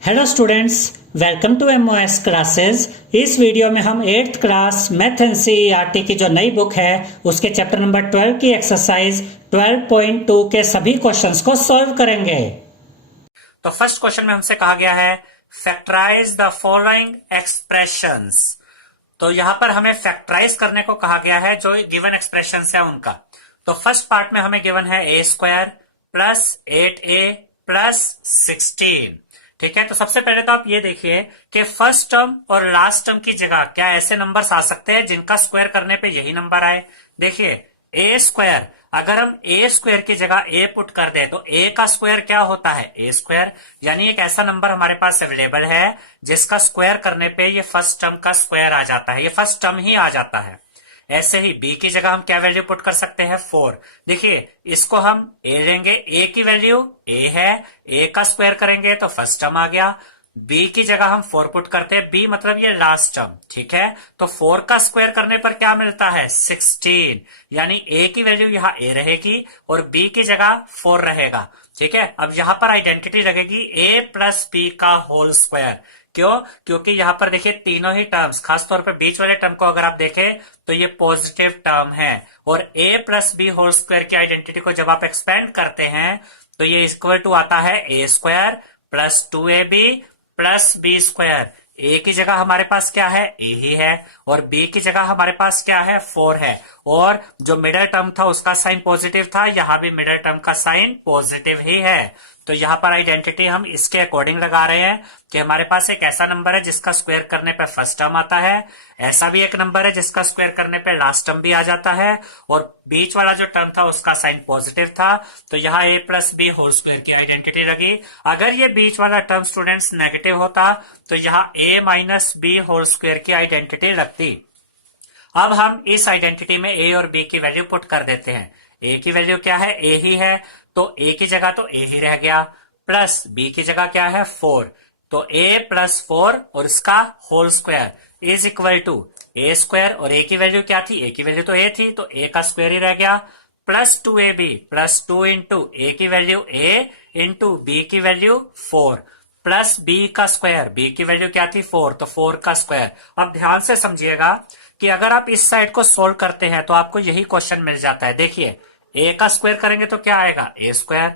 Hello students, welcome to MOS classes. इस video में हम 8th क्लास मैथ एनसीईआरटी की जो नई बुक है उसके चैप्टर नंबर 12 की एक्सरसाइज 12.2 के सभी क्वेश्चंस को सॉल्व करेंगे। तो फर्स्ट क्वेश्चन में हमसे कहा गया है फैक्टराइज द फॉलोइंग एक्सप्रेशंस। तो यहां पर हमें फैक्टराइज करने को कहा गया है जो गिवन एक्सप्रेशंस है उनका। तो फर्स्ट पार्ट में हमें गिवन है A square plus 8a plus 16। ठीक है, तो सबसे पहले तो आप ये देखिए कि फर्स्ट टर्म और लास्ट टर्म की जगह क्या ऐसे नंबर्स आ सकते हैं जिनका स्क्वायर करने पे यही नंबर आए। देखिए ए स्क्वायर, अगर हम ए स्क्वायर की जगह ए पुट कर दे तो ए का स्क्वायर क्या होता है, ए स्क्वायर। यानी एक ऐसा नंबर हमारे पास अवेलेबल है जिसका स्क्वायर करने पे ये फर्स्ट टर्म का स्क्वायर आ जाता है, ये फर्स्ट टर्म ही आ जाता है। ऐसे ही बी की जगह हम क्या वैल्यू पुट कर सकते हैं, 4। देखिए इसको हम ए लेंगे, ए की वैल्यू ए है, ए का स्क्वायर करेंगे तो फर्स्ट टर्म आ गया। बी की जगह हम 4 पुट करते हैं, बी मतलब ये लास्ट टर्म। ठीक है, तो 4 का स्क्वायर करने पर क्या मिलता है, 16। यानी ए की वैल्यू यहाँ ए रहेगी और बी की जगह 4 रहेगा। ठीक है, अब यहां पर आइडेंटिटी लगेगी ए प्लस बी का होल स्क्वायर। क्यों? क्योंकि यहां पर देखिए तीनों ही टर्म्स, खासतौर पर बीच वाले टर्म को अगर आप देखें तो ये पॉजिटिव टर्म है और a plus B whole square की आइडेंटिटी को जब आप एक्सपेंड करते हैं तो ये इक्वल टू आता है A square plus 2ab plus B square. A की जगह हमारे पास क्या है, ए ही है, और बी की जगह हमारे पास क्या है, 4 है। और जो मिडिल टर्म था उसका साइन पॉजिटिव था, यहां भी मिडिल टर्म का साइन पॉजिटिव ही है। तो यहां पर आइडेंटिटी हम इसके अकॉर्डिंग लगा रहे हैं कि हमारे पास एक ऐसा नंबर है जिसका स्क्वायर करने पे फर्स्ट टर्म आता है, ऐसा भी एक नंबर है जिसका स्क्वायर करने पे लास्ट टर्म भी आ जाता है, और बीच वाला जो टर्म था उसका साइन पॉजिटिव था। तो यहाँ a plus B whole square की आइडेंटिटी लगी। अगर ये बीच वाला टर्म स्टूडेंट्स नेगेटिव होता तो यहाँ a minus B whole square की आइडेंटिटी लगती। अब हम इस आइडेंटिटी में a और b की वैल्यू पुट कर देते हैं। a की वैल्यू क्या है, a ही है, तो a की जगह तो a ही रह गया, प्लस b की जगह क्या है, 4। तो a प्लस 4 और इसका whole square is equal to a square, और a की वैल्यू क्या थी, a की वैल्यू तो a थी तो a का स्क्वायर ही रह गया, प्लस 2ab प्लस 2 इंटू ए की वैल्यू a इंटू बी की वैल्यू 4 प्लस b का स्क्वायर, b की वैल्यू क्या थी, 4, तो 4 का स्क्वायर। अब ध्यान से समझिएगा कि अगर आप इस साइड को सोल्व करते हैं तो आपको यही क्वेश्चन मिल जाता है। देखिए a का स्क्वायर करेंगे तो क्या आएगा, a square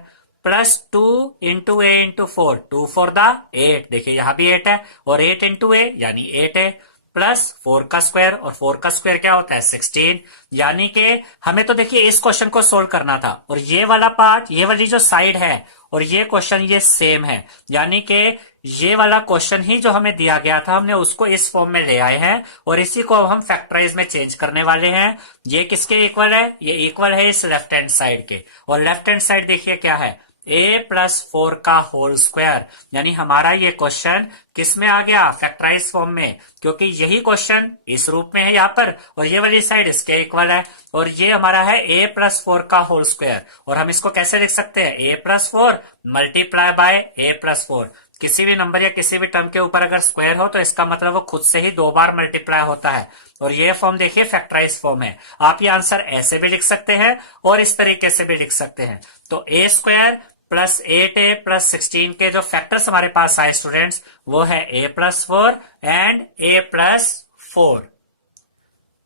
plus 2 into A into 4, 2 4 the 8, देखिए यहां भी 8 है, और 8 इंटू ए यानी 8 है, प्लस 4 का स्क्वायर, और 4 का स्क्वायर क्या होता है, 16। यानी कि हमें तो देखिए इस क्वेश्चन को सोल्व करना था, और ये वाला पार्ट, ये वाली जो साइड है और ये क्वेश्चन ये सेम है। यानी कि ये वाला क्वेश्चन ही जो हमें दिया गया था हमने उसको इस फॉर्म में ले आए हैं, और इसी को अब हम फैक्टराइज में चेंज करने वाले हैं। ये किसके इक्वल है, ये इक्वल है इस लेफ्ट हैंड साइड के, और लेफ्ट हैंड साइड देखिए क्या है, a प्लस 4 का होल स्क्वायर। यानी हमारा ये क्वेश्चन किस में आ गया, फैक्टराइज फॉर्म में, क्योंकि यही क्वेश्चन इस रूप में है यहाँ पर, और ये वाली साइड इसके इक्वल है, और ये हमारा है a प्लस 4 का होल स्क्वायर। और हम इसको कैसे लिख सकते हैं, a plus 4 multiply by a plus 4। किसी भी नंबर या किसी भी टर्म के ऊपर अगर स्क्वायर हो तो इसका मतलब वो खुद से ही 2 बार मल्टीप्लाई होता है, और ये फॉर्म देखिए फैक्टराइज फॉर्म है। आप ये आंसर ऐसे भी लिख सकते हैं और इस तरीके से भी लिख सकते हैं। तो a square plus 8a plus 16 के जो फैक्टर्स हमारे पास आए स्टूडेंट्स वो है a plus 4 and a plus 4।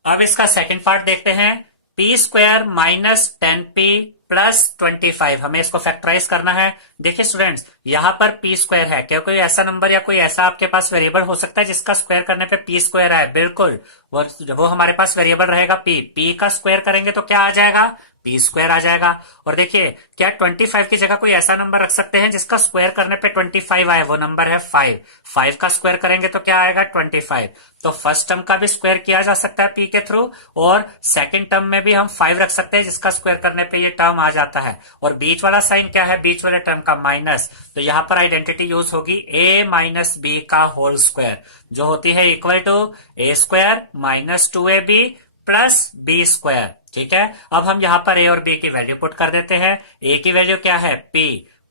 अब इसका सेकंड पार्ट देखते हैं, P square minus 10p plus 25, हमें इसको फैक्टराइज करना है। देखिए स्टूडेंट्स यहां पर पी स्क्वायर है, क्या कोई ऐसा नंबर या कोई ऐसा आपके पास वेरिएबल हो सकता है जिसका स्क्वायर करने पे पी स्क्वायर आए, बिल्कुल वो हमारे पास वेरिएबल रहेगा पी का स्क्वायर करेंगे तो क्या आ जाएगा, पी स्क्वायर आ जाएगा। और देखिए क्या 25 की जगह कोई ऐसा नंबर रख सकते हैं जिसका स्क्वायर करने पे 25 आए, वो नंबर है 5 का स्क्वायर करेंगे तो क्या आएगा, 25। तो फर्स्ट टर्म का भी स्क्वायर किया जा सकता है पी के थ्रू, और सेकंड टर्म में भी हम 5 रख सकते हैं जिसका स्क्वायर करने पे ये टर्म आ जाता है। और बीच वाला साइन क्या है, बीच वाले टर्म का माइनस, तो यहां पर आइडेंटिटी यूज होगी a माइनस बी का होल स्क्वायर, जो होती है equal to a square minus 2ab plus B square. ठीक है, अब हम यहां पर a और b की वैल्यू पुट कर देते हैं। a की वैल्यू क्या है, p,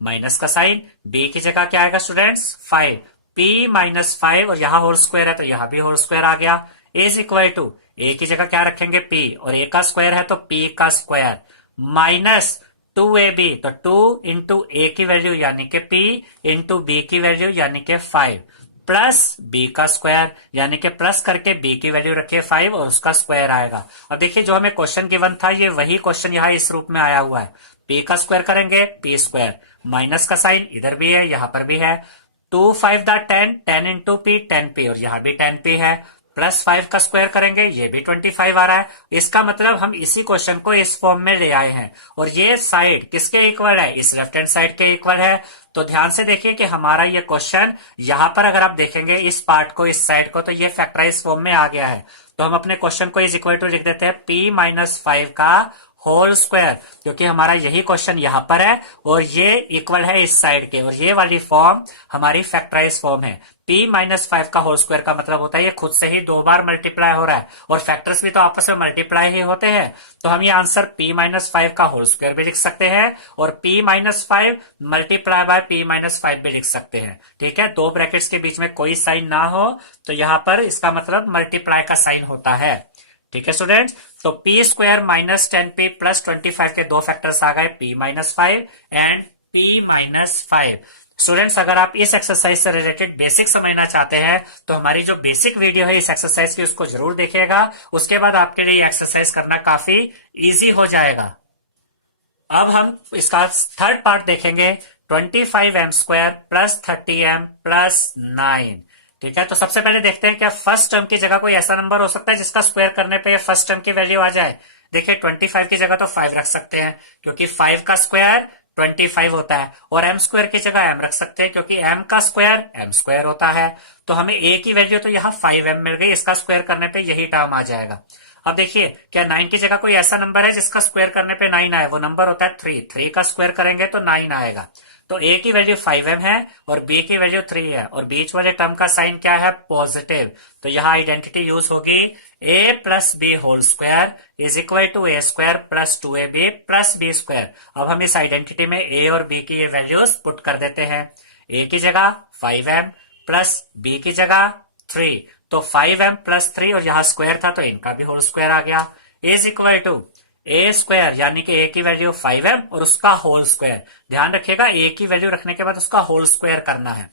माइनस का साइन, b की जगह क्या आएगा स्टूडेंट्स, 5, p माइनस 5, और यहां होल स्क्वायर है तो यहां भी होल स्क्वायर आ गया, इज इक्वल टू a की जगह क्या रखेंगे, p, और a का स्क्वायर है तो p का स्क्वायर माइनस 2ab, तो 2 इंटू ए की वैल्यू यानी कि p इंटू बी की वैल्यू यानी कि 5 प्लस b का स्क्वायर यानी कि प्लस करके b की वैल्यू रखिए 5 और उसका स्क्वायर आएगा। अब देखिए जो हमें क्वेश्चन गिवन था ये वही क्वेश्चन यहाँ इस रूप में आया हुआ है। p का स्क्वायर करेंगे p स्क्वायर, माइनस का साइन इधर भी है यहां पर भी है, 2 5 दा 10, 10 इंटू पी 10p और यहाँ भी 10p है, प्लस 5 का स्क्वायर करेंगे ये भी 25 आ रहा है। इसका मतलब हम इसी क्वेश्चन को इस फॉर्म में ले आए हैं और ये साइड किसके इक्वल है, इस लेफ्ट हैंड साइड के इक्वल है। तो ध्यान से देखिए कि हमारा ये क्वेश्चन यहां पर अगर आप देखेंगे इस पार्ट को, इस साइड को, तो ये फैक्टराइज फॉर्म में आ गया है। तो हम अपने क्वेश्चन को इज इक्वल टू लिख देते हैं p माइनस 5 का होल स्क्वायर, क्योंकि हमारा यही क्वेश्चन यहां पर है और ये इक्वल है इस साइड के, और ये वाली फॉर्म हमारी फैक्टराइज फॉर्म है। p माइनस 5 का होल स्क्वायर का मतलब होता है ये खुद से ही 2 बार मल्टीप्लाई हो रहा है और फैक्टर्स भी तो आपस में मल्टीप्लाई ही होते हैं। तो हम ये आंसर p माइनस 5 का होल स्क्वायर भी लिख सकते हैं और p minus 5 multiply by p minus 5 भी लिख सकते हैं। ठीक है, दो ब्रैकेट्स के बीच में कोई साइन ना हो तो यहां पर इसका मतलब मल्टीप्लाई का साइन होता है। ठीक है स्टूडेंट्स, तो p square minus 10p plus 25 के दो फैक्टर्स आ गए, p minus 5 and p minus 5। Students अगर आप इस एक्सरसाइज से रिलेटेड बेसिक समझना चाहते हैं तो हमारी जो बेसिक वीडियो है इस एक्सरसाइज की उसको जरूर देखिएगा, उसके बाद आपके लिए एक्सरसाइज करना काफी इजी हो जाएगा। अब हम इसका थर्ड पार्ट देखेंगे, 25m square plus 30m plus 9। ठीक है, तो सबसे पहले देखते हैं क्या फर्स्ट टर्म की जगह कोई ऐसा नंबर हो सकता है जिसका स्क्वायर करने पे फर्स्ट टर्म की वैल्यू आ जाए। देखिए 25 की जगह तो 5 रख सकते हैं क्योंकि 5 का स्क्वायर 25 होता है, और m स्क्वायर की जगह m रख सकते हैं क्योंकि m का स्क्वायर m स्क्वायर होता है। तो हमें a की वैल्यू तो यहाँ 5m मिल गई, इसका स्क्वायर करने पे यही टर्म आ जाएगा। अब देखिए क्या 9 की जगह कोई ऐसा नंबर है जिसका स्क्वायर करने पे 9 आए, वो नंबर होता है 3। 3 का स्क्वायर करेंगे तो 9 आएगा। तो a की वैल्यू 5m है और b की वैल्यू 3 है और बीच वाले टर्म का साइन क्या है, पॉजिटिव। तो यहाँ आइडेंटिटी यूज होगी a plus B whole square is equal to a square plus 2ab plus b square. अब हम इस आइडेंटिटी में a और b की ये वैल्यूज पुट कर देते हैं। a की जगह 5m प्लस b की जगह 3, तो 5m प्लस 3 और यहाँ स्क्वायर था तो इनका भी होल स्क्वायर आ गया, is equal to a square यानी कि a की वैल्यू 5m और उसका होल स्क्वायर। ध्यान रखिएगा a की वैल्यू रखने के बाद उसका होल स्क्वायर करना है,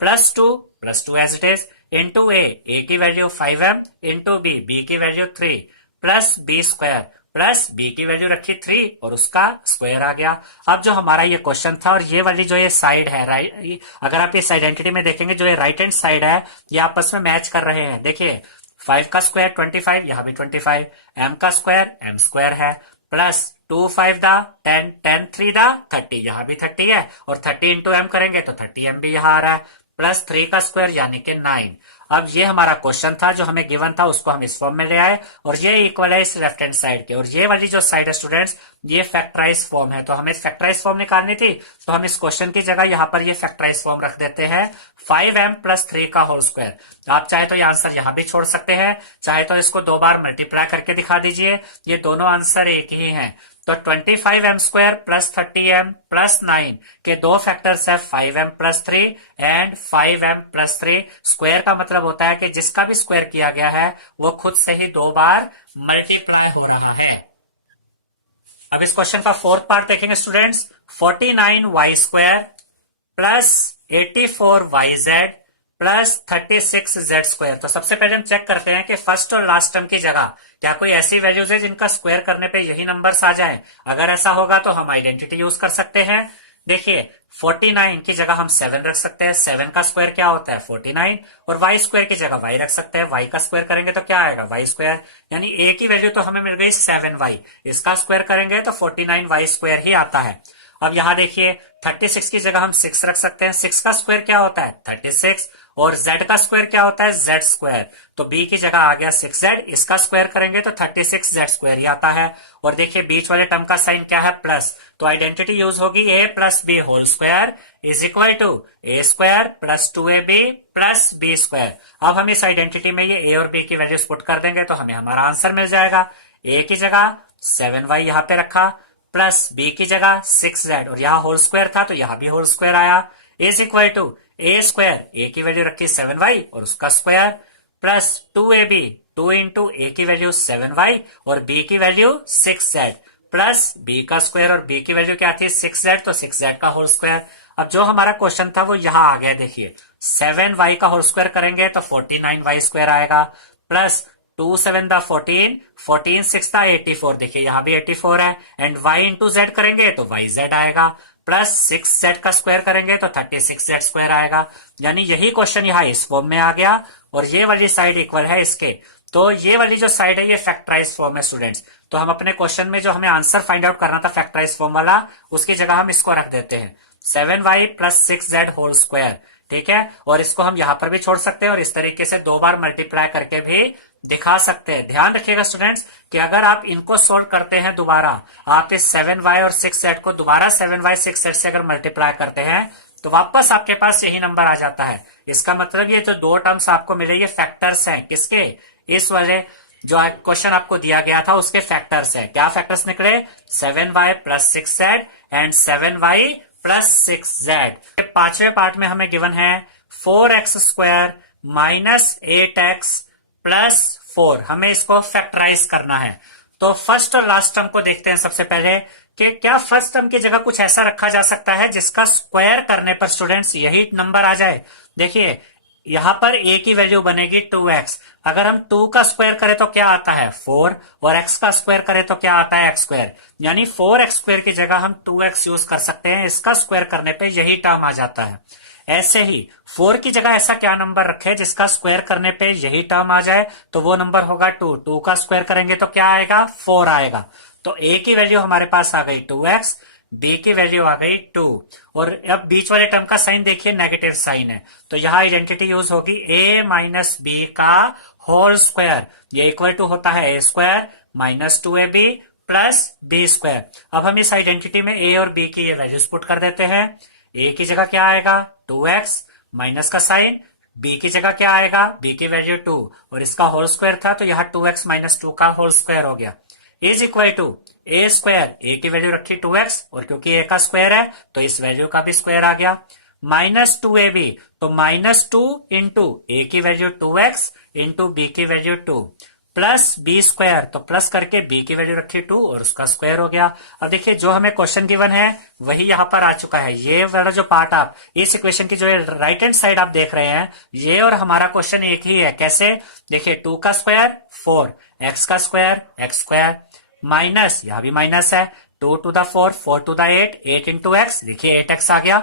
plus 2 as it is into a की वैल्यू 5m इंटू b की value 3 plus b square plus b की वैल्यू रखी 3 और उसका स्क्वायर आ गया। अब जो हमारा ये क्वेश्चन था और ये वाली जो ये साइड है राइट, अगर आप इस आइडेंटिटी में देखेंगे जो ये राइट हैंड साइड है ये आपस में मैच कर रहे हैं। देखिए 5 का स्क्वायर 25, यहाँ भी 25, m का स्क्वायर m स्क्वायर है, प्लस 2 5 दा 10, 10 3 दा 30, यहाँ भी 30 है और 30 इंटू m करेंगे तो 30m भी यहाँ आ रहा है, प्लस 3 का स्क्वायर यानी कि 9। अब ये हमारा क्वेश्चन था जो हमें गिवन था उसको हम इस फॉर्म में ले आए और ये इक्वल है इस लेफ्ट हैंड साइड के, और ये वाली जो साइड है स्टूडेंट्स ये फैक्टराइज फॉर्म है। तो हमें फैक्टराइज फॉर्म निकालनी थी तो हम इस क्वेश्चन की जगह यहाँ पर ये फैक्टराइज फॉर्म रख देते हैं 5m प्लस 3 का होल स्क्वायर। आप चाहे तो ये आंसर यहाँ भी छोड़ सकते हैं, चाहे तो इसको 2 बार मल्टीप्लाई करके दिखा दीजिए, ये दोनों आंसर एक ही हैं। तो 25m square plus 30m plus 9 के दो फैक्टर्स है 5m plus 3 and 5m plus 3। Square का मतलब होता है कि जिसका भी स्क्वायर किया गया है वो खुद से ही 2 बार मल्टीप्लाई हो रहा है। अब इस क्वेश्चन का फोर्थ पार्ट देखेंगे students, 49y square plus 84yz plus 36z square. तो सबसे पहले हम चेक करते हैं कि फर्स्ट और लास्ट टर्म की जगह क्या कोई ऐसी वैल्यूज है जिनका स्क्वायर करने पे यही नंबर्स आ जाएं। अगर ऐसा होगा तो हम आइडेंटिटी यूज कर सकते हैं। देखिए 49 की जगह हम 7 रख सकते हैं, 7 का स्क्वायर क्या होता है 49, और y स्क्वायर की जगह y रख सकते हैं, y का स्क्वायर करेंगे तो क्या आएगा y स्क्वायर, यानी a की वैल्यू तो हमें मिल गई 7y, इसका स्क्वायर करेंगे तो 49y स्क्वायर ही आता है। अब यहाँ देखिए 36 की जगह हम 6 रख सकते हैं, 6 का स्क्वायर क्या होता है 36, और z का स्क्वायर क्या होता है z स्क्वायर, तो b की जगह आ गया 6z, इसका स्क्वायर करेंगे तो 36z स्क्वायर ही आता है। और देखिए बीच वाले टर्म का साइन क्या है प्लस, तो आइडेंटिटी यूज होगी a plus B whole square is equal to a square plus 2ab plus b square. अब हम इस आइडेंटिटी में ये a और b की वैल्यूज पुट कर देंगे तो हमें हमारा आंसर मिल जाएगा। a की जगह 7y यहाँ पे रखा, प्लस b की जगह 6z और यहाँ होल स्क्वायर था तो यहाँ भी होल स्क्वायर आया, is equal to a square, a की वैल्यू रखी 7y और उसका square, plus 2ab, 2 into a की वैल्यू 7y और b की वैल्यू 6z, प्लस बी का स्क्वायर, और बी की वैल्यू क्या थी 6z, तो 6z का होल स्क्वायर। अब जो हमारा क्वेश्चन था वो यहां आ गया, देखिए 7y का होल स्क्वायर करेंगे तो 49y स्क्वायर आएगा, प्लस 2 7 दा 14, 14 6 दा 84, देखिए यहां भी 84 है, एंड y इंटू जेड करेंगे तो yz आएगा, प्लस 6z का स्क्वायर करेंगे तो 36z स्क्वायर आएगा। यानी यही क्वेश्चन यहाँ इस फॉर्म में आ गया, और ये वाली साइड इक्वल है इसके, तो ये वाली जो साइड है ये फैक्टराइज फॉर्म है स्टूडेंट्स। तो हम अपने क्वेश्चन में जो हमें आंसर फाइंड आउट करना था फैक्टराइज फॉर्म वाला, उसकी जगह हम इसको रख देते हैं 7y plus 6z whole square, ठीक है। और इसको हम यहां पर भी छोड़ सकते हैं, और इस तरीके से 2 बार मल्टीप्लाई करके भी दिखा सकते हैं। ध्यान रखिएगा स्टूडेंट्स कि अगर आप इनको सोल्व करते हैं दोबारा, आप इस 7y और 6z को दोबारा 7y 6z से अगर मल्टीप्लाई करते हैं तो वापस आपके पास यही नंबर आ जाता है। इसका मतलब ये जो 2 टर्म्स आपको मिले ये फैक्टर्स हैं, किसके, इस वाले जो क्वेश्चन आपको दिया गया था उसके फैक्टर्स है। क्या फैक्टर्स निकले, 7y plus 6z and 7y plus 6z। पांचवें पार्ट में हमें गिवन है 4x square minus 8x plus 4, हमें इसको फैक्टराइज करना है। तो फर्स्ट और लास्ट टर्म को देखते हैं सबसे पहले कि क्या फर्स्ट टर्म की जगह कुछ ऐसा रखा जा सकता है जिसका स्क्वायर करने पर स्टूडेंट्स यही नंबर आ जाए। देखिए यहां पर a की वैल्यू बनेगी 2x, अगर हम 2 का स्क्वायर करें तो क्या आता है 4, और x का स्क्वायर करें तो क्या आता है x स्क्वायर, यानी 4x स्क्वायर की जगह हम 2x यूज कर सकते हैं, इसका स्क्वायर करने पे यही टर्म आ जाता है। ऐसे ही 4 की जगह ऐसा क्या नंबर रखे जिसका स्क्वायर करने पे यही टर्म आ जाए, तो वो नंबर होगा 2, 2 का स्क्वायर करेंगे तो क्या आएगा 4 आएगा। तो a की वैल्यू हमारे पास आ गई 2x, b की वैल्यू आ गई 2, और अब बीच वाले टर्म का साइन देखिए नेगेटिव साइन है, तो यहां आइडेंटिटी यूज होगी a माइनस बी का होल स्क्वायर, ये इक्वल टू होता है a square minus 2ab plus b square. अब हम इस आइडेंटिटी में a और b की ये वैल्यूज पुट कर देते हैं। a की जगह क्या आएगा 2x माइनस का साइन, b की जगह क्या आएगा, b की वैल्यू 2, और इसका होल स्क्वायर था तो यहाँ 2x माइनस 2 का होल स्क्वायर हो गया, is equal to a square, a की वैल्यू रखी 2x, और क्योंकि a का स्क्वायर है तो इस वैल्यू का भी स्क्वायर आ गया, माइनस 2ab, तो माइनस 2 इंटू a की वैल्यू 2x इंटू b की वैल्यू 2, प्लस b स्क्वायर, तो प्लस करके b की वैल्यू रखी 2 और उसका स्क्वायर हो गया। अब देखिए जो हमें क्वेश्चन गिवन है वही यहां पर आ चुका है। ये वाला जो पार्ट आप इस इक्वेशन की जो राइट हैंड साइड आप देख रहे हैं, ये और हमारा क्वेश्चन एक ही है। कैसे, देखिए 2 का स्क्वायर 4, x का स्क्वायर x स्क्वायर, माइनस यहां भी माइनस है, 2 to the 4, 4 to the 8, 8 into x, देखिए 8x आ गया,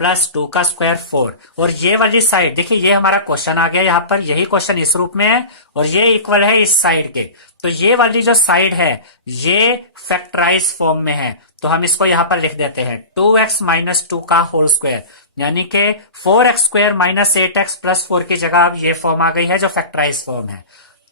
प्लस 2 का स्क्वायर 4, और ये वाली साइड देखिए ये हमारा क्वेश्चन आ गया यहाँ पर, यही क्वेश्चन इस रूप में है और ये इक्वल है इस साइड के, तो ये वाली जो साइड है ये फैक्टराइज फॉर्म में है, तो हम इसको यहाँ पर लिख देते हैं 2x माइनस 2 का होल स्क्वायर, यानी कि 4x square minus 8x plus 4 की जगह अब ये फॉर्म आ गई है जो फैक्टराइज फॉर्म है।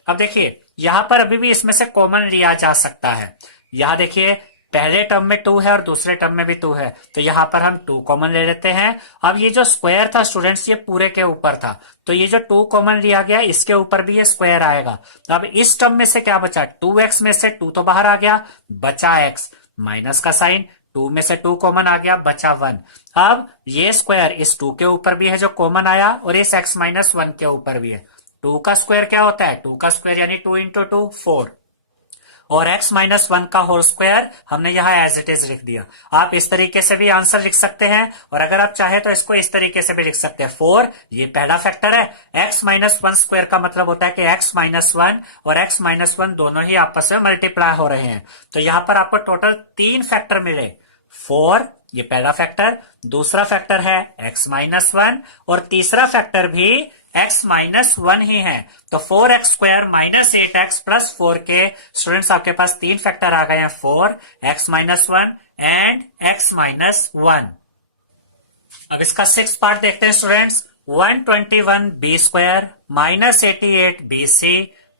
अब देखिए यहां पर अभी भी इसमें से कॉमन लिया जा सकता है। यहां देखिए पहले टर्म में 2 है और दूसरे टर्म में भी 2 है, तो यहां पर हम 2 कॉमन ले लेते हैं। अब ये जो स्क्वायर था स्टूडेंट्स ये पूरे के ऊपर था, तो ये जो 2 कॉमन लिया गया इसके ऊपर भी ये स्क्वायर आएगा। अब इस टर्म में से क्या बचा, 2x में से 2 तो बाहर आ गया, बचा x, माइनस का साइन, 2 में से 2 कॉमन आ गया, बचा 1। अब ये स्क्वायर इस 2 के ऊपर भी है जो कॉमन आया, और इस x माइनस 1 के ऊपर भी है। 2 का स्क्वायर क्या होता है, 2 का स्क्वायर यानी 2 इंटू 2 4, और x माइनस 1 का होल स्क्वायर हमने यहाँ एज इट इज लिख दिया। आप इस तरीके से भी आंसर लिख सकते हैं, और अगर आप चाहे तो इसको इस तरीके से भी लिख सकते हैं। 4 ये पहला फैक्टर है, x माइनस 1 स्क्वायर का मतलब होता है कि x माइनस 1 और x माइनस 1 दोनों ही आपस में मल्टीप्लाई हो रहे हैं, तो यहां पर आपको टोटल 3 फैक्टर मिले। 4 ये पहला फैक्टर, दूसरा फैक्टर है x माइनस 1, और तीसरा फैक्टर भी x माइनस 1 ही है, तो 4x square minus 8x plus 4 के स्टूडेंट्स आपके पास 3 फैक्टर आ गए हैं, 4 x minus 1 and x minus 1। अब इसका 6 पार्ट देखते हैं students. 121b square minus 88bc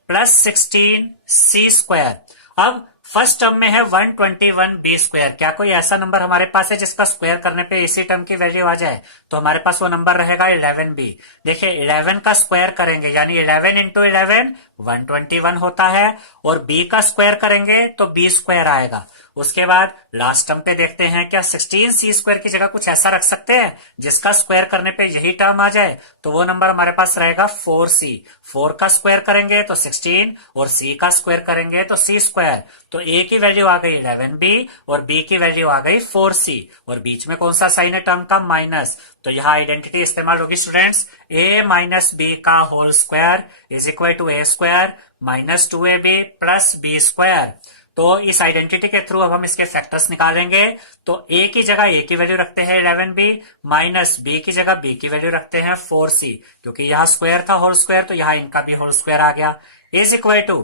plus 16c square. अब फर्स्ट टर्म में है 121b स्क्वायर, क्या कोई ऐसा नंबर हमारे पास है जिसका स्क्वायर करने पे इसी टर्म की वैल्यू आ जाए, तो हमारे पास वो नंबर रहेगा 11b। देखिए 11 का स्क्वायर करेंगे यानी 11 इंटू 11 121 होता है, और b का स्क्वायर करेंगे तो b स्क्वायर आएगा। उसके बाद लास्ट टर्म पे देखते हैं क्या 16c स्क्वायर की जगह कुछ ऐसा रख सकते हैं जिसका स्क्वायर करने पे यही टर्म आ जाए, तो वो नंबर हमारे पास रहेगा 4c। 4 का स्क्वायर करेंगे तो 16 और c का स्क्वायर करेंगे तो c स्क्वायर। तो a की वैल्यू आ गई 11b और b की वैल्यू आ गई 4c, और बीच में कौन सा साइन है टर्म का, माइनस। तो यहाँ आइडेंटिटी इस्तेमाल होगी स्टूडेंट्स, a माइनस बी का whole square is equal to a square minus 2ab plus b square. तो इस आइडेंटिटी के थ्रू अब हम इसके फैक्टर्स निकालेंगे। तो a की जगह a की वैल्यू रखते हैं 11b, माइनस b की जगह b की वैल्यू रखते हैं 4c, क्योंकि यहाँ स्क्वायर था होल स्क्वायर तो यहाँ इनका भी होल स्क्वायर आ गया। Is equal to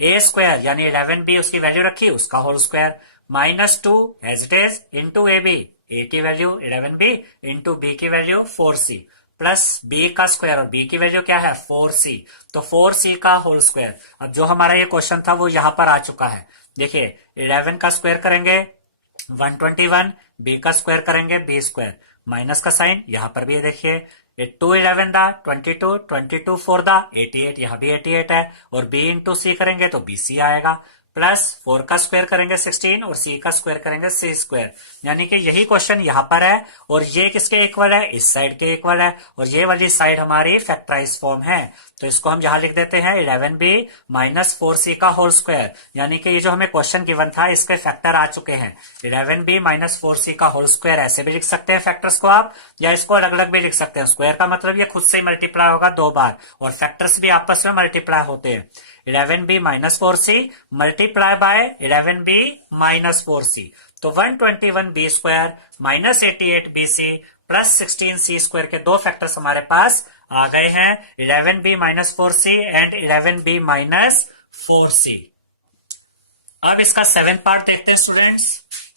a square यानी 11b उसकी वैल्यू रखी उसका होल square minus 2 as it is into a की वैल्यू 11b इंटू b की वैल्यू 4c प्लस b का स्क्वायर, और b की वैल्यू क्या है 4c, तो 4c का होल स्क्वायर। अब जो हमारा ये क्वेश्चन था वो यहां पर आ चुका है। देखिए 11 का स्क्वायर करेंगे 121, b का स्क्वायर करेंगे b स्क्वायर, माइनस का साइन यहां पर भी है। देखिए 2 11 दा 22, 22 4 दा 88, यहां भी 88 है, और b इंटू सी करेंगे तो bc आएगा, प्लस 4 का स्क्वायर करेंगे 16 और c का स्क्वायर करेंगे c स्क्वायर। यानी कि यही क्वेश्चन यहां पर है, और ये किसके इक्वल है, इस साइड के इक्वल है, और ये वाली साइड हमारी फैक्टराइज फॉर्म है। तो इसको हम यहां लिख देते हैं 11b माइनस 4c का होल स्क्वायर, यानी कि ये जो हमें क्वेश्चन गिवन था इसके फैक्टर आ चुके हैं। 11b माइनस 4c का होल स्क्वायर ऐसे भी लिख सकते हैं फैक्टर्स को आप, या इसको अलग अलग भी लिख सकते हैं। स्क्वायर का मतलब ये खुद से ही मल्टीप्लाई होगा 2 बार, और फैक्टर्स भी आपस में मल्टीप्लाई होते हैं। 11b minus 4c multiply by 11b minus 4c, तो 121b square minus 88bc plus 16c square के दो फैक्टर्स हमारे पास आ गए हैं, 11b minus 4c and 11b minus 4c। अब इसका 7th पार्ट देखते हैं स्टूडेंट्स।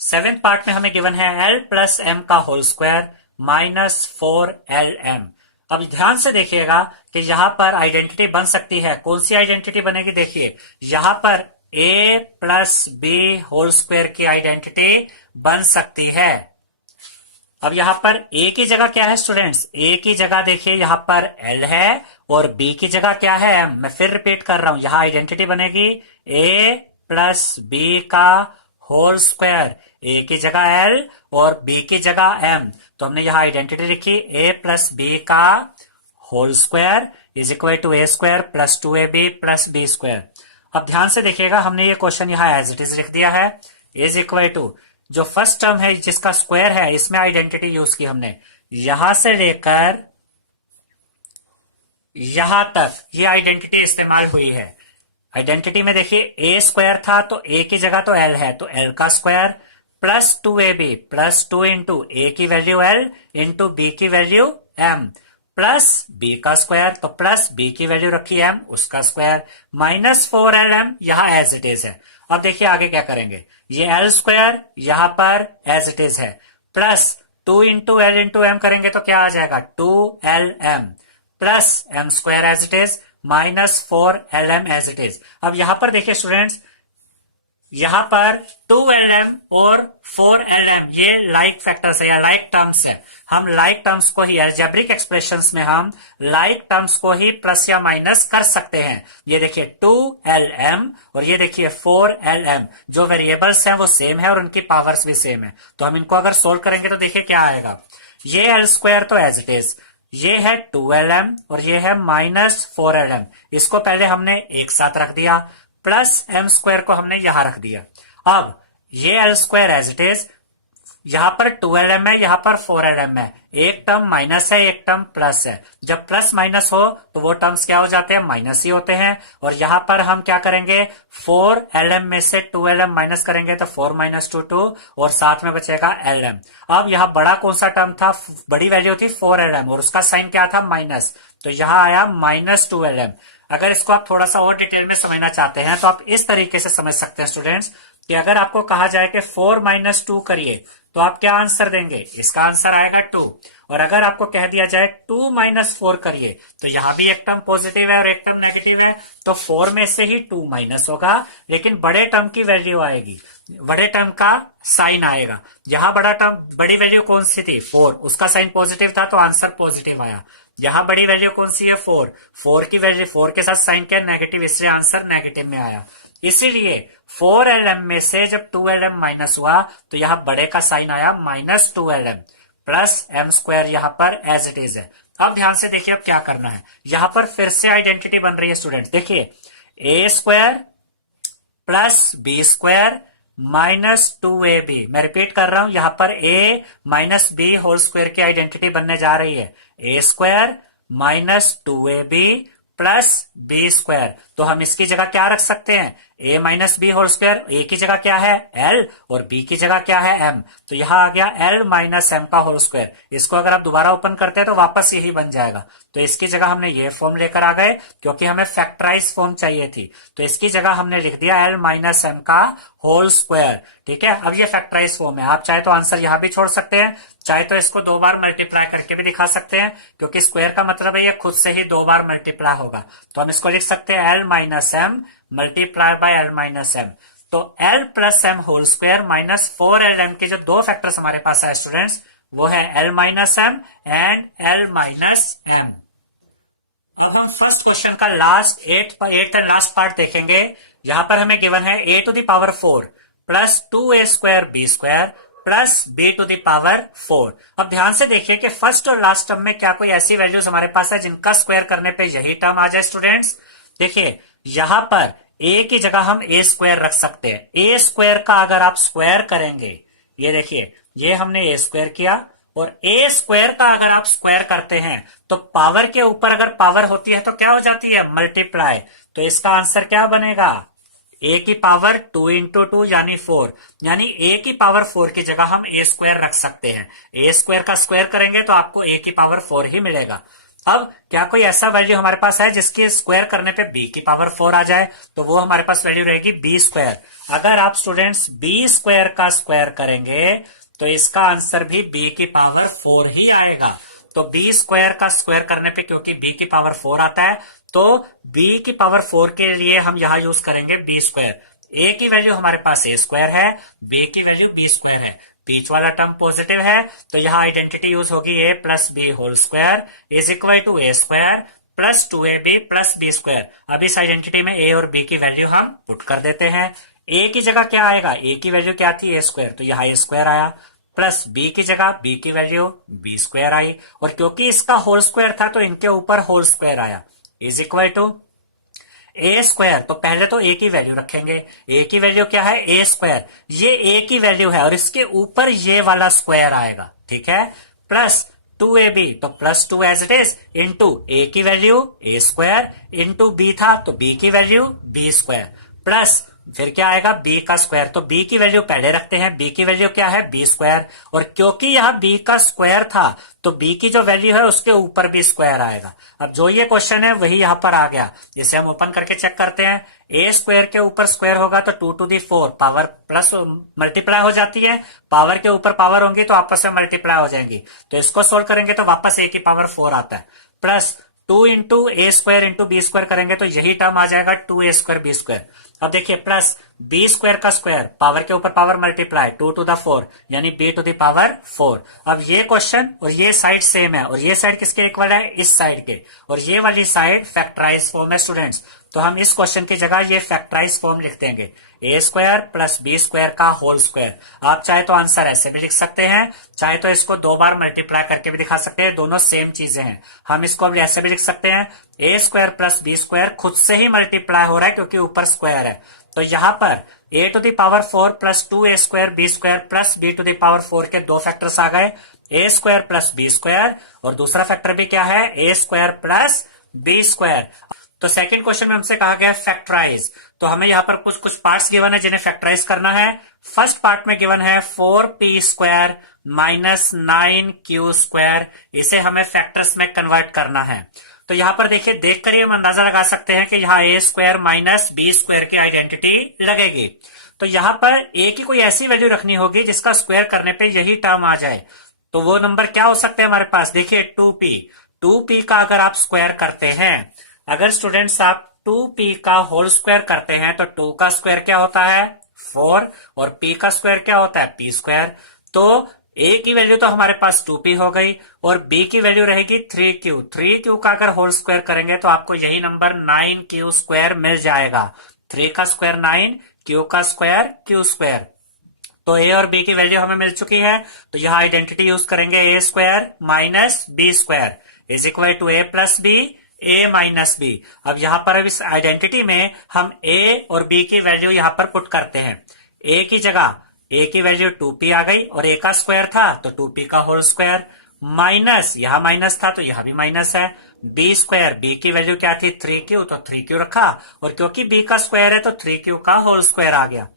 7th पार्ट में हमें गिवन है l प्लस m का होल स्क्वायर माइनस 4lm। अब ध्यान से देखिएगा कि यहां पर आइडेंटिटी बन सकती है। कौन सी आइडेंटिटी बनेगी, देखिए यहां पर a plus B whole square की आइडेंटिटी बन सकती है। अब यहां पर a की जगह क्या है स्टूडेंट्स, a की जगह देखिए यहां पर l है, और b की जगह क्या है m। मैं फिर रिपीट कर रहा हूं, यहां आइडेंटिटी बनेगी a प्लस बी का होल स्क्वायर, a की जगह l और b की जगह m। तो हमने यहां आइडेंटिटी लिखी a प्लस बी का whole square is equal to a square plus 2ab plus b square. अब ध्यान से देखिएगा, हमने ये क्वेश्चन यहां एज इट इज लिख दिया है, इज इक्वल टू जो फर्स्ट टर्म है जिसका स्क्वायर है इसमें आइडेंटिटी यूज की हमने, यहां से लेकर यहां तक ये आइडेंटिटी इस्तेमाल हुई है। आइडेंटिटी में देखिए a स्क्वायर था तो a की जगह तो l है, तो l का square plus 2ab plus 2 into a की वैल्यू l इंटू b की वैल्यू m प्लस b का स्क्वायर, तो प्लस b की वैल्यू रखी m उसका स्क्वायर माइनस 4lm यहां एज इट इज है। अब देखिए आगे क्या करेंगे, ये l स्क्वायर यहां पर एज इट इज है, plus 2 into l into m करेंगे तो क्या आ जाएगा 2lm plus m square as it is minus 4lm as it is. अब यहां पर देखिए स्टूडेंट्स, यहां पर 2lm और 4lm ये लाइक फैक्टर्स है या लाइक टर्म्स है। हम लाइक टर्म्स को ही अलजेब्रिक एक्सप्रेशंस में हम लाइक टर्म्स को ही प्लस या माइनस कर सकते हैं। ये देखिए 2lm और ये देखिए 4lm, जो वेरिएबल्स हैं वो सेम है और उनकी पावर्स भी सेम है। तो हम इनको अगर सोल्व करेंगे तो देखिए क्या आएगा, ये l स्क्वायर तो एज इट इज, ये है 2lm और ये है माइनस 4lm, इसको पहले हमने एक साथ रख दिया, प्लस m स्क्वायर को हमने यहां रख दिया। अब ये l square as it is, यहां पर 2lm है यहां पर 4lm है, एक टर्म माइनस है एक टर्म प्लस है। जब प्लस माइनस हो तो वो टर्म्स क्या हो जाते हैं, माइनस ही होते हैं। और यहां पर हम क्या करेंगे, 4lm में से 2lm माइनस करेंगे तो 4 माइनस 2 2 और साथ में बचेगा lm। अब यहां बड़ा कौन सा टर्म था, बड़ी वैल्यू थी 4lm और उसका साइन क्या था माइनस, तो यहां आया माइनस 2lm। अगर इसको आप थोड़ा सा और डिटेल में समझना चाहते हैं तो आप इस तरीके से समझ सकते हैं स्टूडेंट्स, कि अगर आपको कहा जाए कि 4 माइनस 2 करिए तो आप क्या आंसर देंगे, इसका आंसर आएगा 2, और अगर आपको कह दिया जाए 2 माइनस 4 करिए, तो यहां भी एक टर्म पॉजिटिव है और एक टर्म नेगेटिव है, तो 4 में से ही 2 माइनस होगा, लेकिन बड़े टर्म की वैल्यू आएगी, बड़े टर्म का साइन आएगा। यहां बड़ा टर्म, बड़ी वैल्यू कौन सी थी? 4, उसका साइन पॉजिटिव था तो आंसर पॉजिटिव आया। यहां बड़ी वैल्यू कौन सी है? 4, 4 की वैल्यू, 4 के साथ साइन क्या? नेगेटिव, इसलिए आंसर नेगेटिव में आया। इसीलिए 4lm में से जब 2lm माइनस हुआ तो यहां बड़े का साइन आया -2lm प्लस m स्क्वायर, यहां पर एज इट इज है। अब ध्यान से देखिए अब क्या करना है। यहां पर फिर से आइडेंटिटी बन रही है स्टूडेंट, देखिए a square plus B square -2ab। मैं रिपीट कर रहा हूं, यहां पर a minus B whole square की आइडेंटिटी बनने जा रही है। a square -2ab plus B square, तो हम इसकी जगह क्या रख सकते हैं? a minus B whole square, a की जगह क्या है? l, और b की जगह क्या है? m, तो यहां आ गया l माइनस m का होल स्क्वायर। इसको अगर आप दोबारा ओपन करते हैं तो वापस यही बन जाएगा, तो इसकी जगह हमने ये फॉर्म लेकर आ गए क्योंकि हमें फैक्टराइज फॉर्म चाहिए थी, तो इसकी जगह हमने लिख दिया l माइनस m का होल स्क्वायर। ठीक है, अब ये फैक्टराइज फॉर्म है। आप चाहे तो आंसर यहां भी छोड़ सकते हैं, चाहे तो इसको 2 बार मल्टीप्लाई करके भी दिखा सकते हैं, क्योंकि स्क्वायर का मतलब है ये खुद से ही 2 बार मल्टीप्लाई होगा। तो हम इसको लिख सकते हैं l minus m multiply by l minus m, तो l plus M whole square minus 4lm के जो 2 फैक्टर्स हमारे पास है स्टूडेंट्स, वो है l minus m and l minus m. अब हम फर्स्ट क्वेश्चन का लास्ट 8 एंड लास्ट पार्ट देखेंगे। यहां पर हमें गिवन है a to the power 4 plus 2a square b square plus b to the power 4। अब ध्यान से देखिए कि फर्स्ट और लास्ट टर्म में क्या कोई ऐसी वैल्यूज हमारे पास है जिनका स्क्वायर करने पे यही टर्म आ जाए स्टूडेंट्स? देखिए यहां पर a की जगह हम a स्क्वायर रख सकते हैं। a स्क्वायर का अगर आप स्क्वायर करेंगे, ये देखिए ये हमने a स्क्वायर किया, और a स्क्वायर का अगर आप स्क्वायर करते हैं तो पावर के ऊपर अगर पावर होती है तो क्या हो जाती है? मल्टीप्लाई। तो इसका आंसर क्या बनेगा? a की पावर 2 इंटू 2 यानी 4, यानी a की पावर 4 की जगह हम a स्क्वायर रख सकते हैं। a स्क्वायर का स्क्वायर करेंगे तो आपको a की पावर 4 ही मिलेगा। अब क्या कोई ऐसा वैल्यू हमारे पास है जिसके स्क्वायर करने पे b की पावर 4 आ जाए? तो वो हमारे पास वैल्यू रहेगी b स्क्वायर। अगर आप स्टूडेंट्स b स्क्वायर का स्क्वायर करेंगे तो इसका आंसर भी b की पावर 4 ही आएगा। तो b स्क्वायर का स्क्वायर करने पे क्योंकि b की पावर 4 आता है, तो b की पावर 4 के लिए हम यहां यूज करेंगे b स्क्वायर। a की वैल्यू हमारे पास a स्क्वायर है, b की वैल्यू b स्क्वायर है, बीच वाला टर्म पॉजिटिव है, तो यहां आइडेंटिटी यूज होगी a plus B whole square is equal to a square plus 2ab plus b square. अब इस आइडेंटिटी में a और b की वैल्यू हम पुट कर देते हैं। a की जगह क्या आएगा? a की वैल्यू क्या थी? a स्क्वायर, तो यहां a स्क्वायर आया, प्लस b की जगह b की वैल्यू b स्क्वायर आई, और क्योंकि इसका होल स्क्वायर था तो इनके ऊपर होल स्क्वायर आया, is equal to A square. तो पहले तो a की वैल्यू रखेंगे, a की वैल्यू क्या है? a स्क्वायर, ये a की वैल्यू है और इसके ऊपर ये वाला स्क्वायर आएगा, ठीक है, प्लस 2ab, तो plus 2 as it is into a की value a square into b था तो b की वैल्यू b स्क्वायर, प्लस फिर क्या आएगा? b का स्क्वायर, तो b की वैल्यू पहले रखते हैं, b की वैल्यू क्या है? b स्क्वायर, और क्योंकि यह b का स्क्वायर था तो b की जो वैल्यू है उसके ऊपर भी स्क्वायर आएगा। अब जो ये क्वेश्चन है वही यहां पर आ गया, जिसे हम ओपन करके चेक करते हैं। a स्क्वायर के ऊपर स्क्वायर होगा तो 2 to the 4 power plus multiply हो जाती है, पावर के ऊपर पावर होंगी तो आपस में मल्टीप्लाई हो जाएंगी, तो इसको सोल्व करेंगे तो वापस a की पावर 4 आता है, प्लस 2 इंटू ए स्क्वायर इंटू बी स्क्वायर करेंगे तो यही टर्म आ जाएगा 2a स्क्वायर बी स्क्वायर। अब देखिए प्लस बी स्क्वायर का स्क्वायर, पावर के ऊपर पावर मल्टीप्लाई 2 टू द 4 यानी b टू द पावर 4। अब ये क्वेश्चन और ये साइड सेम है, और ये साइड किसके इक्वल है? इस साइड के, और ये वाली साइड फैक्टराइज फॉर्म है स्टूडेंट्स, तो हम इस क्वेश्चन की जगह ये फैक्टराइज फॉर्म लिख देंगे, a square plus B square का होल स्क्वायर। आप चाहे तो आंसर ऐसे भी लिख सकते हैं, चाहे तो इसको 2 बार मल्टीप्लाई करके भी दिखा सकते हैं, दोनों सेम चीजें हैं। हम इसको अब ऐसे भी लिख सकते हैं, a square plus B square खुद से ही मल्टीप्लाई हो रहा है क्योंकि ऊपर स्क्वायर है, तो यहां पर a to the power 4 plus 2a square B square plus b to the power 4 के 2 फैक्टर्स आ गए, a square plus B square, और दूसरा फैक्टर भी क्या है? a square plus B square. तो सेकंड क्वेश्चन में हमसे कहा गया फैक्टराइज, तो हमें यहां पर कुछ पार्ट्स गिवन है जिन्हें फैक्टराइज करना है। फर्स्ट पार्ट में गिवन है 4p square minus 9q square, इसे हमें फैक्टर्स में कन्वर्ट करना है। तो यहां पर देखिए, देखकर ही हम अंदाजा लगा सकते हैं कि यहाँ a square minus B square की आइडेंटिटी लगेगी। तो यहां पर a की कोई ऐसी वैल्यू रखनी होगी जिसका स्क्वायर करने पे यही टर्म आ जाए। तो वो नंबर क्या हो सकते हैं हमारे पास, देखिए 2p। 2p का अगर आप स्क्वायर करते हैं, अगर स्टूडेंट्स आप 2p का होल स्क्वायर करते हैं तो 2 का स्क्वायर क्या होता है 4, और p का स्क्वायर क्या होता है p स्क्वायर। तो a की वैल्यू तो हमारे पास 2p हो गई, और b की वैल्यू रहेगी 3q। 3q का अगर होल स्क्वायर करेंगे तो आपको यही नंबर 9q स्क्वायर मिल जाएगा। 3 का स्क्वायर 9, q का स्क्वायर q स्क्वायर। तो a और b की वैल्यू हमें मिल चुकी है, तो यहां आइडेंटिटी यूज करेंगे a square minus b square is equal to a plus B, a minus B. अब यहां पर अब इस आइडेंटिटी में हम a और b की वैल्यू यहां पर पुट करते हैं। a की जगह a की वैल्यू 2p आ गई, और a का स्क्वायर था तो 2p का होल स्क्वायर, माइनस यहां माइनस था तो यहां भी माइनस है। b स्क्वायर, b की वैल्यू क्या थी 3q, तो 3q रखा, और क्योंकि b का स्क्वायर है तो 3q का होल स्क्वायर आ गया,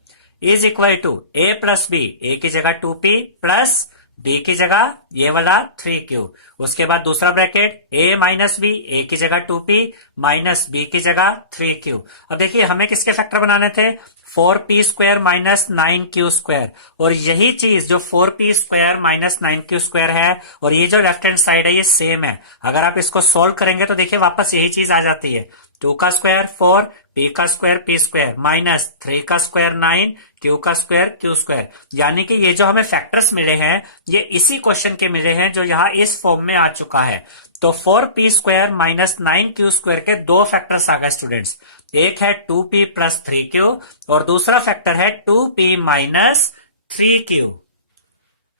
is equal to a plus B. ए की जगह 2p प्लस b की जगह ये वाला 3q। उसके बाद दूसरा ब्रैकेट a माइनस बी, ए की जगह 2p माइनस b की जगह 3q। अब देखिए हमें किसके फैक्टर बनाने थे, 4p square minus 9q square, और यही चीज जो 4p square minus 9q square है और ये जो लेफ्ट हैंड साइड है ये सेम है। अगर आप इसको सोल्व करेंगे तो देखिए वापस यही चीज आ जाती है, 2 का स्क्वायर 4, p का स्क्वायर p स्क्वायर माइनस 3 का स्क्वायर 9, q का स्क्वायर q स्क्वायर। यानी कि ये जो हमें फैक्टर्स मिले हैं ये इसी क्वेश्चन के मिले हैं जो यहाँ इस फॉर्म में आ चुका है। तो 4p square minus 9q square के दो फैक्टर्स आ गए स्टूडेंट्स, एक है 2p प्लस 3q और दूसरा फैक्टर है 2p माइनस 3q।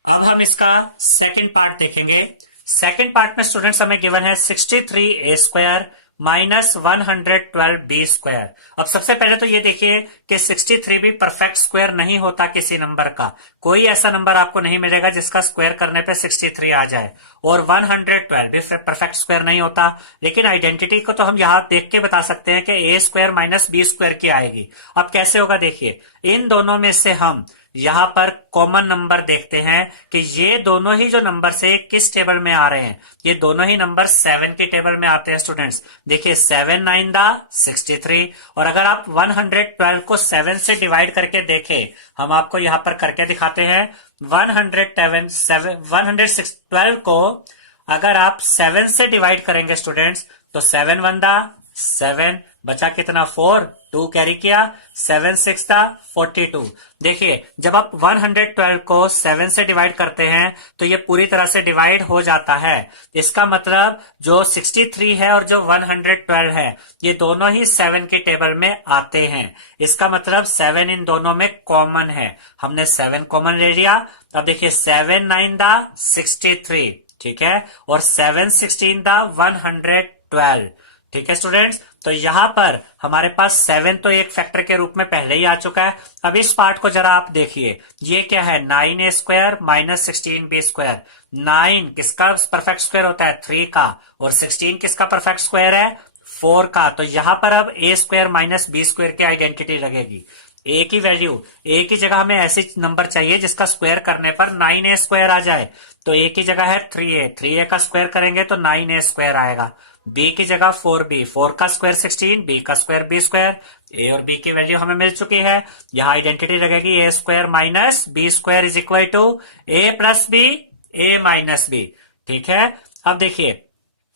अब हम इसका सेकंड पार्ट देखेंगे। सेकंड पार्ट में स्टूडेंट्स हमें गिवन है 63a square minus 112b square. अब सबसे पहले तो ये देखिए कि 63 भी परफेक्ट स्क्वायर नहीं होता किसी नंबर का, कोई ऐसा नंबर आपको नहीं मिलेगा जिसका स्क्वायर करने पे 63 आ जाए, और 112 भी परफेक्ट स्क्वायर नहीं होता। लेकिन आइडेंटिटी को तो हम यहां देख के बता सकते हैं कि a square minus B square की आएगी। अब कैसे होगा देखिए, इन दोनों में से हम यहां पर कॉमन नंबर देखते हैं कि ये दोनों ही जो नंबर से किस टेबल में आ रहे हैं, ये दोनों ही नंबर 7 के टेबल में आते हैं स्टूडेंट्स। देखिए 7 9 दा 63, और अगर आप 112 को 7 से डिवाइड करके देखें, हम आपको यहां पर करके दिखाते हैं। 112 को अगर आप 7 से डिवाइड करेंगे स्टूडेंट्स तो 7 1 दा 7, बचा कितना 4, 2 कैरी किया, 7 6 था 42। देखिए जब आप 112 को 7 से डिवाइड करते हैं तो ये पूरी तरह से डिवाइड हो जाता है। इसका मतलब जो 63 है और जो 112 है ये दोनों ही 7 के टेबल में आते हैं। इसका मतलब 7 इन दोनों में कॉमन है, हमने 7 कॉमन ले लिया। अब देखिए 7 9 दा 63, ठीक है, और 7 16 दा 112, ठीक है स्टूडेंट्स। तो यहां पर हमारे पास 7 तो एक फैक्टर के रूप में पहले ही आ चुका है। अब इस पार्ट को जरा आप देखिए, ये क्या है 9a square minus 16b square. 9 किसका परफेक्ट स्क्वायर होता है 3 का, और 16 किसका परफेक्ट स्क्वायर है 4 का। तो यहां पर अब a square minus b square की आइडेंटिटी लगेगी। a की वैल्यू, a की जगह हमें ऐसी नंबर चाहिए जिसका स्क्वायर करने पर 9a स्क्वायर आ जाए। तो a की जगह है 3a, 3a का स्क्वायर करेंगे तो 9a स्क्वायर आएगा। b की जगह 4b, 4 का स्क्वायर 16, b का स्क्वायर b स्क्वायर। a और b की वैल्यू हमें मिल चुकी है, यहाँ आइडेंटिटी लगेगी a square minus b square is equal to a plus B, a minus b, ठीक है। अब देखिए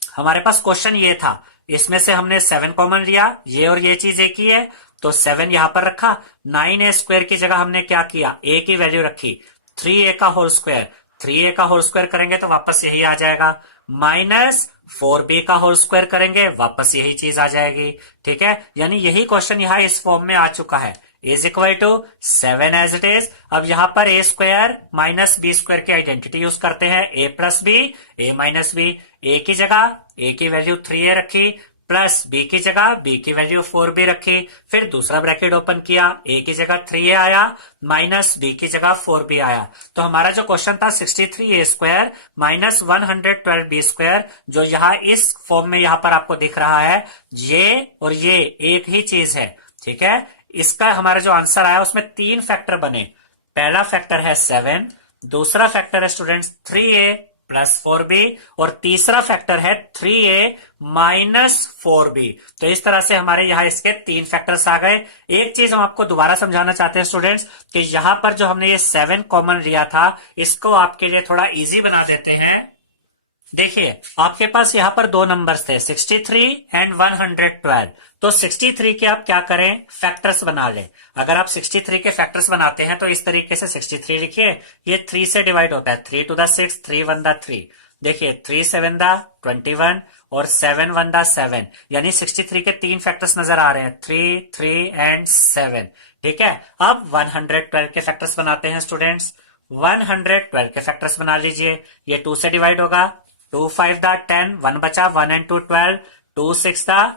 हमारे पास क्वेश्चन ये था, इसमें से हमने 7 कॉमन लिया, ये और ये चीज एक ही है तो 7 यहां पर रखा। 9a स्क्वायर की जगह हमने क्या किया, a की वैल्यू रखी, 3a का होल स्क्वायर, 3a का होल स्क्वायर करेंगे तो वापस यही आ जाएगा, माइनस 4b का होल स्क्वायर करेंगे वापस यही चीज आ जाएगी, ठीक है। यानी यही क्वेश्चन यहाँ इस फॉर्म में आ चुका है, is equal to 7 as it is. अब यहां पर a square minus B square की आइडेंटिटी यूज करते हैं, a plus B, a minus B. a की जगह a की वैल्यू 3a रखी, प्लस b की जगह b की वैल्यू 4b रखी, फिर दूसरा ब्रैकेट ओपन किया, a की जगह 3a आया, माइनस b की जगह 4b आया। तो हमारा जो क्वेश्चन था 63a square minus 112b square, जो यहाँ इस फॉर्म में यहाँ पर आपको दिख रहा है, ये और ये एक ही चीज है, ठीक है। इसका हमारा जो आंसर आया उसमें 3 फैक्टर बने। पहला फैक्टर है 7, दूसरा फैक्टर है स्टूडेंट्स 3a प्लस 4b, और तीसरा फैक्टर है 3a माइनस 4b। तो इस तरह से हमारे यहां इसके 3 फैक्टर्स आ गए। एक चीज हम आपको दोबारा समझाना चाहते हैं स्टूडेंट्स कि यहां पर जो हमने ये 7 कॉमन लिया था, इसको आपके लिए थोड़ा इजी बना देते हैं। देखिए आपके पास यहां पर दो नंबर्स थे 63 एंड 112। तो 63 के आप क्या करें, फैक्टर्स बना ले। अगर आप 63 के फैक्टर्स बनाते हैं तो इस तरीके से 63 लिखिए, ये 3 से डिवाइड होता है, 3 टू द 6, 3 1 द 3। देखिए 3 7 द 21 और 7 1 द 7, यानी 63 के 3 फैक्टर्स नजर आ रहे हैं, 3 3 एंड 7। ठीक है, अब 112 के फैक्टर्स बनाते हैं स्टूडेंट्स। 112 के फैक्टर्स बना लीजिए, ये 2 से डिवाइड होगा, 2 5 द 10, 1 बचा, 1 एंड 2 12, 2 6 द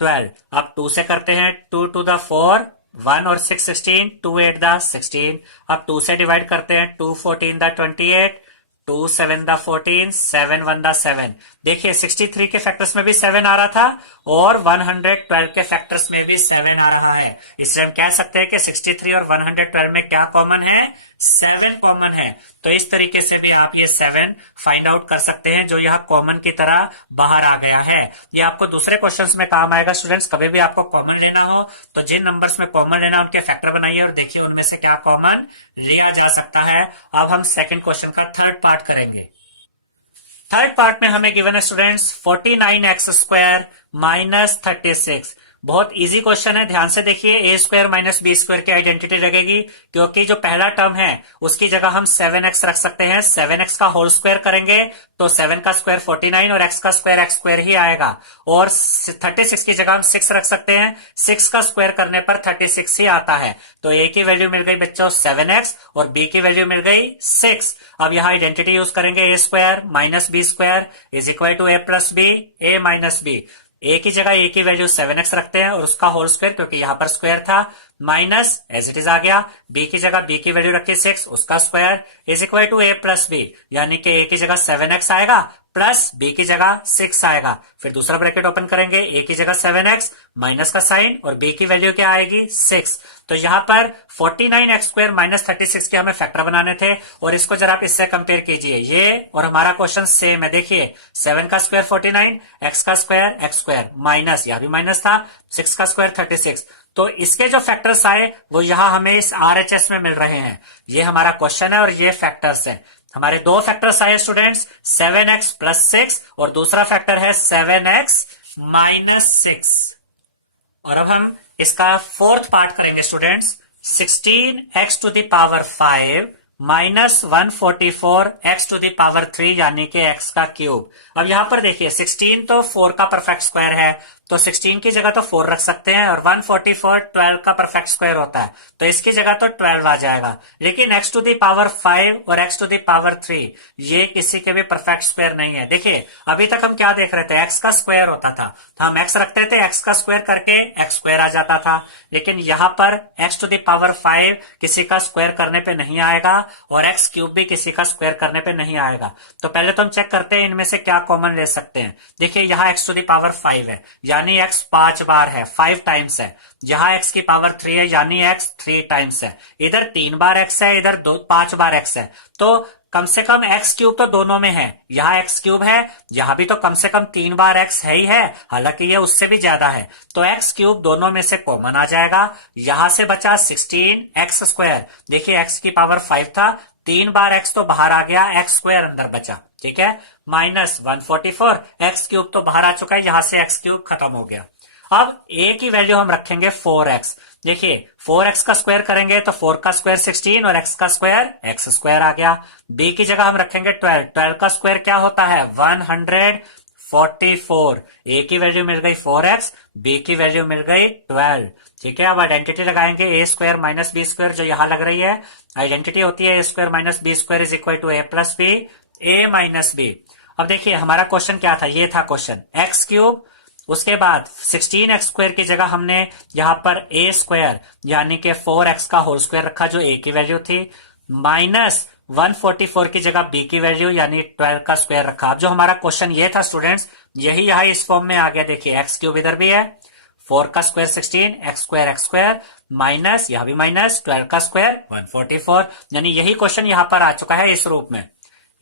12। अब 2 से करते हैं, 2 टू द 4, 1 और 6 16, 2 8 द 16। अब 2 से डिवाइड करते हैं, 2 14 द 28, 2 7 द 14, 7 1 द 7। देखिए 63 के फैक्टर्स में भी 7 आ रहा था और 112 के फैक्टर्स में भी 7 आ रहा है। इसलिए हम कह सकते हैं कि 63 और 112 में क्या कॉमन है, 7 कॉमन है। तो इस तरीके से भी आप ये 7 फाइंड आउट कर सकते हैं, जो यहाँ कॉमन की तरह बाहर आ गया है। ये आपको दूसरे क्वेश्चंस में काम आएगा स्टूडेंट्स। कभी भी आपको कॉमन लेना हो तो जिन नंबर्स में कॉमन लेना उनके फैक्टर बनाइए और देखिए उनमें से क्या कॉमन लिया जा सकता है। अब हम सेकंड क्वेश्चन का थर्ड पार्ट करेंगे। थर्ड पार्ट में हमें गिवन है स्टूडेंट्स 49x स्क्वायर माइनस 36। बहुत इजी क्वेश्चन है, ध्यान से देखिए। A square minus B square की आइडेंटिटी लगेगी, क्योंकि जो पहला टर्म है उसकी जगह हम 7x रख सकते हैं। 7x का होल स्क्वायर करेंगे तो 7 का स्क्वायर 49 और x का स्क्वायर x स्क्वायर ही आएगा। और 36 की जगह हम 6 रख सकते हैं, 6 का स्क्वायर करने पर 36 ही आता है। तो a की वैल्यू मिल गई बच्चों 7x और b की वैल्यू मिल गई 6। अब यहां आइडेंटिटी यूज करेंगे, A square minus B square is equal to A plus B, A minus B. ए की जगह ए की वैल्यू 7x रखते हैं और उसका होल स्क्वायर, क्योंकि यहां पर स्क्वायर था, माइनस एज इट इज आ गया। बी की जगह बी की वैल्यू रखी 6, उसका square is equal to A plus b, यानी कि ए की जगह 7x आएगा प्लस बी की जगह 6 आएगा। फिर दूसरा ब्रैकेट ओपन करेंगे, ए की जगह 7x माइनस का साइन और बी की वैल्यू क्या आएगी 6। तो यहां पर 49x स्क्वायर माइनस 36 के हमें फैक्टर बनाने थे और इसको जरा आप इससे कंपेयर कीजिए। ये और हमारा क्वेश्चन सेम है। देखिए 7 का स्क्वायर 49, x का स्क्वायर x स्क्वायर माइनस, यहां भी माइनस था, 6 का स्क्वायर 36। तो इसके जो फैक्टर्स आए वो यहां हमें इस RHS में मिल रहे हैं। ये हमारा क्वेश्चन है और ये फैक्टर्स है। हमारे दो फैक्टर्स आए स्टूडेंट्स, 7x प्लस 6 और दूसरा फैक्टर है 7x माइनस 6। और अब हम इसका फोर्थ पार्ट करेंगे students. 16x to the power 5 minus 144 x to the power 3, यानी कि x का क्यूब। अब यहां पर देखिए 16 तो 4 का परफेक्ट स्क्वायर है, तो 16 की जगह तो 4 रख सकते हैं और 144 12 का परफेक्ट स्क्वायर होता है, तो इसकी जगह तो 12 आ जाएगा। लेकिन x टू द पावर 5 और x टू द पावर 3 ये किसी के भी परफेक्ट स्क्वायर नहीं है। देखिए अभी तक हम क्या देख रहे थे, x का स्क्वायर होता था तो हम x रखते थे, x का स्क्वायर करके x स्क्वायर आ जाता था। लेकिन यहां पर x टू द पावर 5 किसी का स्क्वायर करने पे नहीं आएगा और x क्यूब भी किसी का स्क्वायर करने पे नहीं आएगा। तो पहले तो हम चेक करते हैं इनमें से क्या कॉमन ले सकते हैं। देखिए यहाँ x टू द पावर 5 है, यानी x 5 बार है, 5 टाइम्स है। यहाँ x की पावर 3 है, यानी x 3 टाइम्स है। इधर 3 बार x है, इधर 5 बार x है, तो कम से कम x क्यूब तो दोनों में है। यहाँ x क्यूब है, यहाँ भी तो कम से कम 3 बार x है ही है, हालांकि ये उससे भी ज्यादा है। तो x क्यूब दोनों में से कॉमन आ जाएगा। यहां से बचा 16x स्क्वायर। देखिए x की पावर 5 था, 3 बार x तो बाहर आ गया, x स्क्वायर अंदर बचा, ठीक है, माइनस 144 x क्यूब तो बाहर आ चुका है, यहां से x क्यूब खत्म हो गया। अब a की वैल्यू हम रखेंगे 4x। देखिए 4x का स्क्वायर करेंगे तो 4 का स्क्वायर 16 और x का स्क्वायर x स्क्वायर आ गया। b की जगह हम रखेंगे 12, 12 का स्क्वायर क्या होता है 144। a की वैल्यू मिल गई 4x, b की वैल्यू मिल गई 12। ठीक है, अब आइडेंटिटी लगाएंगे, A square minus B square जो यहां लग रही है, आइडेंटिटी होती है A square minus B square is equal to A plus B, A minus B. अब देखिए हमारा क्वेश्चन क्या था, ये था क्वेश्चन x क्यूब, उसके बाद 16x स्क्वायर की जगह हमने यहां पर a स्क्वायर यानी कि 4x का होल स्क्वायर रखा जो a की वैल्यू थी, माइनस 144 की जगह b की वैल्यू यानी 12 का स्क्वायर रखा। अब जो हमारा क्वेश्चन ये था स्टूडेंट्स, यही यहाँ इस फॉर्म में आ गया। देखिए x क्यूब इधर भी है, 4 का स्क्वायर 16, x स्क्वायर माइनस, यहां भी माइनस 12 का स्क्वायर 144, यानी यही क्वेश्चन यहां पर आ चुका है इस रूप में।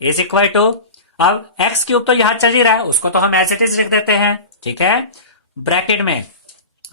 इज इक्वल टू अब एक्स क्यूब तो यहां चल ही रहा है, उसको तो हम एज इट इज लिख देते हैं, ठीक है। ब्रैकेट में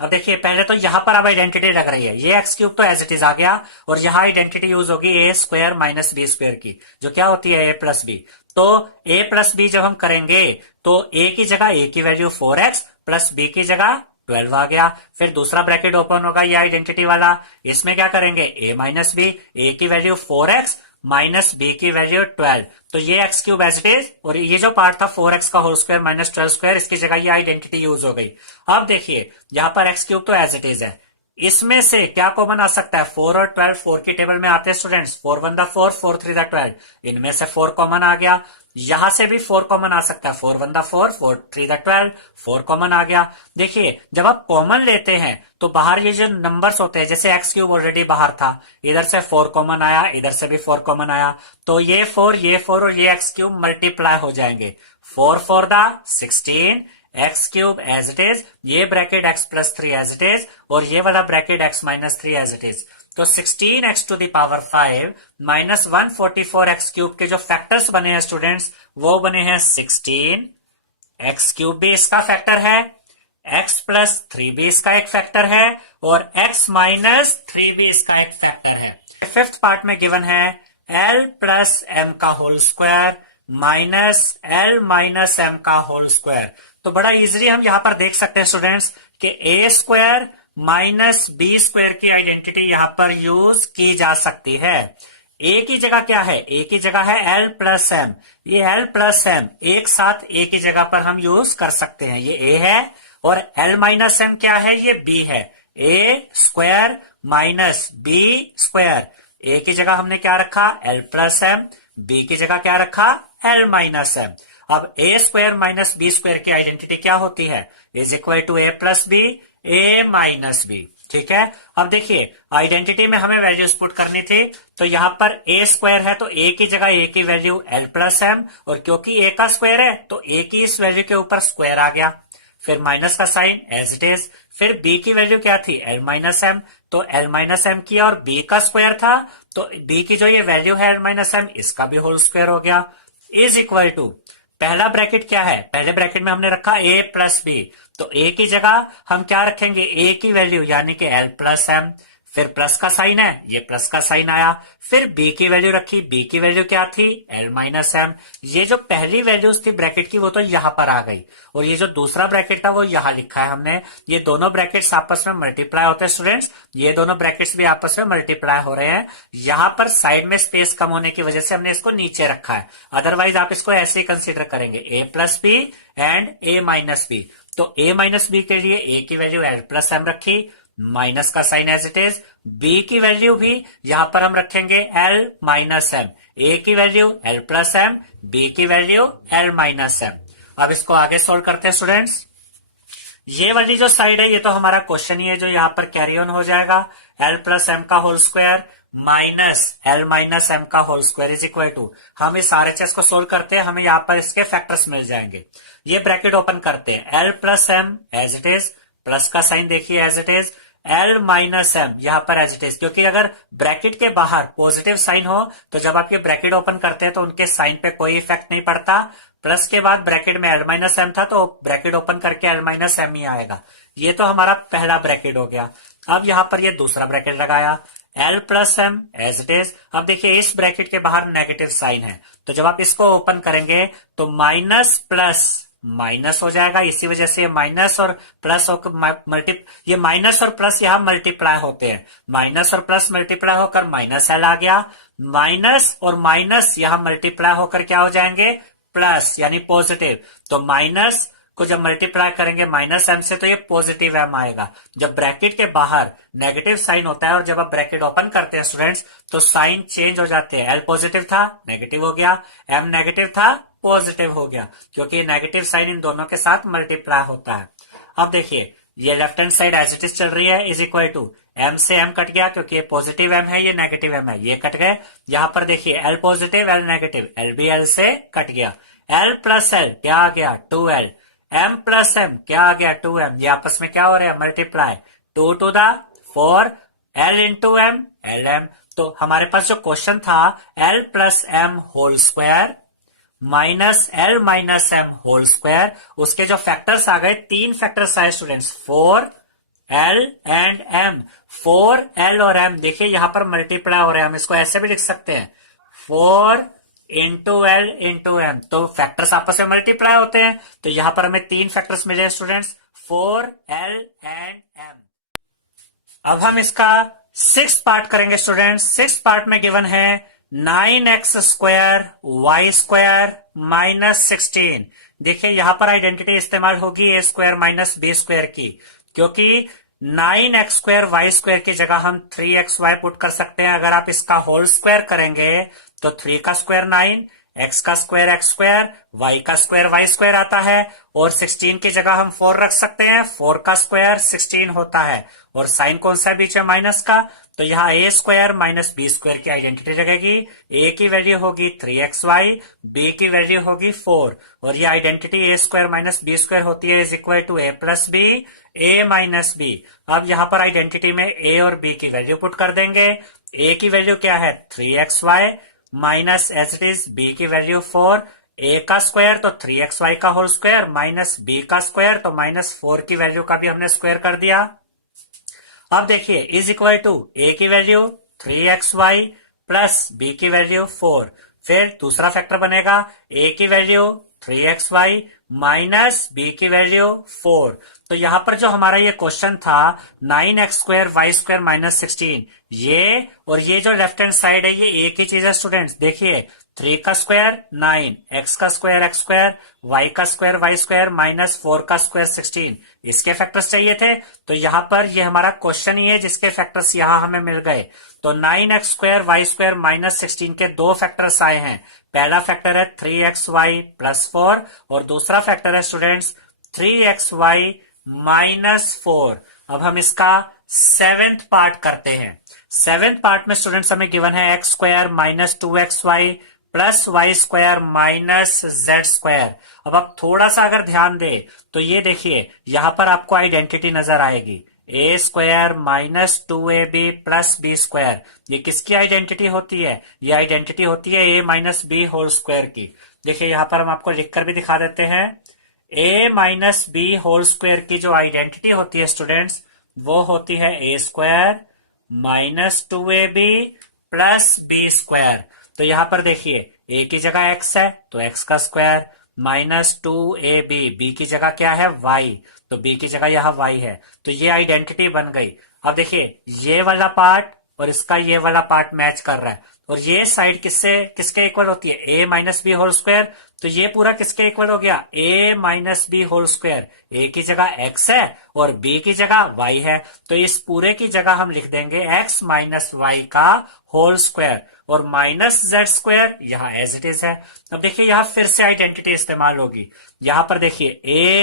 अब देखिए पहले तो यहां पर अब आइडेंटिटी लग रही है, ये एक्स क्यूब तो एज इट इज आ गया और यहां आइडेंटिटी यूज होगी ए स्क्वायर माइनस बी स्क्वायर की, जो क्या होती है ए प्लस बी। तो ए प्लस बी जब हम करेंगे तो ए की जगह ए की वैल्यू 4x प्लस बी की जगह 12 आ गया। फिर दूसरा ब्रैकेट ओपन होगा ये आइडेंटिटी वाला, इसमें क्या करेंगे ए माइनस बी, ए की वैल्यू 4x माइनस बी की वैल्यू 12, तो ये x cube as it is, और ये जो पार्ट था 4x का होल स्क्वायर माइनस 12 स्क्वायर, इसकी जगह ये आइडेंटिटी यूज हो गई। अब देखिए यहां पर एक्स क्यूब तो एज इट इज है, इसमें से क्या कॉमन आ सकता है, 4 और 12 4 की टेबल में आते हैं स्टूडेंट्स, 4 1 द 4 4 3 द 12, इनमें से 4 कॉमन आ गया, यहां से भी 4 कॉमन आ सकता है, 4 1 द 4 4 3 द 12, 4 कॉमन आ गया। देखिए जब आप कॉमन लेते हैं तो बाहर ये जो नंबर्स होते हैं, जैसे एक्स क्यूब ऑलरेडी बाहर था, इधर से 4 कॉमन आया, इधर से भी 4 कॉमन आया, तो ये 4 और ये एक्स क्यूब मल्टीप्लाई हो जाएंगे, 4 4 the 16 X cube as it is, ये bracket X plus 3 as it is, और ये वाला bracket X minus 3 as it is. तो 16x to the power 5 minus 144 X cube के जो फैक्टर्स बने हैं स्टूडेंट्स, वो बने हैं 16, एक्स क्यूब भी इसका फैक्टर है, x प्लस 3 भी इसका एक फैक्टर है, और x माइनस 3 भी इसका एक फैक्टर है। फिफ्थ पार्ट में गिवन है l प्लस एम का whole square minus l minus M का होल स्क्वायर। तो बड़ा इजीली हम यहां पर देख सकते हैं स्टूडेंट्स कि ए स्क्वायर माइनस बी स्क्वायर की आइडेंटिटी यहां पर यूज की जा सकती है। ए की जगह क्या है, ए की जगह है एल प्लस एम, ये एल प्लस एम एक साथ ए की जगह पर हम यूज कर सकते हैं, ये ए है, और एल माइनस एम क्या है, ये बी है, A square minus B square, A की जगह हमने क्या रखा एल प्लस एम, बी की जगह क्या रखा एल माइनस एम। अब a square minus B square की आइडेंटिटी क्या होती है, is equal to A plus B, A minus b, ठीक है। अब देखिए आइडेंटिटी में हमें वैल्यूज पुट करनी थी, तो यहां पर ए स्क्वायर है तो ए की जगह ए की वैल्यू एल प्लस एम, और क्योंकि ए का स्क्वायर है तो ए की इस वैल्यू के ऊपर स्क्वायर आ गया, फिर माइनस का साइन एज इट इज, फिर बी की वैल्यू क्या थी एल माइनस एम, तो एल माइनस एम किया और बी का स्क्वायर था, तो बी की जो ये वैल्यू है एल माइनस एम, इसका भी होल स्क्वायर हो गया, इज इक्वल टू पहला ब्रैकेट क्या है, पहले ब्रैकेट में हमने रखा ए प्लस बी, तो ए की जगह हम क्या रखेंगे ए की वैल्यू यानी कि एल प्लस एम, फिर प्लस का साइन है, ये प्लस का साइन आया, फिर बी की वैल्यू रखी, बी की वैल्यू क्या थी एल माइनस एम, ये जो पहली वैल्यूज थी ब्रैकेट की वो तो यहां पर आ गई, और ये जो दूसरा ब्रैकेट था वो यहां लिखा है हमने, ये दोनों ब्रैकेट्स आपस में मल्टीप्लाई होते हैं स्टूडेंट्स, ये दोनों ब्रैकेट्स भी आपस में मल्टीप्लाई हो रहे हैं, यहां पर साइड में स्पेस कम होने की वजह से हमने इसको नीचे रखा है, अदरवाइज आप इसको ऐसे ही कंसिडर करेंगे A plus B and A minus B. तो ए माइनस बी के लिए ए की वैल्यू एल प्लस एम रखी, माइनस का sign as it is, B की वैल्यू भी यहां पर हम रखेंगे एल माइनस एम, ए की value L plus m, b की वैल्यू एल माइनस एम। अब इसको आगे सोल्व करते हैं स्टूडेंट्स, ये वाली जो साइड है ये तो हमारा क्वेश्चन ही है जो यहां पर कैरी ऑन हो जाएगा, एल प्लस एम का whole square minus L minus M का whole square is equal to, हम इस आरएचएस को सोल्व करते हैं, हमें यहाँ पर इसके फैक्टर्स मिल जाएंगे। ये ब्रैकेट ओपन करते हैं, l plus m as it is, plus का साइन देखिए as it is, l minus m यहां पर एज इट इज, क्योंकि अगर ब्रैकेट के बाहर पॉजिटिव साइन हो तो जब आप ये ब्रैकेट ओपन करते हैं तो उनके साइन पे कोई इफेक्ट नहीं पड़ता, प्लस के बाद ब्रैकेट में एल माइनस एम था तो ब्रैकेट ओपन करके एल माइनस एम ही आएगा, ये तो हमारा पहला ब्रैकेट हो गया। अब यहां पर ये दूसरा ब्रैकेट लगाया, l plus m as it is, अब देखिए इस ब्रैकेट के बाहर नेगेटिव साइन है, तो जब आप इसको ओपन करेंगे तो माइनस प्लस माइनस हो जाएगा, इसी वजह से ये माइनस और प्लस ये माइनस और प्लस यहां मल्टीप्लाई होते हैं, माइनस और प्लस मल्टीप्लाई होकर माइनस एल आ गया, माइनस और माइनस यहां मल्टीप्लाई होकर क्या हो जाएंगे प्लस यानी पॉजिटिव, तो माइनस को जब मल्टीप्लाई करेंगे माइनस एम से तो ये पॉजिटिव एम आएगा। जब ब्रैकेट के बाहर नेगेटिव साइन होता है और जब आप ब्रैकेट ओपन करते हैं स्टूडेंट्स तो साइन चेंज हो जाते हैं, एल पॉजिटिव था नेगेटिव हो गया, एम नेगेटिव था पॉजिटिव हो गया, क्योंकि नेगेटिव साइन इन दोनों के साथ मल्टीप्लाई होता है। अब देखिए ये left hand side as it is चल रही है, इज इक्वल टू एम से एम कट गया क्योंकि ये पॉजिटिव एम है ये नेगेटिव एम है, ये कट गए, यहां पर देखिए L positive L negative, L भी एल से कट गया, एल प्लस एल क्या आ गया 2l, एम प्लस एम क्या आ गया 2m, ये आपस में क्या हो रहा है multiply, 2 to the 4 l into M L M. तो हमारे पास जो क्वेश्चन था L plus M whole square minus L minus M whole square, उसके जो फैक्टर्स आ गए, तीन फैक्टर्स आए students, 4 L and M. 4 L और एम देखिए यहां पर मल्टीप्लाई हो रहे हैं, हम इसको ऐसे भी लिख सकते हैं 4 इंटू एल इंटू एम, तो फैक्टर्स आपस में मल्टीप्लाई होते हैं, तो यहां पर हमें तीन फैक्टर्स मिले स्टूडेंट्स, 4 एल एंड एम। अब हम इसका सिक्स पार्ट करेंगे स्टूडेंट्स। सिक्स पार्ट में गिवन है 9x² y² माइनस 16। देखिए यहां पर आइडेंटिटी इस्तेमाल होगी a² माइनस b² की, क्योंकि 9x² y² की जगह हम 3xy पुट कर सकते हैं। अगर आप इसका होल स्क्वायर करेंगे तो 3 का स्क्वायर 9, x का स्क्वायर x², y का स्क्वायर y² आता है, और 16 की जगह हम 4 रख सकते हैं, 4 का स्क्वायर 16 होता है, और साइन कौन सा है बीच में, माइनस का, तो यहाँ a² माइनस b² की आइडेंटिटी लगेगी। a की वैल्यू होगी 3xy, b की वैल्यू होगी 4, और ये आइडेंटिटी a² माइनस b² होती है is equal to a plus B, a minus B. अब यहाँ पर आइडेंटिटी में a और b की वैल्यू पुट कर देंगे। a की वैल्यू क्या है 3xy minus as it is b की वैल्यू 4, a का स्क्वायर तो 3xy का होल स्क्वायर माइनस b का स्क्वायर तो माइनस 4 की वैल्यू का भी हमने स्क्वायर कर दिया। अब देखिए इज इक्वल टू a की वैल्यू 3xy प्लस b की वैल्यू 4, फिर दूसरा फैक्टर बनेगा a की वैल्यू 3xy माइनस b की वैल्यू 4। तो यहां पर जो हमारा ये क्वेश्चन था 9x² y² माइनस 16, ये और ये जो लेफ्ट हैंड साइड है ये एक ही चीज है स्टूडेंट्स। देखिए 3 का स्क्वायर 9, x का स्क्वायर x², y का स्क्वायर y² माइनस 4 का स्क्वायर 16, इसके फैक्टर्स चाहिए थे। तो यहाँ पर ये हमारा क्वेश्चन ही है जिसके फैक्टर्स यहाँ हमें मिल गए। तो 9x² y² माइनस 16 के दो फैक्टर्स आए हैं। पहला फैक्टर है 3xy प्लस 4 और दूसरा फैक्टर है स्टूडेंट्स 3xy माइनस 4। अब हम इसका सेवेंथ पार्ट करते हैं। सेवेंथ पार्ट में स्टूडेंट्स हमें गिवन है x² minus 2xy plus y² minus z²। अब आप थोड़ा सा अगर ध्यान दे तो ये देखिए यहां पर आपको आइडेंटिटी नजर आएगी a² minus 2ab plus b²। ये किसकी आइडेंटिटी होती है, ये आइडेंटिटी होती है a minus B whole square की। देखिए यहां पर हम आपको लिखकर भी दिखा देते हैं, a minus B whole square की जो आइडेंटिटी होती है स्टूडेंट्स वो होती है a² minus 2ab plus b²। तो यहां पर देखिए a की जगह x है तो x का स्क्वायर माइनस 2ab, b की जगह क्या है y, तो b की जगह यहां y है, तो ये आइडेंटिटी बन गई। अब देखिए ये वाला पार्ट और इसका ये वाला पार्ट मैच कर रहा है, और ये साइड किसके इक्वल होती है a minus B whole square, तो ये पूरा किसके इक्वल हो गया a minus B whole square. a की जगह x है और b की जगह y है, तो इस पूरे की जगह हम लिख देंगे x माइनस वाई का होल स्क्वायर और माइनस z² यहां एज इट इज है। अब देखिए यहां फिर से आइडेंटिटी इस्तेमाल होगी। यहां पर देखिए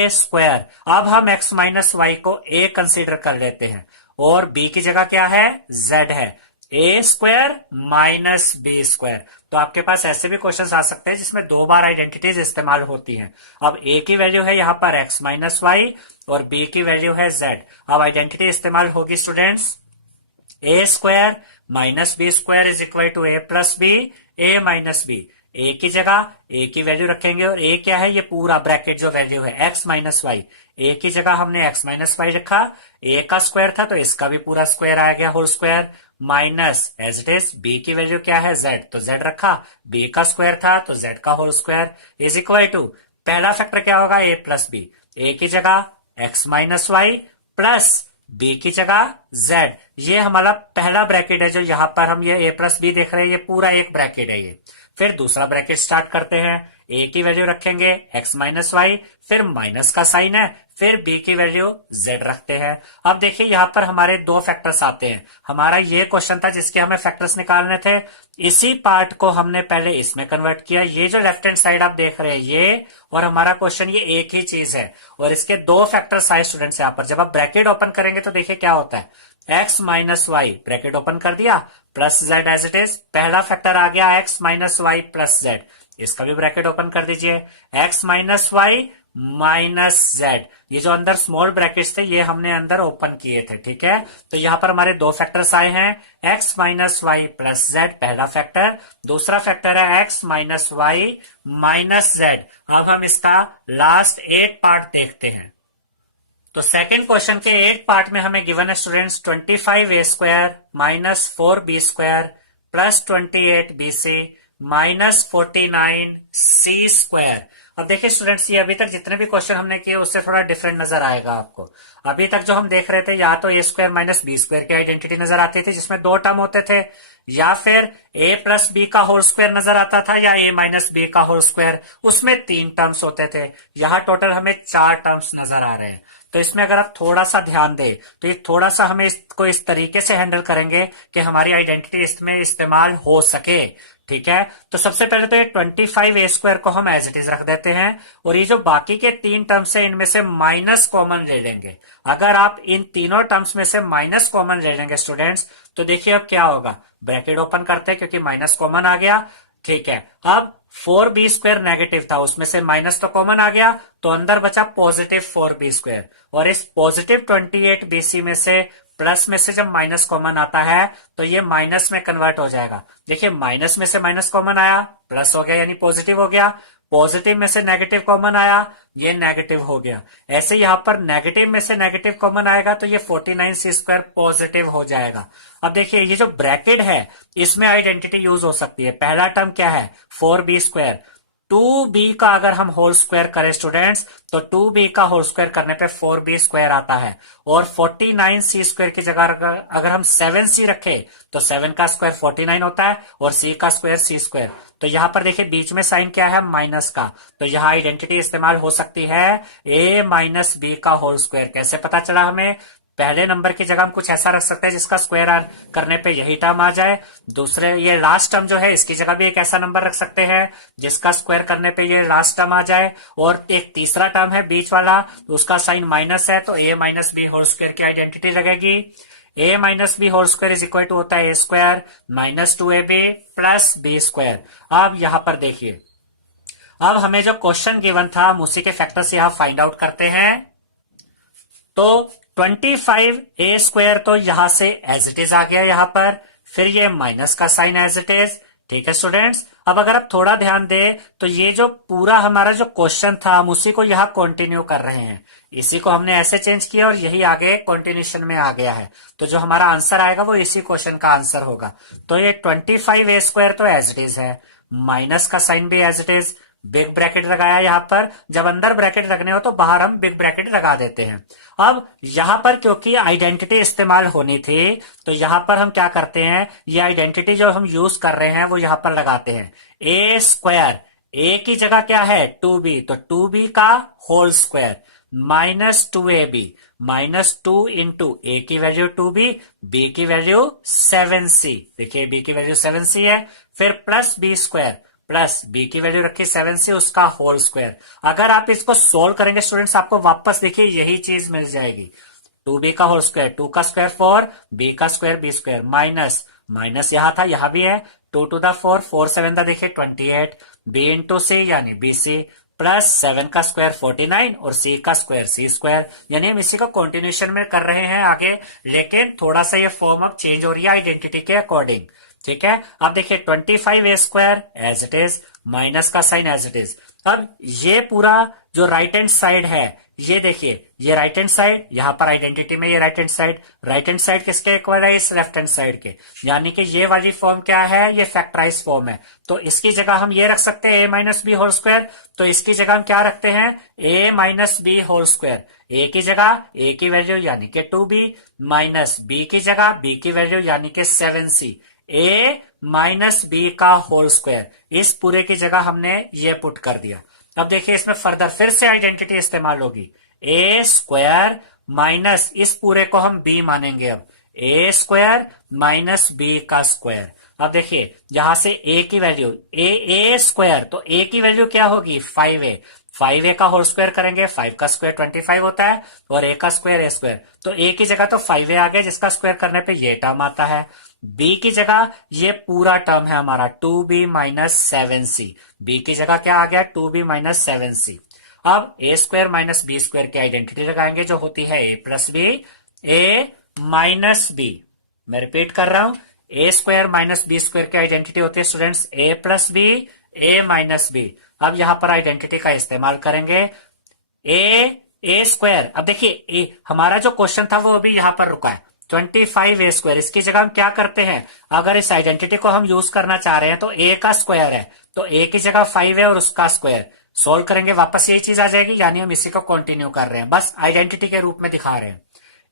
a², अब हम x माइनस वाई को a कंसीडर कर लेते हैं और b की जगह क्या है z है, a² माइनस b²। तो आपके पास ऐसे भी क्वेश्चंस आ सकते हैं जिसमें दो बार आइडेंटिटीज इस्तेमाल होती हैं। अब a की वैल्यू है यहां पर x माइनस वाई और b की वैल्यू है z। अब आइडेंटिटी इस्तेमाल होगी students a² minus b² is equal to a plus B, a minus B. a की जगह a की वैल्यू रखेंगे और a क्या है, ये पूरा ब्रैकेट जो वैल्यू है x माइनस वाई, a की जगह हमने x माइनस वाई रखा, a का स्क्वायर था तो इसका भी पूरा स्क्वायर आ गया whole square, minus as it is b की वैल्यू क्या है z, तो z रखा, b का स्क्वायर था तो z का whole square is equal to, पहला फैक्टर क्या होगा a प्लस बी, a की जगह x minus Y plus b की जगह z। ये हमारा पहला ब्रैकेट है जो यहां पर हम ये a प्लस बी देख रहे हैं, ये पूरा एक ब्रैकेट है ये। फिर दूसरा ब्रैकेट स्टार्ट करते हैं, a की वैल्यू रखेंगे x माइनस वाई, फिर माइनस का साइन है, फिर b की वैल्यू z रखते हैं। अब देखिए यहां पर हमारे दो फैक्टर्स आते हैं। हमारा ये क्वेश्चन था जिसके हमें फैक्टर्स निकालने थे, इसी पार्ट को हमने पहले इसमें कन्वर्ट किया। ये जो लेफ्ट हैंड साइड आप देख रहे हैं ये और हमारा क्वेश्चन ये एक ही चीज है, और इसके दो फैक्टर्स आए स्टूडेंट्स यहाँ पर। जब आप ब्रैकेट ओपन करेंगे तो देखिए क्या होता है, x minus Y bracket open कर दिया plus z as it is, पहला फैक्टर आ गया x minus Y plus z, इसका भी ब्रैकेट ओपन कर दीजिए, x minus Y minus Z. ये जो अंदर स्मॉल ब्रैकेट्स थे ये हमने अंदर ओपन किए थे, ठीक है। तो यहां पर हमारे दो फैक्टर्स आए हैं, X minus Y plus Z पहला फैक्टर, दूसरा फैक्टर है X minus Y minus Z. अब हम इसका लास्ट 8 पार्ट देखते हैं। तो सेकेंड क्वेश्चन के 8 पार्ट में हमें गिवन है students 25a² minus 4b² plus 28bc minus 49c²। अब देखिए स्टूडेंट्स, ये अभी तक जितने भी क्वेश्चन हमने किए उससे थोड़ा डिफरेंट नजर आएगा आपको। अभी तक जो हम देख रहे थे या तो a² माइनस b² की आइडेंटिटी नजर आती थी जिसमें 2 टर्म होते थे, या फिर a प्लस बी का होल स्क्वायर नजर आता था, या a माइनस बी का होल स्क्वायर, उसमें 3 टर्म्स होते थे। यहाँ टोटल हमें 4 टर्म्स नजर आ रहे हैं। तो इसमें अगर आप थोड़ा सा ध्यान दें तो ये थोड़ा सा हमें इसको इस तरीके से हैंडल करेंगे कि हमारी आइडेंटिटी इसमें इस्तेमाल हो सके, ठीक है। तो सबसे पहले तो ये 25a² को हम एज इट इज रख देते हैं, और ये जो बाकी के 3 टर्म्स है इनमें से माइनस कॉमन ले लेंगे। अगर आप इन तीनों टर्म्स में से माइनस कॉमन ले लेंगे स्टूडेंट्स, तो देखिए अब क्या होगा, ब्रैकेट ओपन करते हैं क्योंकि माइनस कॉमन आ गया, ठीक है। अब 4b² नेगेटिव था, उसमें से माइनस तो कॉमन आ गया, तो अंदर बचा पॉजिटिव 4b², और इस पॉजिटिव 28bc में से प्लस में से जब माइनस कॉमन आता है तो ये माइनस में कन्वर्ट हो जाएगा। देखिए माइनस में से माइनस कॉमन आया, प्लस हो गया यानी पॉजिटिव हो गया, पॉजिटिव में से नेगेटिव कॉमन आया, ये नेगेटिव हो गया। ऐसे यहां पर नेगेटिव में से नेगेटिव कॉमन आएगा तो ये 49c² पॉजिटिव हो जाएगा। अब देखिए ये जो ब्रैकेट है इसमें आइडेंटिटी यूज हो सकती है। पहला टर्म क्या है, 4b², 2b का अगर हम होल स्क्वायर करें स्टूडेंट्स तो 2b का होल स्क्वायर करने पे 4b² आता है, और 49c² की जगह अगर हम 7c रखें तो 7 का स्क्वायर 49 होता है, और c का स्क्वायर c²। तो यहां पर देखिए बीच में साइन क्या है, माइनस का, तो यहां आइडेंटिटी इस्तेमाल हो सकती है a माइनस बी का होल स्क्वायर। कैसे पता चला हमें, पहले नंबर की जगह हम कुछ ऐसा रख सकते हैं जिसका स्क्वायर करने पे यही टर्म आ जाए। दूसरे ये लास्ट टर्म जो है इसकी जगह भी एक ऐसा नंबर रख सकते हैं जिसका स्क्वायर करने पे ये लास्ट टर्म आ जाए। और एक तीसरा टर्म है बीच वाला, उसका साइन माइनस है, तो a minus B whole square की आइडेंटिटी लगेगी। a minus B whole square is equal to होता है a² minus 2ab plus b²। अब यहां पर देखिए, अब हमें जो क्वेश्चन गिवन था हम उसी के फैक्टर्स यहां फाइंड आउट करते हैं। तो 25a² तो यहां से एज इट इज आ गया यहां पर, फिर ये माइनस का साइन एज इट इज, ठीक है स्टूडेंट्स। अब अगर आप थोड़ा ध्यान दें तो ये जो पूरा हमारा जो क्वेश्चन था हम उसी को यहां कंटिन्यू कर रहे हैं, इसी को हमने ऐसे चेंज किया और यही आगे कंटिन्यूशन में आ गया है। तो जो हमारा आंसर आएगा वो इसी क्वेश्चन का आंसर होगा। तो ये 25a² तो एज इट इज है, माइनस का साइन भी as it is, big bracket लगाया यहां पर, जब अंदर ब्रैकेट लगने हो तो बाहर हम बिग ब्रैकेट लगा देते हैं। अब यहां पर क्योंकि आइडेंटिटी इस्तेमाल होनी थी तो यहां पर हम क्या करते हैं, ये आइडेंटिटी जो हम यूज कर रहे हैं वो यहां पर लगाते हैं। a², a की जगह क्या है 2b, तो 2b का whole square minus 2ab, minus 2 into a की वैल्यू 2b, b की वैल्यू 7c, देखिए b की वैल्यू 7c है, फिर प्लस b² प्लस b की वैल्यू रखी 7c, उसका होल स्क्वायर। अगर आप इसको सोल्व करेंगे स्टूडेंट्स आपको वापस देखिए यही चीज मिल जाएगी, 2b का होल स्क्वायर, 2 का स्क्वायर 4, b का स्क्वायर b², माइनस माइनस यहां था यहां भी है, 2 to the 4, 4 7 था देखिए 28, b इंटू c यानी bc, प्लस 7 का स्क्वायर 49 और c का स्क्वायर c²। यानी हम इसी को कंटिन्यूशन में कर रहे हैं आगे, लेकिन थोड़ा सा ये फॉर्म अब चेंज हो रही है आइडेंटिटी के अकॉर्डिंग, ठीक है। अब देखिए 25a² as it is, minus का साइन एज इट इज। अब ये पूरा जो राइट हैंड साइड है ये देखिए, ये राइट हैंड साइड, यहां पर आइडेंटिटी में ये राइट हैंड साइड किसके इक्वल है, इस लेफ्ट हैंड साइड के, यानी कि ये वाली फॉर्म क्या है, ये फैक्टराइज फॉर्म है। तो इसकी जगह हम ये रख सकते हैं a minus B whole square, तो इसकी जगह हम क्या रखते हैं a minus B whole square, a की जगह a की वैल्यू यानी कि 2b, माइनस b की जगह b की वैल्यू यानी कि 7c, a माइनस बी का होल स्क्वायर, इस पूरे की जगह हमने ये पुट कर दिया। अब देखिए इसमें फर्दर फिर से आइडेंटिटी इस्तेमाल होगी, a² माइनस इस पूरे को हम b मानेंगे, अब a² माइनस b का स्क्वायर। अब देखिए यहां से a की वैल्यू a² तो a की वैल्यू क्या होगी 5a, 5a का होल स्क्वायर करेंगे, 5 का स्क्वायर 25 होता है और a का स्क्वायर a², तो a की जगह तो 5a आ गया जिसका स्क्वायर करने पे ये टर्म आता है, b की जगह ये पूरा टर्म है हमारा 2b माइनस 7c, b की जगह क्या आ गया 2b माइनस 7c। अब a square minus B square की आइडेंटिटी लगाएंगे जो होती है A plus B, A minus B. मैं रिपीट कर रहा हूं, ए स्क्वायर माइनस बी स्क्वायर की आइडेंटिटी होती है स्टूडेंट्स ए प्लस बी, ए माइनस बी। अब यहां पर आइडेंटिटी का इस्तेमाल करेंगे, ए स्क्वायर। अब देखिए हमारा जो क्वेश्चन था वो अभी यहां पर रुका है 25 ए स्क्वायर। इसकी जगह हम क्या करते हैं, अगर इस आइडेंटिटी को हम यूज करना चाह रहे हैं तो ए का स्क्वायर है तो ए की जगह 5 है और उसका स्क्वायर सोल्व करेंगे, वापस यही चीज आ जाएगी। यानी हम इसी को कंटिन्यू कर रहे हैं, बस आइडेंटिटी के रूप में दिखा रहे हैं।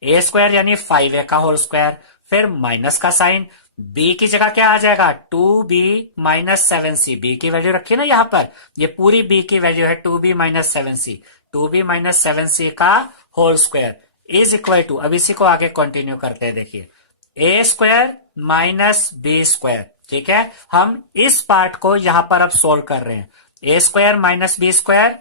ए स्क्वायर यानी 5 ए का होल स्क्वायर, फिर माइनस का साइन, बी की जगह क्या आ जाएगा 2b माइनस 7c। बी की वैल्यू रखी ना यहाँ पर, ये पूरी बी की वैल्यू है 2b minus 7c। 2b minus 7c का whole square is equal to, अब इसी को आगे कंटिन्यू करते हैं। देखिए A square minus B square, ठीक है। हम इस पार्ट को यहां पर अब सोल्व कर रहे हैं। A square minus B square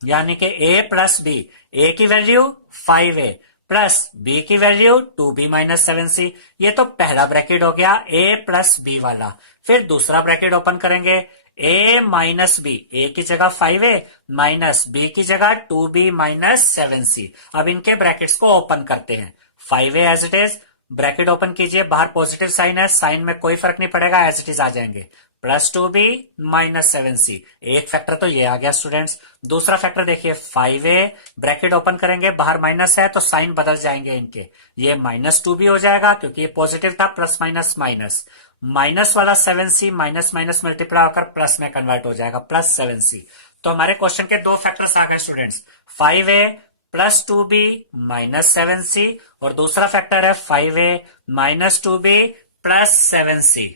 यानी कि ए प्लस बी, ए की वैल्यू 5a प्लस बी की वैल्यू 2b माइनस 7c। ये तो पहला ब्रैकेट हो गया ए प्लस बी वाला। फिर दूसरा ब्रैकेट ओपन करेंगे, ए माइनस बी, ए की जगह 5a माइनस बी की जगह 2b माइनस 7c। अब इनके ब्रैकेट्स को ओपन करते हैं। 5a as it is, bracket open कीजिए, बाहर पॉजिटिव साइन है, साइन में कोई फर्क नहीं पड़ेगा, एज इट इज आ जाएंगे, प्लस 2b माइनस 7c। एक फैक्टर तो ये आ गया स्टूडेंट्स। दूसरा फैक्टर देखिए 5a, ब्रैकेट ओपन करेंगे, बाहर माइनस है तो साइन बदल जाएंगे इनके, ये माइनस 2b हो जाएगा क्योंकि ये पॉजिटिव था, प्लस माइनस माइनस, माइनस वाला 7c माइनस माइनस मल्टीप्लाई होकर प्लस में कन्वर्ट हो जाएगा, प्लस 7c। तो हमारे क्वेश्चन के दो फैक्टर्स आ गए students, 5a plus 2b minus 7c और दूसरा फैक्टर है 5a minus 2b plus 7c।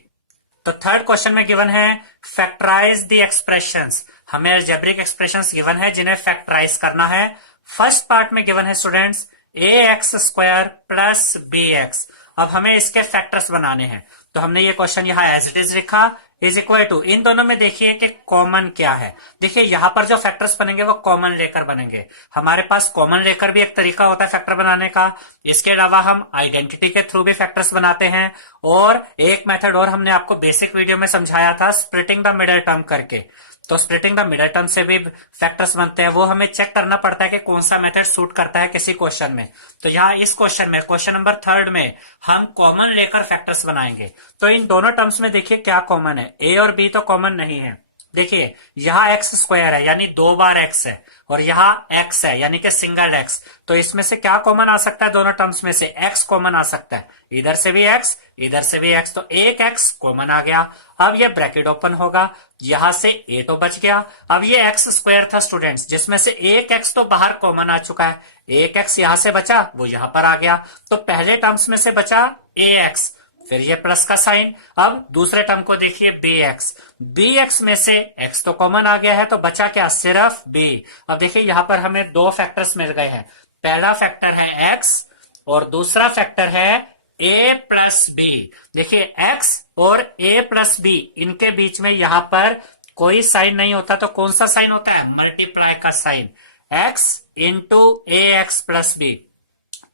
तो थर्ड क्वेश्चन में गिवन है फैक्टराइज द एक्सप्रेशंस। हमें अलजेब्रिक एक्सप्रेशंस गिवन है जिन्हें फैक्टराइज करना है। फर्स्ट पार्ट में गिवन है students A X square plus B X. अब हमें इसके फैक्टर्स बनाने हैं, तो हमने ये क्वेश्चन यहाँ एज इट इज लिखा, इज इक्वल टू, इन दोनों में देखिए कि कॉमन क्या है। देखिए यहां पर जो फैक्टर्स बनेंगे वो कॉमन लेकर बनेंगे। हमारे पास कॉमन लेकर भी एक तरीका होता है फैक्टर बनाने का, इसके अलावा हम आइडेंटिटी के थ्रू भी फैक्टर्स बनाते हैं, और एक मेथड और हमने आपको बेसिक वीडियो में समझाया था स्प्लिटिंग द मिडल टर्म करके। तो स्प्लिटिंग द मिडल टर्म से भी फैक्टर्स बनते हैं, वो हमें चेक करना पड़ता है कि कौन सा मेथड सूट करता है किसी क्वेश्चन में। तो यहाँ इस क्वेश्चन में, क्वेश्चन नंबर 3 में हम कॉमन लेकर फैक्टर्स बनाएंगे। तो इन दोनों टर्म्स में देखिए क्या कॉमन है, ए और बी तो कॉमन नहीं है। देखिए यहाँ एक्स स्क्वायर है यानी 2 बार एक्स है, और यहाँ एक्स है यानी कि सिंगल एक्स। तो इसमें से क्या कॉमन आ सकता है, दोनों टर्म्स में से एक्स कॉमन आ सकता है, इधर से भी एक्स इधर से भी एक्स, तो एक एक्स कॉमन आ गया। अब ये ब्रैकेट ओपन होगा, यहां से ए तो बच गया। अब ये एक्स स्क्वायर था स्टूडेंट्स, जिसमें से एक एक्स तो बाहर कॉमन आ चुका है, एक एक्स यहां से बचा वो यहां पर आ गया, तो पहले टर्म्स में से बचा ए एक्स, फिर ये प्लस का साइन। अब दूसरे टर्म को देखिए बी एक्स में से एक्स तो कॉमन आ गया है, तो बचा क्या, सिर्फ बी। अब देखिए यहां पर हमें दो फैक्टर्स मिल गए हैं, पहला फैक्टर है एक्स और दूसरा फैक्टर है ए प्लस बी। देखिए एक्स और ए प्लस बी, इनके बीच में यहां पर कोई साइन नहीं होता, तो कौन सा साइन होता है, मल्टीप्लाई का sign, X into A X plus B.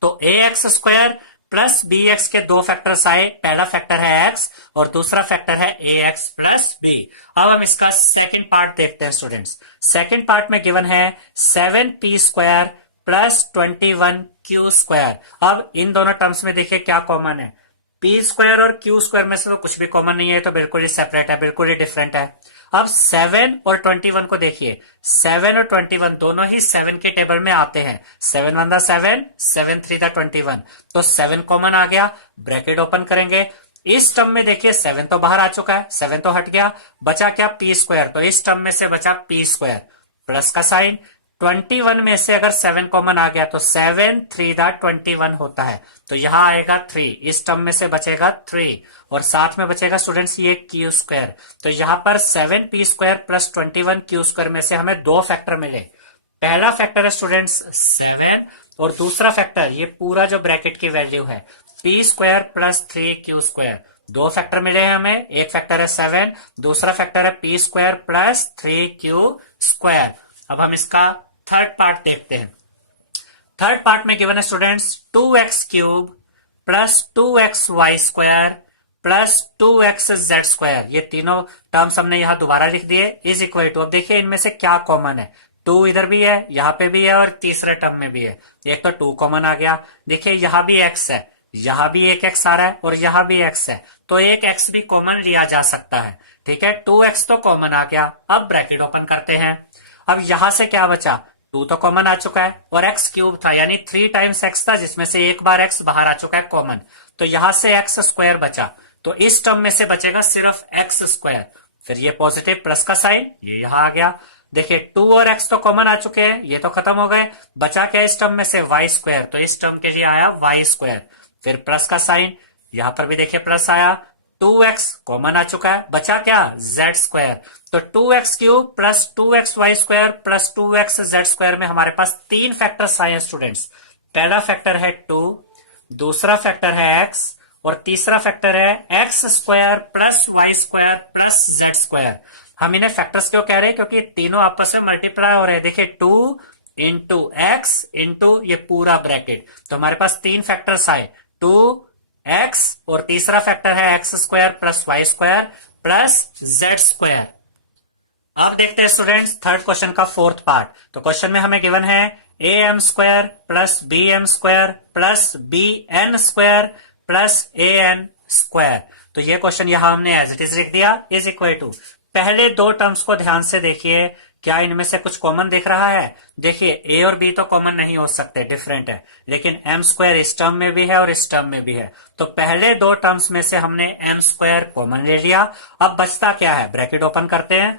तो A X square plus B X के दो फैक्टर्स आए, पहला फैक्टर है एक्स और दूसरा फैक्टर है ए एक्स प्लस बी। अब हम इसका सेकंड पार्ट देखते हैं स्टूडेंट्स। सेकंड पार्ट में गिवन है 7p square plus 21q square. अब इन दोनों टर्म्स में देखिए क्या कॉमन है, p स्क्वायर और q स्क्वायर में से तो कुछ भी कॉमन नहीं है, तो बिल्कुल ही सेपरेट है, बिल्कुल ही डिफरेंट है। अब 7 और 21 को देखिए, 7 और 21 दोनों ही 7 के टेबल में आते हैं, 7 1 7, 7 3 21, तो 7 कॉमन आ गया, ब्रैकेट ओपन करेंगे। इस टर्म में देखिए 7 तो बाहर आ चुका है, 7 तो हट गया, बचा क्या, p स्क्वायर, तो इस टर्म में से बचा p स्क्वायर, प्लस का साइन। 21 में से अगर 7 कॉमन आ गया तो 7 3 21 होता है, तो यहां आएगा 3, इस टर्म में से बचेगा 3 और साथ में बचेगा स्टूडेंट्स ये q स्क्वायर। तो यहां पर 7p square plus 21q square में से हमें दो फैक्टर मिले। पहला फैक्टर है स्टूडेंट्स 7 और दूसरा फैक्टर ये पूरा जो ब्रैकेट की वैल्यू है p square plus 3q square. दो फैक्टर मिले हैं हमें, एक फैक्टर है 7, दूसरा फैक्टर है p square plus 3q square. अब हम इसका थर्ड पार्ट देखते हैं। थर्ड पार्ट में गिवन है students 2x cube plus 2xy square plus 2xz square. ये तीनों टर्म्स हमने यहां दोबारा लिख दिए, इज इक्वल टू, अब देखिए इनमें से क्या कॉमन है, 2 इधर भी है, यहाँ पे भी है और तीसरे टर्म में भी है। एक तो 2 कॉमन आ गया। देखिए यहाँ भी x है, यहाँ भी एक x आ रहा है और यहाँ भी x है, तो एक x भी कॉमन लिया जा सकता है। ठीक है, 2x तो कॉमन आ गया। अब ब्रैकेट ओपन करते हैं। अब यहां से क्या बचा, 2 तो कॉमन आ चुका है और x क्यूब था, यानी 3 टाइम्स x था, जिसमें से एक बार x बाहर आ चुका है कॉमन, तो यहां से x स्क्वायर बचा। तो इस टर्म में से बचेगा सिर्फ x स्क्वायर। फिर ये पॉजिटिव प्लस का साइन ये यहां आ गया। देखिए 2 और x तो कॉमन आ चुके हैं, ये तो खत्म हो गए। बचा क्या इस टर्म में से, y स्क्वायर, तो इस टर्म के लिए आया y स्क्वायर। फिर प्लस का साइन, यहां पर भी देखिए प्लस आया। 2x कॉमन आ चुका है, बचा क्या, z स्क्वायर। तो 2x cube plus 2x Y square plus 2x z square में हमारे पास 3 फैक्टर्स आए हैं स्टूडेंट्स। पहला फैक्टर है 2, दूसरा फैक्टर है x और तीसरा फैक्टर है x square plus Y square plus z square. हम इन्हें फैक्टर्स क्यों कह रहे हैं, क्योंकि तीनों आपस में मल्टीप्लाई हो रहे हैं। देखिए 2 इंटू एक्स इंटू ये पूरा ब्रैकेट, तो हमारे पास 3 फैक्टर्स आए, 2x और तीसरा फैक्टर है x square plus Y square plus z square. अब देखते हैं स्टूडेंट्स थर्ड क्वेश्चन का फोर्थ पार्ट। तो क्वेश्चन में हमें गिवन है am square plus bm square plus bn square plus an square. तो ये क्वेश्चन यहां हमने एज इट इज लिख दिया, इज इक्वल टू, पहले 2 टर्म्स को ध्यान से देखिए, क्या इनमें से कुछ कॉमन दिख रहा है। देखिए a और b तो कॉमन नहीं हो सकते, डिफरेंट है, लेकिन m स्क्वायर इस टर्म में भी है और इस टर्म में भी है। तो पहले 2 टर्म्स में से हमने m स्क्वायर कॉमन ले लिया। अब बचता क्या है, ब्रैकेट ओपन करते हैं।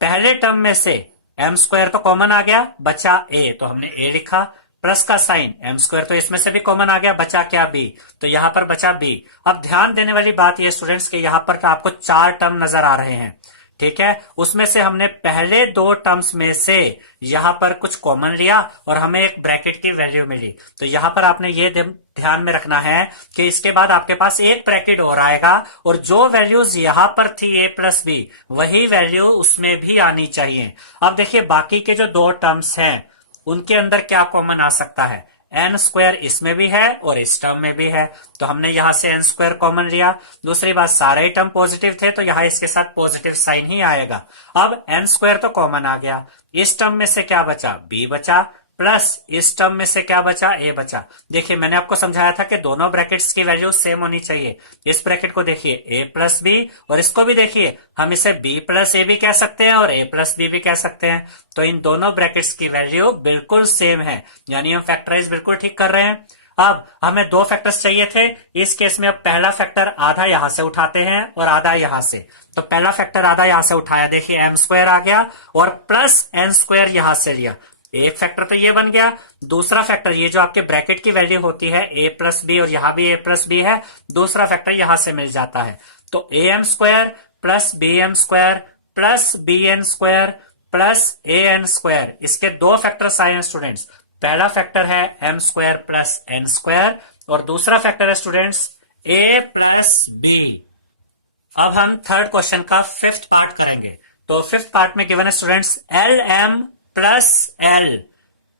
पहले टर्म में से m स्क्वायर तो कॉमन आ गया, बचा a, तो हमने a लिखा, प्लस का साइन, m स्क्वायर तो इसमें से भी कॉमन आ गया, बचा क्या, b, तो यहां पर बचा b। अब ध्यान देने वाली बात ये स्टूडेंट्स के यहां पर आपको 4 टर्म नजर आ रहे हैं। ठीक है, उसमें से हमने पहले 2 टर्म्स में से यहां पर कुछ कॉमन लिया और हमें एक ब्रैकेट की वैल्यू मिली। तो यहां पर आपने ये ध्यान में रखना है कि इसके बाद आपके पास एक ब्रैकेट और आएगा और जो वैल्यूज यहां पर थी a प्लस बी, वही वैल्यू उसमें भी आनी चाहिए। अब देखिए बाकी के जो 2 टर्म्स हैं उनके अंदर क्या कॉमन आ सकता है, एन स्क्वायर इसमें भी है और इस टर्म में भी है, तो हमने यहां से एन स्क्वायर कॉमन लिया। दूसरी बात, सारे टर्म पॉजिटिव थे तो यहां इसके साथ पॉजिटिव साइन ही आएगा। अब एन स्क्वायर तो कॉमन आ गया, इस टर्म में से क्या बचा, बी बचा, प्लस इस टर्म में से क्या बचा, ए बचा। देखिए मैंने आपको समझाया था कि दोनों ब्रैकेट्स की वैल्यू सेम होनी चाहिए। इस ब्रैकेट को देखिए ए प्लस बी और इसको भी देखिए, हम इसे बी प्लस ए भी कह सकते हैं और ए प्लस बी भी कह सकते हैं। तो इन दोनों ब्रैकेट्स की वैल्यू बिल्कुल सेम है, यानी हम फैक्टराइज बिल्कुल ठीक कर रहे हैं। अब हमें 2 फैक्टर्स चाहिए थे, इस केस में अब पहला फैक्टर आधा यहां से उठाते हैं और आधा यहां से। तो पहला फैक्टर आधा यहां से उठाया, देखिए एम स्क्वायर आ गया और प्लस एन स्क्वायर यहां से लिया। एक फैक्टर तो ये बन गया, दूसरा फैक्टर ये जो आपके ब्रैकेट की वैल्यू होती है ए प्लस बी और यहां भी ए प्लस बी है, दूसरा फैक्टर यहां से मिल जाता है। तो A M square plus B M square plus B N square plus A N square, इसके 2 फैक्टर्स आए हैं स्टूडेंट्स। पहला फैक्टर है M square plus N square और दूसरा फैक्टर है स्टूडेंट्स ए प्लस बी। अब हम थर्ड क्वेश्चन का 5th पार्ट करेंगे। तो 5th पार्ट में गिवन है students L M plus L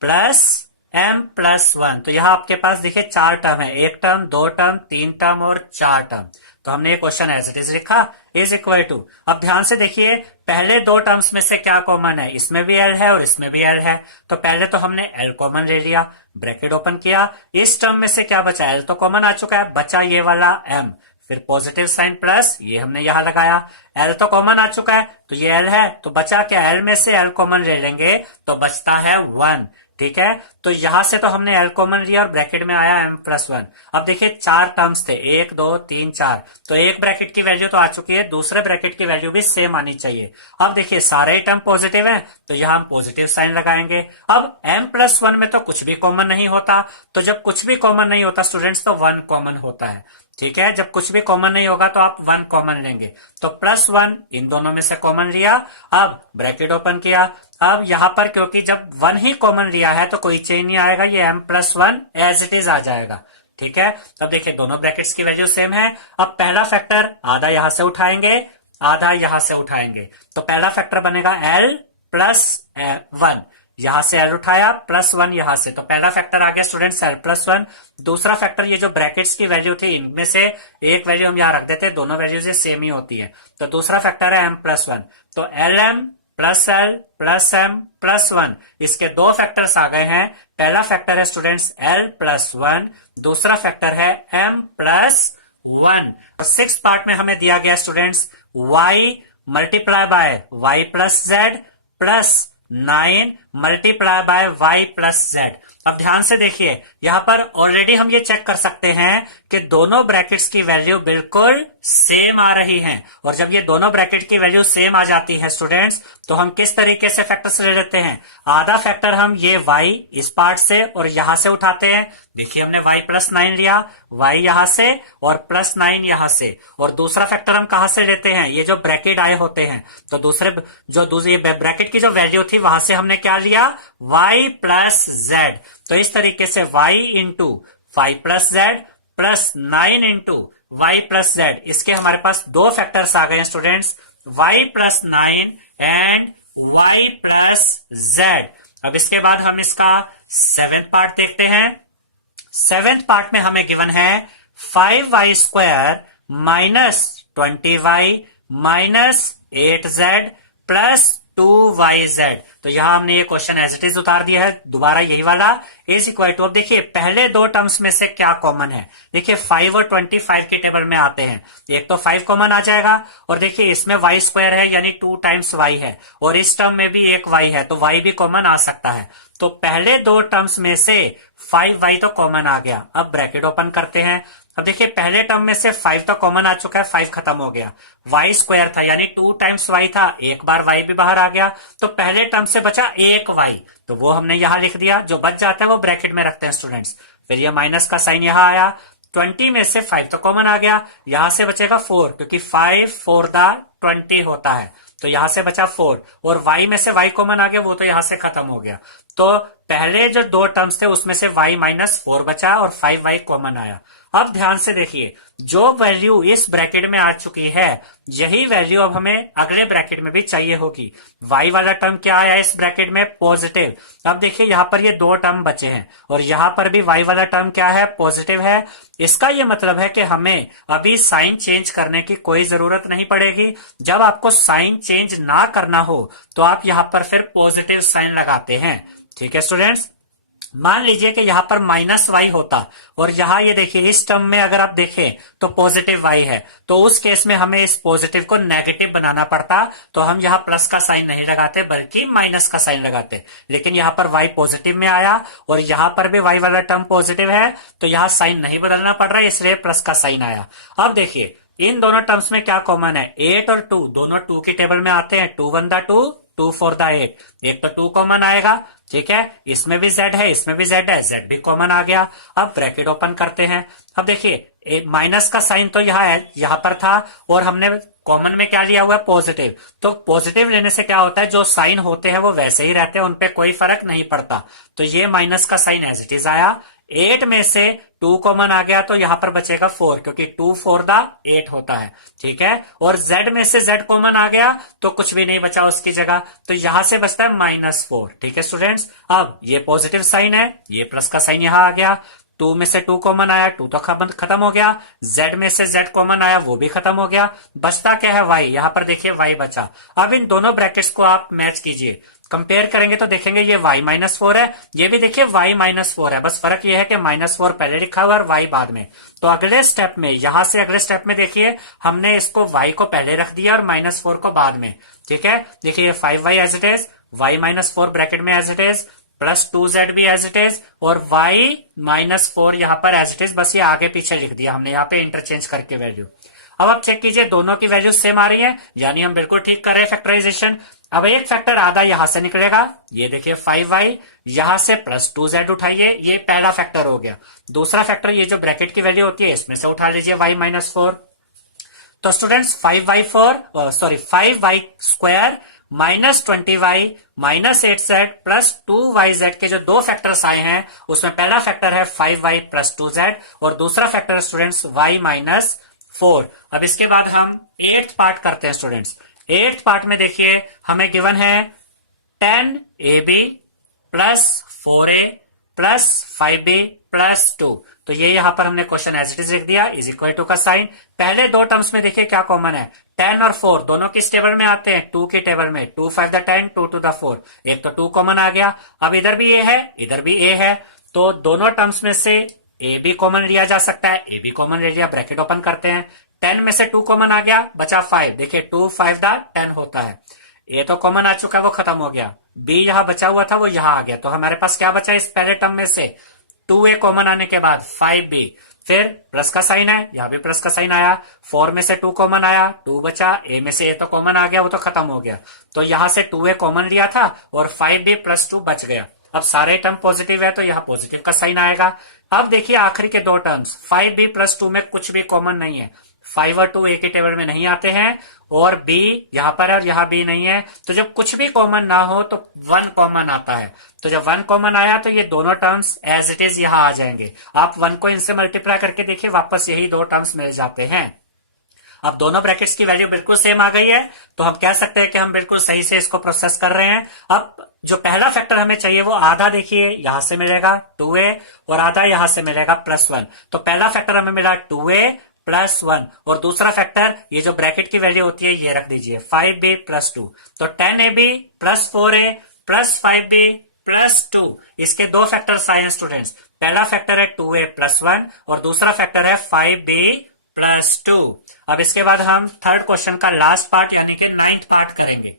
plus M plus 1। तो यहां आपके पास देखिए 4 टर्म है, 1 टर्म 2 टर्म 3 टर्म और 4 टर्म। तो हमने ये क्वेश्चन एज इट इज लिखा, इज इक्वल टू। अब ध्यान से देखिए पहले 2 टर्म्स में से क्या कॉमन है, इसमें भी एल है और इसमें भी एल है। तो पहले तो हमने एल कॉमन ले लिया, ब्रैकेट ओपन किया, इस टर्म में से क्या बचा, एल तो कॉमन आ चुका है, बचा ये वाला एम, फिर पॉजिटिव साइन प्लस ये हमने यहां लगाया। एल तो कॉमन आ चुका है तो ये एल है, तो बचा क्या, एल में से एल कॉमन ले लेंगे तो बचता है 1। ठीक है, तो यहां से तो हमने एल कॉमन लिया और ब्रैकेट में आया एम प्लस 1। अब देखिए 4 टर्म्स थे, 1 2 3 4, तो एक ब्रैकेट की वैल्यू तो आ चुकी है, दूसरे ब्रैकेट की वैल्यू भी सेम आनी चाहिए। अब देखिए सारे टर्म पॉजिटिव हैं तो यहां हम पॉजिटिव साइन लगाएंगे। अब एम प्लस 1 में तो कुछ भी कॉमन नहीं होता, तो जब कुछ भी कॉमन नहीं होता स्टूडेंट्स तो 1 कॉमन होता है। ठीक है, जब कुछ भी कॉमन नहीं होगा तो आप 1 कॉमन लेंगे। तो प्लस 1 इन दोनों में से कॉमन लिया, अब ब्रैकेट ओपन किया। अब यहां पर क्योंकि जब 1 ही कॉमन लिया है तो कोई चेंज नहीं आएगा, ये m plus 1 as it is आ जाएगा। ठीक है, अब देखिए दोनों ब्रैकेट्स की वैल्यू सेम है। अब पहला फैक्टर आधा यहां से उठाएंगे, आधा यहां से उठाएंगे, तो पहला फैक्टर बनेगा l प्लस 1, यहां से l उठाया प्लस 1 यहां से, तो पहला फैक्टर आ गया स्टूडेंट्स l प्लस 1। दूसरा फैक्टर ये जो ब्रैकेट्स की वैल्यू थी इनमें से एक वैल्यू हम यहां रख देते, दोनों वैल्यूज सेम ही होती है, तो दूसरा फैक्टर है m प्लस 1, तो L M plus L plus M plus 1, इसके दो फैक्टर्स आ गए हैं। पहला फैक्टर है स्टूडेंट्स एल प्लस 1, दूसरा फैक्टर है एम प्लस 1। और 6th पार्ट में हमें दिया गया students y multiply by y plus Z plus 9 multiply by y plus Z. अब ध्यान से देखिए, यहां पर ऑलरेडी हम ये चेक कर सकते हैं कि दोनों ब्रैकेट्स की वैल्यू बिल्कुल सेम आ रही हैं। और जब ये दोनों ब्रैकेट की वैल्यू सेम आ जाती है स्टूडेंट्स, तो हम किस तरीके से फैक्टर्स ले लेते हैं? आधा फैक्टर हम ये y इस पार्ट से और यहां से उठाते हैं। देखिए हमने y प्लस 9 लिया, y यहां से और प्लस 9 यहां से। और दूसरा फैक्टर हम कहां से लेते हैं? ये जो ब्रैकेट आए होते हैं, तो दूसरे ब्रैकेट की जो वैल्यू थी वहां से हमने क्या लिया? y plus Z. तो इस तरीके से y into 5 plus Z plus 9 into y plus Z, इसके हमारे पास दो फैक्टर्स आ गए हैं students, y plus 9 and y plus Z. अब इसके बाद हम इसका 7th पार्ट देखते हैं। 7th पार्ट में हमें गिवन है 5y square minus 20y minus 8z plus 2yz। तो यहां हमने ये क्वेश्चन एज इट इज उतार दिया है, दोबारा यही वाला इज इक्वल टू। अब देखिए पहले दो टर्म्स में से क्या कॉमन है? देखिए 5 और 25 के टेबल में आते हैं, एक तो 5 कॉमन आ जाएगा। और देखिए इसमें y स्क्वायर है यानी 2 टाइम्स y है, और इस टर्म में भी एक y है, तो y भी कॉमन आ सकता है। तो पहले दो टर्म्स में से 5y तो कॉमन आ गया। अब ब्रैकेट ओपन करते हैं। अब देखिए पहले टर्म में से 5 तो कॉमन आ चुका है, 5 खत्म हो गया। y स्क्वायर था यानी 2 टाइम्स y था, एक बार y भी बाहर आ गया, तो पहले टर्म से बचा एक y, तो वो हमने यहां लिख दिया। जो बच जाता है वो ब्रैकेट में रखते हैं स्टूडेंट्स। फिर ये माइनस का साइन यहां आया, 20 में से 5 तो कॉमन आ गया, यहां से बचेगा 4, क्योंकि 5 4 दा 20 होता है, तो यहां से बचा 4। और y में से y कॉमन आ गया, वो तो यहां से खत्म हो गया। तो पहले जो दो टर्म्स थे उसमें से y माइनस 4 बचा और 5y कॉमन आया। अब ध्यान से देखिए, जो वैल्यू इस ब्रैकेट में आ चुकी है, यही वैल्यू अब हमें अगले ब्रैकेट में भी चाहिए होगी। y वाला टर्म क्या आया इस ब्रैकेट में? पॉजिटिव। अब देखिए यहां पर ये दो टर्म बचे हैं और यहां पर भी y वाला टर्म क्या है? पॉजिटिव है। इसका ये मतलब है कि हमें अभी साइन चेंज करने की कोई जरूरत नहीं पड़ेगी। जब आपको साइन चेंज ना करना हो तो आप यहां पर फिर पॉजिटिव साइन लगाते हैं। ठीक है स्टूडेंट्स, मान लीजिए कि यहां पर माइनस y होता और यहां ये देखिए इस टर्म में अगर आप देखें तो पॉजिटिव y है, तो उस केस में हमें इस पॉजिटिव को नेगेटिव बनाना पड़ता। तो हम यहां प्लस का साइन नहीं लगाते बल्कि माइनस का साइन लगाते। लेकिन यहां पर y पॉजिटिव में आया और यहां पर भी y वाला टर्म पॉजिटिव है, तो यहां साइन नहीं बदलना पड़ रहा है, इसलिए प्लस का साइन आया। अब देखिए इन दोनों टर्म्स में क्या कॉमन है? 8 और 2 दोनों 2 की टेबल में आते हैं। 2 1 2 2 4 8, एक तो 2 कॉमन आएगा। ठीक है, इसमें भी z है, इसमें भी z है, z भी कॉमन आ गया। अब ब्रैकेट ओपन करते हैं। अब देखिए माइनस का साइन तो यहां पर था और हमने कॉमन में क्या लिया हुआ है? पॉजिटिव। तो पॉजिटिव लेने से क्या होता है? जो साइन होते हैं वो वैसे ही रहते हैं, उनपे कोई फर्क नहीं पड़ता। तो ये माइनस का साइन एज इट इज आया। 8 में से 2 कॉमन आ गया, तो यहां पर बचेगा 4, क्योंकि 2 4 दा 8 होता है। ठीक है, और z में से z कॉमन आ गया तो कुछ भी नहीं बचा उसकी जगह, तो यहां से बचता है -4। ठीक है स्टूडेंट्स, अब ये पॉजिटिव साइन है, ये प्लस का साइन यहां आ गया। 2 में से 2 कॉमन आया, 2 तो खत्म हो गया। z में से z कॉमन आया, वो भी खत्म हो गया। बचता क्या है? y। यहां पर देखिए y बचा। अब इन दोनों ब्रैकेट्स को आप मैच कीजिए, कंपेयर करेंगे तो देखेंगे ये y -4 है, ये भी देखिए y -4 है। बस फर्क ये है कि -4 पहले लिखा हुआ है और y बाद में। तो अगले स्टेप में, यहां से अगले स्टेप में देखिए हमने इसको y को पहले रख दिया और -4 को बाद में। ठीक है, देखिए ये 5y as it is, y -4 bracket में as it is, plus 2z भी एज इट इज, और y -4 यहां पर एज इट इज। बस ये आगे पीछे लिख दिया हमने यहाँ पे इंटरचेंज करके वैल्यू। अब आप चेक कीजिए दोनों की वैल्यू सेम आ रही है, यानी हम बिल्कुल ठीक कर रहे हैं फैक्टराइजेशन। अब एक फैक्टर आधा यहां से निकलेगा, ये देखिए 5y, यहां से प्लस 2z उठाइए, ये पहला फैक्टर हो गया। दूसरा फैक्टर ये जो ब्रैकेट की वैल्यू होती है इसमें से उठा लीजिए y -4। तो students 5y square minus 20y minus 8z plus 2yz के जो दो फैक्टर्स आए हैं उसमें पहला फैक्टर है 5y प्लस 2z और दूसरा फैक्टर स्टूडेंट्स y -4। अब इसके बाद हम 8th पार्ट करते हैं स्टूडेंट्स। 8th पार्ट में देखिए हमें गिवन है 10ab plus 4a plus 5b plus 2। तो ये यहां पर हमने क्वेश्चन एज इट इज लिख दिया, इज इक्वल टू का साइन। पहले दो टर्म्स में देखिए क्या कॉमन है, 10 और 4 दोनों किस टेबल में आते हैं, 2 के टेबल में। 2 5 10, 2 2 4, एक तो 2 कॉमन आ गया। अब इधर भी ए है, इधर भी ए है, तो दोनों टर्म्स में से ए भी कॉमन लिया जा सकता है। ए भी कॉमन ले लिया, ब्रैकेट ओपन करते हैं। 10 में से 2 कॉमन आ गया, बचा 5। देखिए 2 5 10 होता है। ए तो कॉमन आ चुका है, वो खत्म हो गया। बी यहां बचा हुआ था, वो यहां आ गया। तो हमारे पास क्या बचा इस पहले टर्म में से, 2a कॉमन आने के बाद 5b, फिर प्लस का साइन है, यहां भी प्लस का साइन आया। 4 में से 2 कॉमन आया, 2 बचा। ए में से ए तो कॉमन आ गया, वो तो खत्म हो गया। तो यहां से 2a कॉमन लिया था और 5b प्लस 2 बच गया। अब सारे टर्म पॉजिटिव है तो यहां पॉजिटिव का साइन आएगा। अब देखिए आखिरी के दो टर्म्स, 5b प्लस 2 में कुछ भी कॉमन नहीं है। 5 और 2 एक ही टेबल में नहीं आते हैं, और b यहां पर है और यहां b नहीं है। तो जब कुछ भी कॉमन ना हो तो 1 कॉमन आता है। तो जब 1 कॉमन आया तो ये दोनों टर्म्स एज इट इज यहां आ जाएंगे। आप 1 को इनसे मल्टीप्लाई करके देखिए, वापस यही दो टर्म्स मिल जाते हैं। अब दोनों ब्रैकेट्स की वैल्यू बिल्कुल सेम आ गई है, तो हम कह सकते हैं कि हम बिल्कुल सही से इसको प्रोसेस कर रहे हैं। अब जो पहला फैक्टर हमें चाहिए वो आधा देखिए यहां से मिलेगा 2a, और आधा यहां से मिलेगा +1। तो पहला फैक्टर हमें मिला 2a +1, और दूसरा फैक्टर ये जो ब्रैकेट की वैल्यू होती है ये रख दीजिए 5b + 2। तो 10ab + 4a + 5b + 2, इसके दो फैक्टर्स आए हैं स्टूडेंट्स। पहला फैक्टर है 2a + 1 और दूसरा फैक्टर है 5b + 2। अब इसके बाद हम थर्ड क्वेश्चन का लास्ट पार्ट यानी कि 9th पार्ट करेंगे।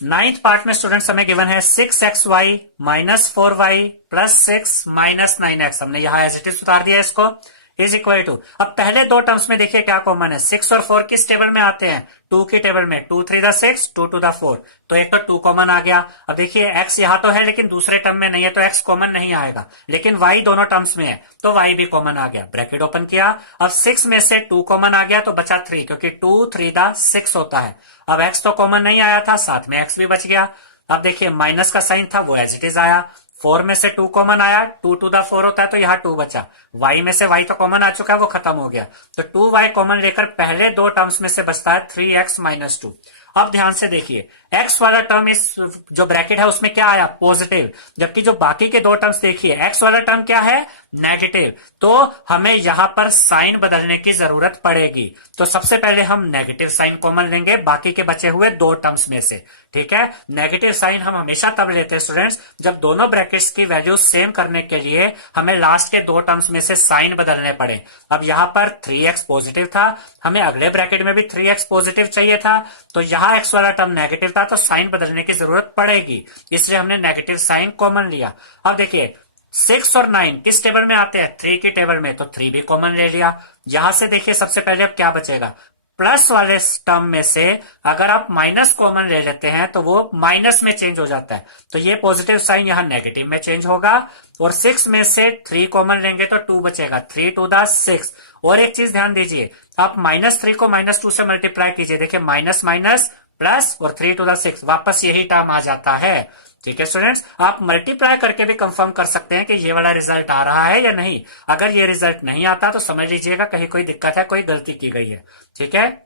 9th पार्ट में स्टूडेंट्स हमें गिवन है 6xy - 4y + 6 - 9x। हमने यहां एज इट इज उतार दिया इसको, इज इक्वल टू। अब पहले दो टर्म्स में देखिए क्या कॉमन है, 6 और 4 किस टेबल में आते हैं, 2 के टेबल में। 2 3 6, 2 2 4, तो एक तो 2 कॉमन आ गया। अब देखिए x यहां तो है लेकिन दूसरे टर्म में नहीं है, तो x कॉमन नहीं आएगा, लेकिन y दोनों टर्म्स में है तो y भी कॉमन आ गया। ब्रैकेट ओपन किया। अब 6 में से 2 कॉमन आ गया तो बचा 3, क्योंकि 2 3 6 होता है। अब x तो कॉमन नहीं आया था, साथ में x भी बच गया। अब देखिए माइनस का साइन था, वो एज इट इज आया। 4 में से 2 कॉमन आया, 2 2 4 होता है तो यहाँ 2 बचा। y में से y तो कॉमन आ चुका है, वो खत्म हो गया। तो 2y कॉमन लेकर पहले दो टर्म्स में से बचता है 3x - 2। अब ध्यान से देखिए, x वाला टर्म इस जो ब्रैकेट है उसमें क्या आया, पॉजिटिव, जबकि जो बाकी के दो टर्म्स देखिए x वाला टर्म क्या है, नेगेटिव। तो हमें यहां पर साइन बदलने की जरूरत पड़ेगी। तो सबसे पहले हम नेगेटिव साइन कॉमन लेंगे बाकी के बचे हुए दो टर्म्स में से। ठीक है, नेगेटिव साइन हम हमेशा तब लेते हैं स्टूडेंट्स जब दोनों ब्रैकेट्स की वैल्यू सेम करने के लिए हमें लास्ट के दो टर्म्स में से साइन बदलने पड़े। अब यहां पर 3x पॉजिटिव था, हमें अगले ब्रैकेट में भी 3x पॉजिटिव चाहिए था, तो यहां x वाला टर्म नेगेटिव था तो साइन बदलने की जरूरत पड़ेगी, इसलिए हमने नेगेटिव साइन कॉमन लिया। अब देखिए 6 और 9 किस टेबल में आते हैं, 3 के टेबल में, तो 3 भी कॉमन ले लिया। यहां से देखिए सबसे पहले अब क्या बचेगा, प्लस वाले टर्म में से अगर आप माइनस कॉमन ले लेते हैं तो वो माइनस में चेंज हो जाता है, तो ये पॉजिटिव साइन यहां नेगेटिव में चेंज होगा। और 6 में से 3 कॉमन लेंगे तो 2 बचेगा, 3 2 6। और एक चीज ध्यान दीजिए, आप -3 को -2 से मल्टीप्लाई कीजिए, देखिए माइनस माइनस प्लस और 3 2 6, वापस यही टर्म आ जाता है। ठीक है स्टूडेंट्स, आप मल्टीप्लाई करके भी कंफर्म कर सकते हैं कि ये वाला रिजल्ट आ रहा है या नहीं। अगर ये रिजल्ट नहीं आता तो समझ लीजिएगा कहीं कोई दिक्कत है, कोई गलती की गई है। ठीक है,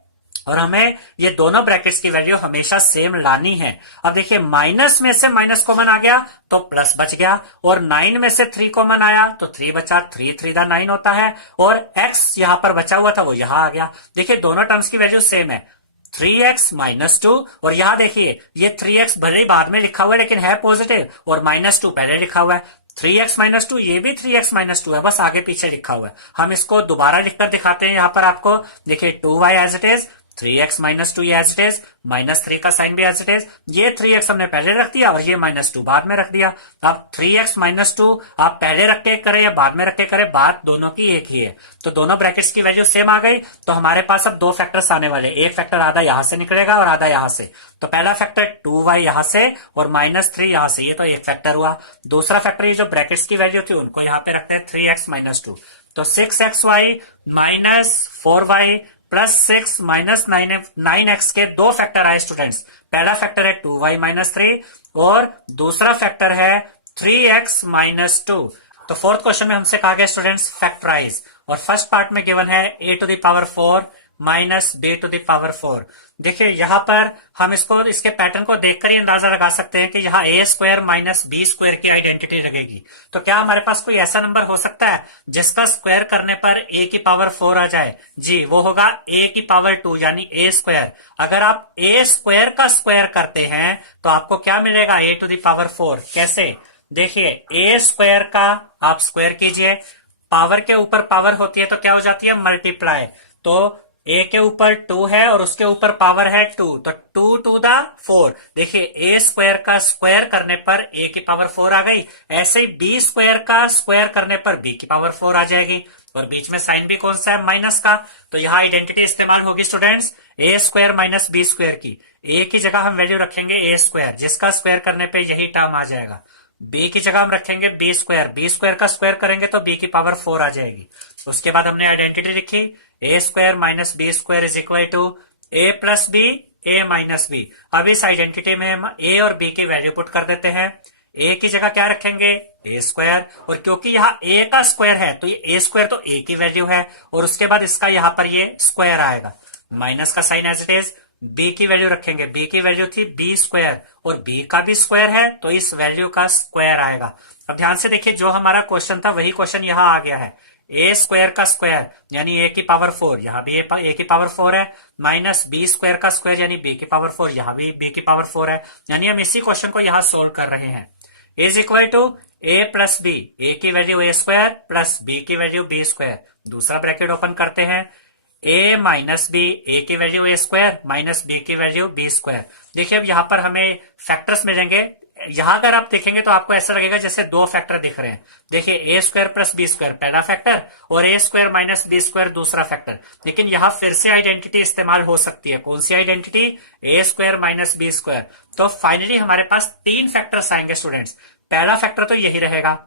और हमें ये दोनों ब्रैकेट्स की वैल्यू हमेशा सेम लानी है। अब देखिए माइनस में से माइनस कॉमन आ गया तो प्लस बच गया, और 9 में से 3 कॉमन आया तो 3 बचा, 3 3 9 होता है, और x यहां पर बचा हुआ था वो यहां आ गया। देखिए दोनों टर्म्स की वैल्यू सेम है, 3x - 2, और यहां देखिए ये 3x भले ही बाद में लिखा हुआ है लेकिन है पॉजिटिव, और -2 पहले लिखा हुआ है। 3x - 2, ये भी 3x - 2 है, बस आगे पीछे लिखा हुआ है। हम इसको दोबारा लिखकर दिखाते हैं यहां पर आपको। देखिए 2y as it is, 3x - 2 ये एज इट इज, -3 का साइन भी एज इट इज। ये 3x हमने पहले रख दिया और ये -2 बाद में रख दिया। अब 3x - 2 आप पहले रख के करें या बाद में रख के करें, बात दोनों की एक ही है। तो दोनों ब्रैकेट्स की वैल्यू सेम आ गई, तो हमारे पास अब दो फैक्टर्स आने वाले, एक फैक्टर आधा यहां से निकलेगा और आधा यहां से। तो पहला फैक्टर 2y यहां से और -3 यहां से, ये तो एक फैक्टर हुआ। दूसरा फैक्टर ये जो ब्रैकेट्स की वैल्यू थी उनको यहां पे रखते हैं 3x - 2, तो 6xy - 4y + 6 - 9x के दो फैक्टर आए स्टूडेंट्स। पहला फैक्टर है 2y - 3 और दूसरा फैक्टर है 3x - 2। तो फोर्थ क्वेश्चन में हमसे कहा गया स्टूडेंट्स फैक्टराइज, और फर्स्ट पार्ट में गिवन है a⁴ minus B to the power 4। देखिए यहाँ पर हम इसके पैटर्न को देखकर ही अंदाजा लगा सकते हैं कि यहाँ ए स्क्वायर माइनस बी स्क्वायर की आइडेंटिटी लगेगी। तो क्या हमारे पास कोई ऐसा नंबर हो सकता है जिसका स्क्वायर करने पर ए की पावर 4 आ जाए? जी, वो होगा ए की पावर 2 यानी ए स्क्वायर। अगर आप ए स्क्वायर का स्क्वायर करते हैं तो आपको क्या मिलेगा? ए टू द पावर 4। कैसे? देखिए, ए स्क्वायर का आप स्क्वायर कीजिए, पावर के ऊपर पावर होती है तो क्या हो जाती है? मल्टीप्लाई। तो ए के ऊपर 2 है और उसके ऊपर पावर है 2, तो 2 टू द 4। देखिए, ए स्क्वायर का स्क्वायर करने पर ए की पावर 4 आ गई। ऐसे ही बी स्क्वायर का स्क्वायर करने पर बी की पावर 4 आ जाएगी। और बीच में साइन भी कौन सा है? माइनस का। तो यहाँ आइडेंटिटी इस्तेमाल होगी students A square minus B square की। ए की जगह हम वैल्यू रखेंगे ए स्क्वायर, जिसका स्क्वायर करने पे यही टर्म आ जाएगा। बी की जगह हम रखेंगे बी स्क्वायर, बी स्क्वायर का स्क्वायर करेंगे तो बी की पावर 4 आ जाएगी। उसके बाद हमने आइडेंटिटी लिखी A square minus B square is equal to A plus B A minus B. अब इस आइडेंटिटी में हम ए और बी की वैल्यू पुट कर देते हैं। ए की जगह क्या रखेंगे? ए स्क्वायर, और क्योंकि यहाँ ए का स्क्वायर है तो ये ए स्क्वायर तो ए की वैल्यू है, और उसके बाद इसका यहाँ पर ये स्क्वायर आएगा, माइनस का sign as it is. B की वैल्यू रखेंगे, बी की वैल्यू थी बी स्क्वायर और बी का भी स्क्वायर है तो इस वैल्यू का स्क्वायर आएगा। अब ध्यान से देखिए, जो हमारा क्वेश्चन था वही क्वेश्चन यहाँ आ गया है। ए स्क्वायर का स्क्वायर यानी ए की पावर 4, यहाँ भी ए की पावर 4 है, माइनस बी स्क्वायर का स्क्वायर यानी बी की पावर 4, यहाँ भी बी की पावर 4 है। यानी हम इसी क्वेश्चन को यहाँ सोल्व कर रहे हैं। Is equal to A plus B, ए की value A square plus B की वैल्यू बी स्क्वायर, दूसरा ब्रैकेट ओपन करते हैं, ए माइनस बी, ए की value A square minus B की वैल्यू बी स्क्वायर। देखिए अब यहाँ पर हमें फैक्टर्स मिलेंगे। यहाँ अगर आप देखेंगे तो आपको ऐसा लगेगा जैसे दो फैक्टर दिख रहे हैं। देखिए A square plus B square पहला फैक्टर और ए स्क्वायर माइनस बी स्क्वायर दूसरा फैक्टर। लेकिन यहाँ फिर से आइडेंटिटी इस्तेमाल हो सकती है। कौन सी आइडेंटिटी? ए स्क्वायर माइनस बी स्क्वायर। तो फाइनली हमारे पास 3 फैक्टर्स आएंगे स्टूडेंट्स। पहला फैक्टर तो यही रहेगा,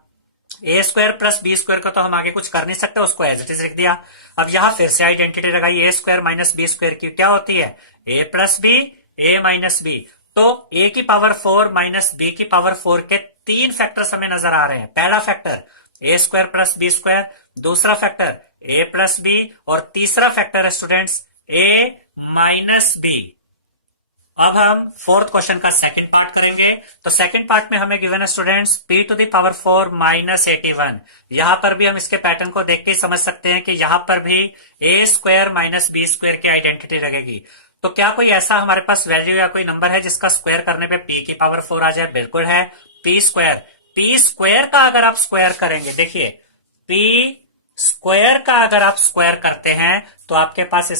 ए स्क्वायर प्लस बी स्क्वायर का तो हम आगे कुछ कर नहीं सकते, उसको एज इट इज लिख दिया। अब यहां फिर से आइडेंटिटी लगाई ए स्क्वायर माइनस बी स्क्वायर की, क्या होती है? A plus B A minus B. तो ए की पावर 4 माइनस बी की पावर 4 के 3 फैक्टर्स हमें नजर आ रहे हैं। पहला फैक्टर ए स्क्वायर प्लस बी स्क्वायर, दूसरा फैक्टर ए प्लस बी, और तीसरा फैक्टर है स्टूडेंट्स ए माइनस बी। अब हम फोर्थ क्वेश्चन का सेकंड पार्ट करेंगे। तो सेकंड पार्ट में हमें गिवन है students p to the power 4 माइनस 81। यहां पर भी हम इसके पैटर्न को देख के समझ सकते हैं कि यहां पर भी ए स्क्वायर माइनस बी स्क्वायर की आइडेंटिटी लगेगी। तो क्या कोई ऐसा हमारे पास वैल्यू या कोई नंबर है जिसका स्क्वायर करने पे p की पावर 4 आ जाए? बिल्कुल है, p स्क्वायर का अगर आप स्क्वायर करेंगे, देखिए p स्क्वायर का अगर आप स्क्वायर करते हैं तो आपके पास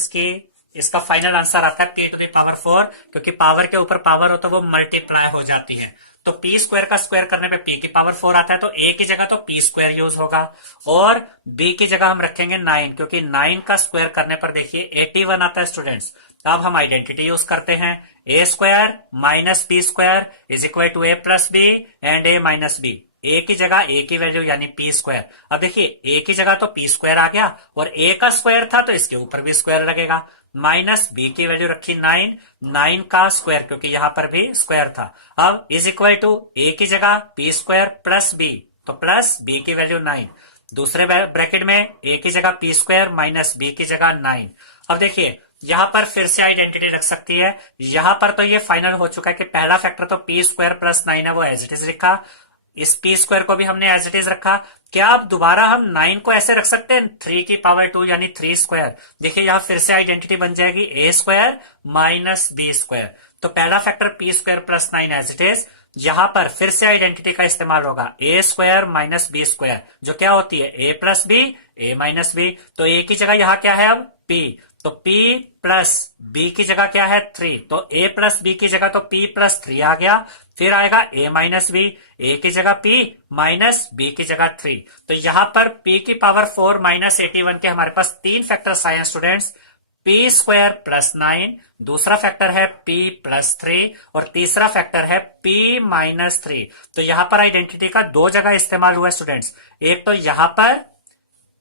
इसका फाइनल आंसर आता है p टू द पावर 4, क्योंकि पावर के ऊपर पावर हो तो वो मल्टीप्लाई हो जाती है। तो p स्क्वायर का स्क्वायर करने पे p की पावर 4 आता है, तो a की जगह तो p स्क्वायर यूज होगा और b की जगह हम रखेंगे 9, क्योंकि 9 का स्क्वायर करने पर देखिए 81 आता है स्टूडेंट्स। अब हम आइडेंटिटी यूज करते हैं, A square minus B square is equal to A plus B and A minus B. ए की जगह ए की वैल्यू यानी पी स्क्वायर। अब देखिए ए की जगह तो पी स्क्वायर आ गया और ए का स्क्वायर था तो इसके ऊपर भी स्क्वायर लगेगा। माइनस बी की वैल्यू रखी 9 का स्क्वायर, क्योंकि यहां पर भी स्क्वायर था। अब इज इक्वल टू ए की जगह पी स्क्वायर प्लस बी, तो प्लस बी की वैल्यू 9, दूसरे ब्रैकेट में ए की जगह पी स्क्वायर माइनस बी की जगह 9। अब देखिए यहां पर फिर से आइडेंटिटी रख सकती है। यहां पर तो ये फाइनल हो चुका है कि पहला फैक्टर तो पी स्क्वायर प्लस 9 है, वो एज इट इज लिखा। इस पी स्क्वायर को भी हमने एज इट इज रखा। क्या अब दोबारा हम 9 को ऐसे रख सकते हैं 3 की पावर 2 यानी 3 स्क्वायर? देखिए यहां फिर से आइडेंटिटी बन जाएगी A square minus B square. तो पहला factor P square plus 9 as it is. यहां पर फिर से आइडेंटिटी का इस्तेमाल होगा, A square minus B square, जो क्या होती है A plus B A minus B. तो ए की जगह यहां क्या है अब पी, तो p प्लस बी की जगह क्या है 3, तो a प्लस बी की जगह तो p प्लस 3 आ गया। फिर आएगा a माइनस बी, a की जगह p माइनस b की जगह 3। तो यहां पर p की पावर 4 माइनस 81 के हमारे पास 3 फैक्टर्स आए हैं स्टूडेंट्स, p स्क्वायर प्लस 9, दूसरा फैक्टर है p प्लस 3 और तीसरा फैक्टर है p माइनस 3। तो यहां पर आइडेंटिटी का 2 जगह इस्तेमाल हुआ है स्टूडेंट्स। एक तो यहां पर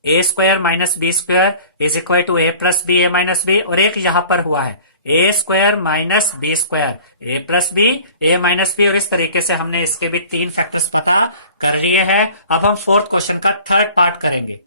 A square minus B square is equal to A plus B A minus B, और एक यहां पर हुआ है A square minus B square A plus B A minus B. और इस तरीके से हमने इसके भी 3 फैक्टर्स पता कर लिए हैं। अब हम फोर्थ क्वेश्चन का थर्ड पार्ट करेंगे।